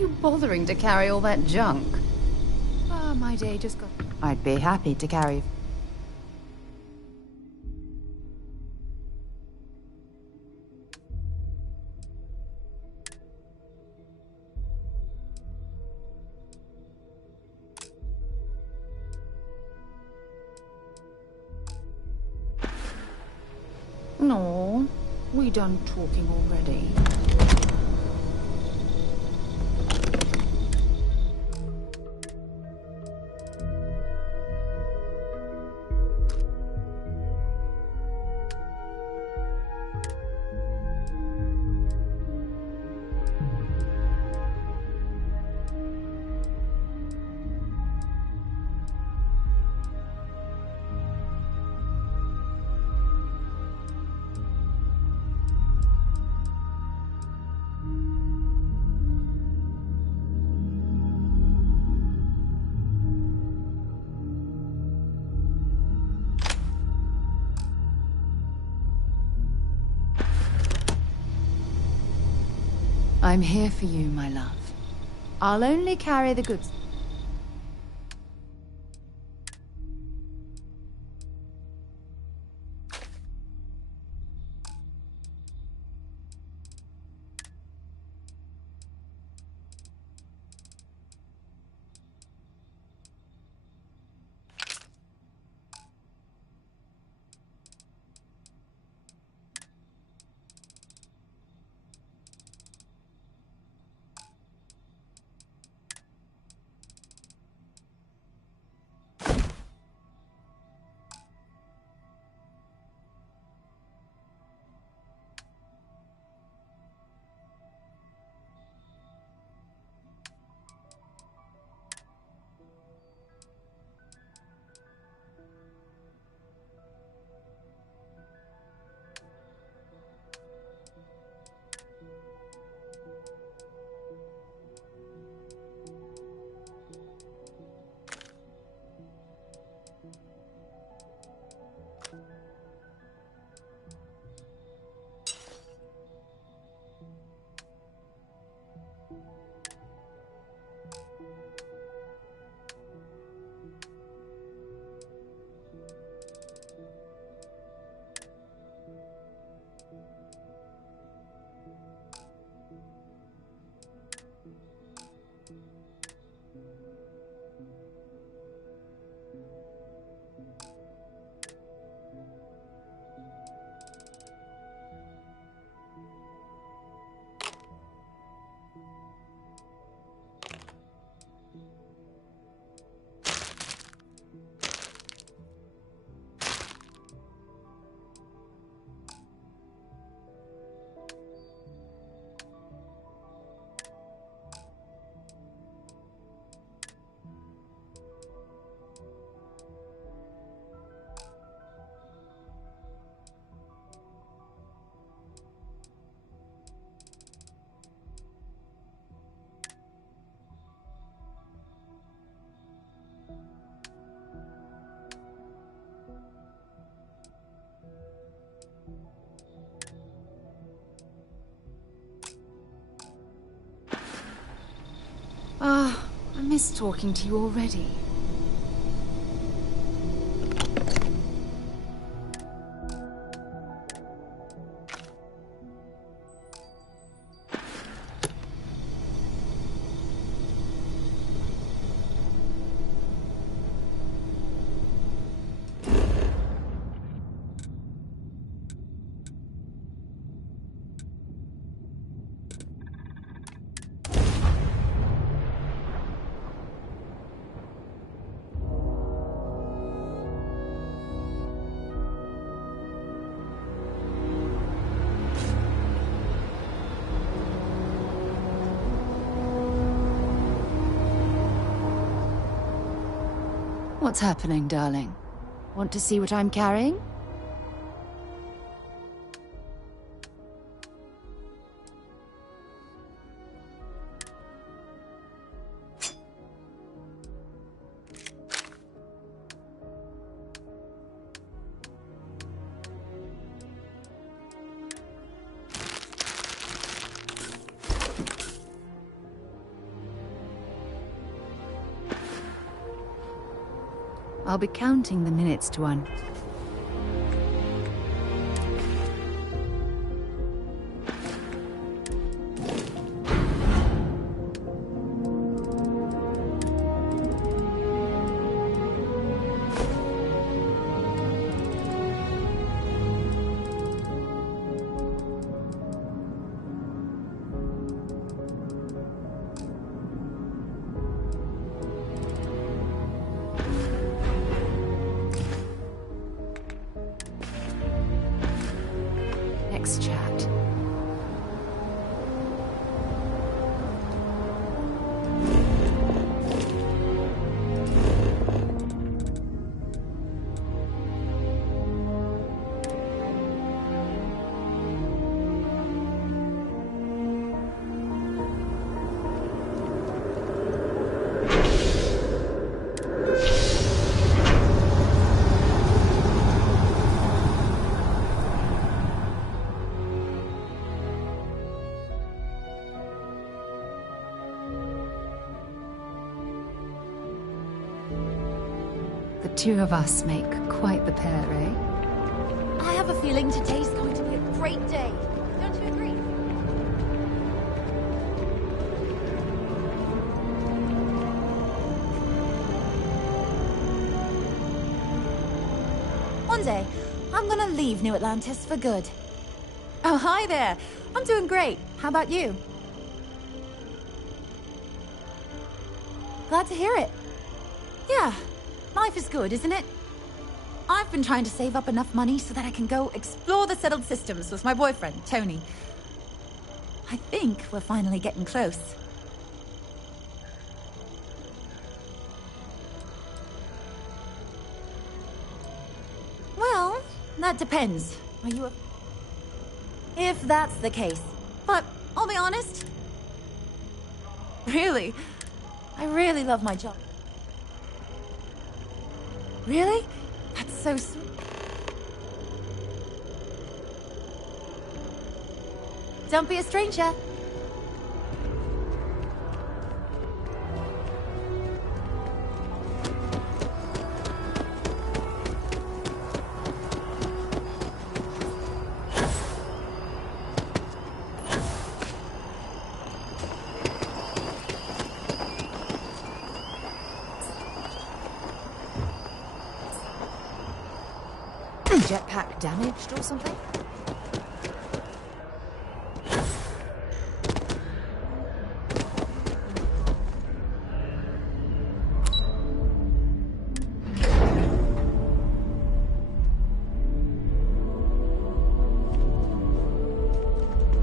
you bothering to carry all that junk? Ah, my day just got... I'd be happy to carry... No, we done talking already. I'm here for you, my love. I'll only carry the goods. Ah, I miss talking to you already. What's happening, darling? Want to see what I'm carrying? I'll be counting the minutes to un... Next chat. The two of us make quite the pair, eh? I have a feeling today's going to be a great day. Don't you agree? One day, I'm gonna leave New Atlantis for good. Oh, hi there. I'm doing great. How about you? Glad to hear it. Yeah, life is good, isn't it? I've been trying to save up enough money so that I can go explore the settled systems with my boyfriend, Tony. I think we're finally getting close. Well, that depends. Are you a... If that's the case. But I'll be honest. Really, I really love my job. Really? That's so sweet. Don't be a stranger. Jetpack damaged or something?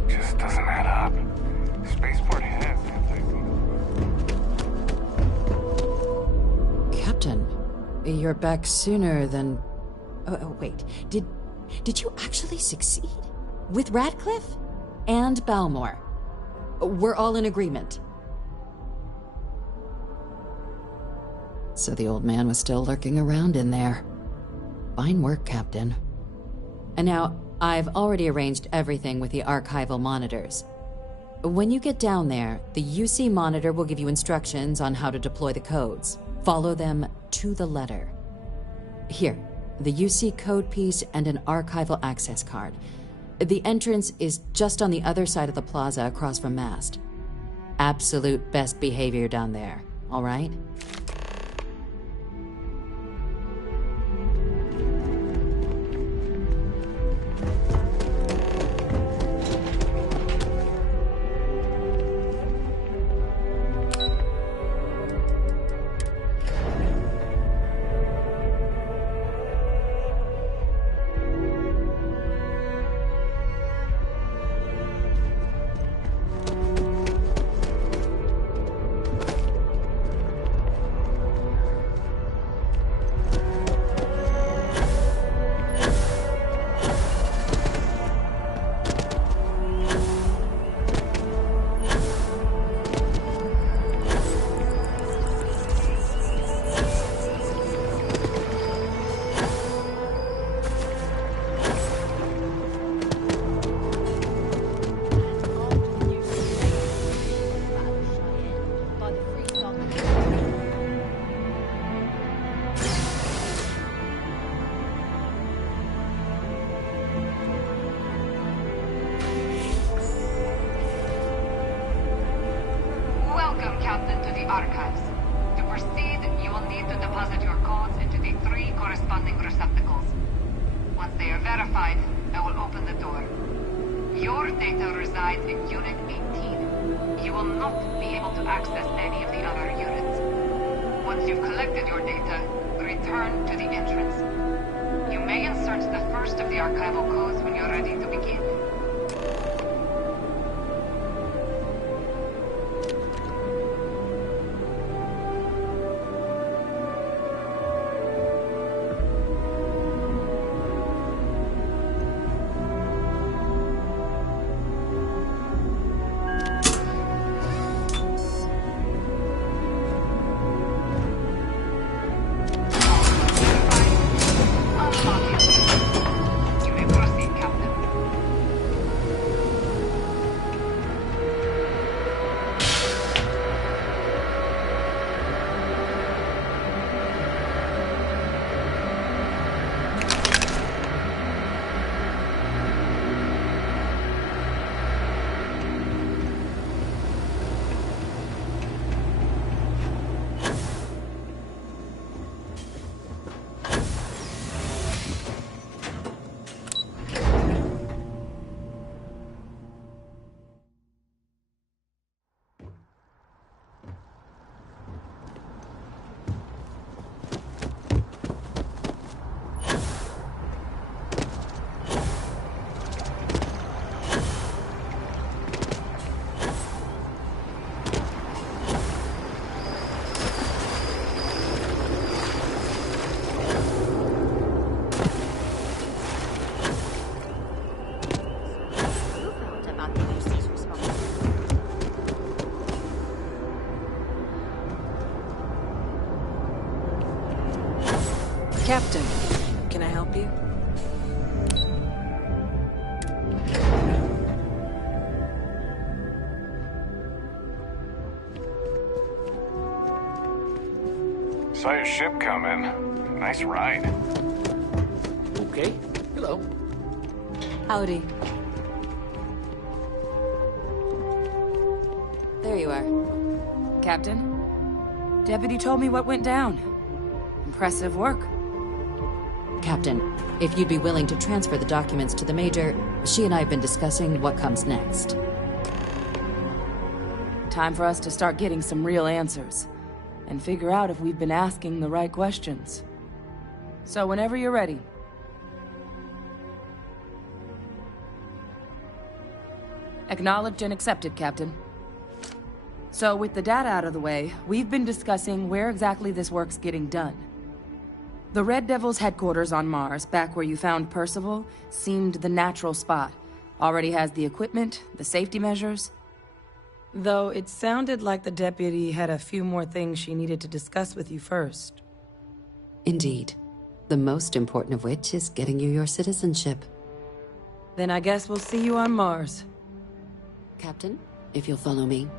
Just doesn't add up. Spaceport has Captain, you're back sooner than... Oh, wait. Did you actually succeed? With Radcliffe? And Balmore? We're all in agreement. So the old man was still lurking around in there. Fine work, Captain. And now, I've already arranged everything with the archival monitors. When you get down there, the UC monitor will give you instructions on how to deploy the codes. Follow them to the letter. Here. The UC code piece and an archival access card. The entrance is just on the other side of the plaza across from Mast. Absolute best behavior down there, all right? archives. To proceed, you will need to deposit your codes into the 3 corresponding receptacles. Once they are verified, I will open the door. Your data resides in Unit 18. You will not be able to access any of the other units. Once you've collected your data, return to the entrance. You may insert the first of the archival codes when you're ready to begin. Captain, can I help you? Saw your ship come in. Nice ride. Okay. Hello. Howdy. There you are. Captain, Deputy told me what went down. Impressive work. Captain, if you'd be willing to transfer the documents to the Major, she and I have been discussing what comes next. Time for us to start getting some real answers, and figure out if we've been asking the right questions. So whenever you're ready. Acknowledged and accepted, Captain. So with the data out of the way, we've been discussing where exactly this work's getting done. The Red Devil's headquarters on Mars, back where you found Percival, seemed the natural spot. Already has the equipment, the safety measures. Though it sounded like the deputy had a few more things she needed to discuss with you first. Indeed. The most important of which is getting you your citizenship. Then I guess we'll see you on Mars. Captain, if you'll follow me.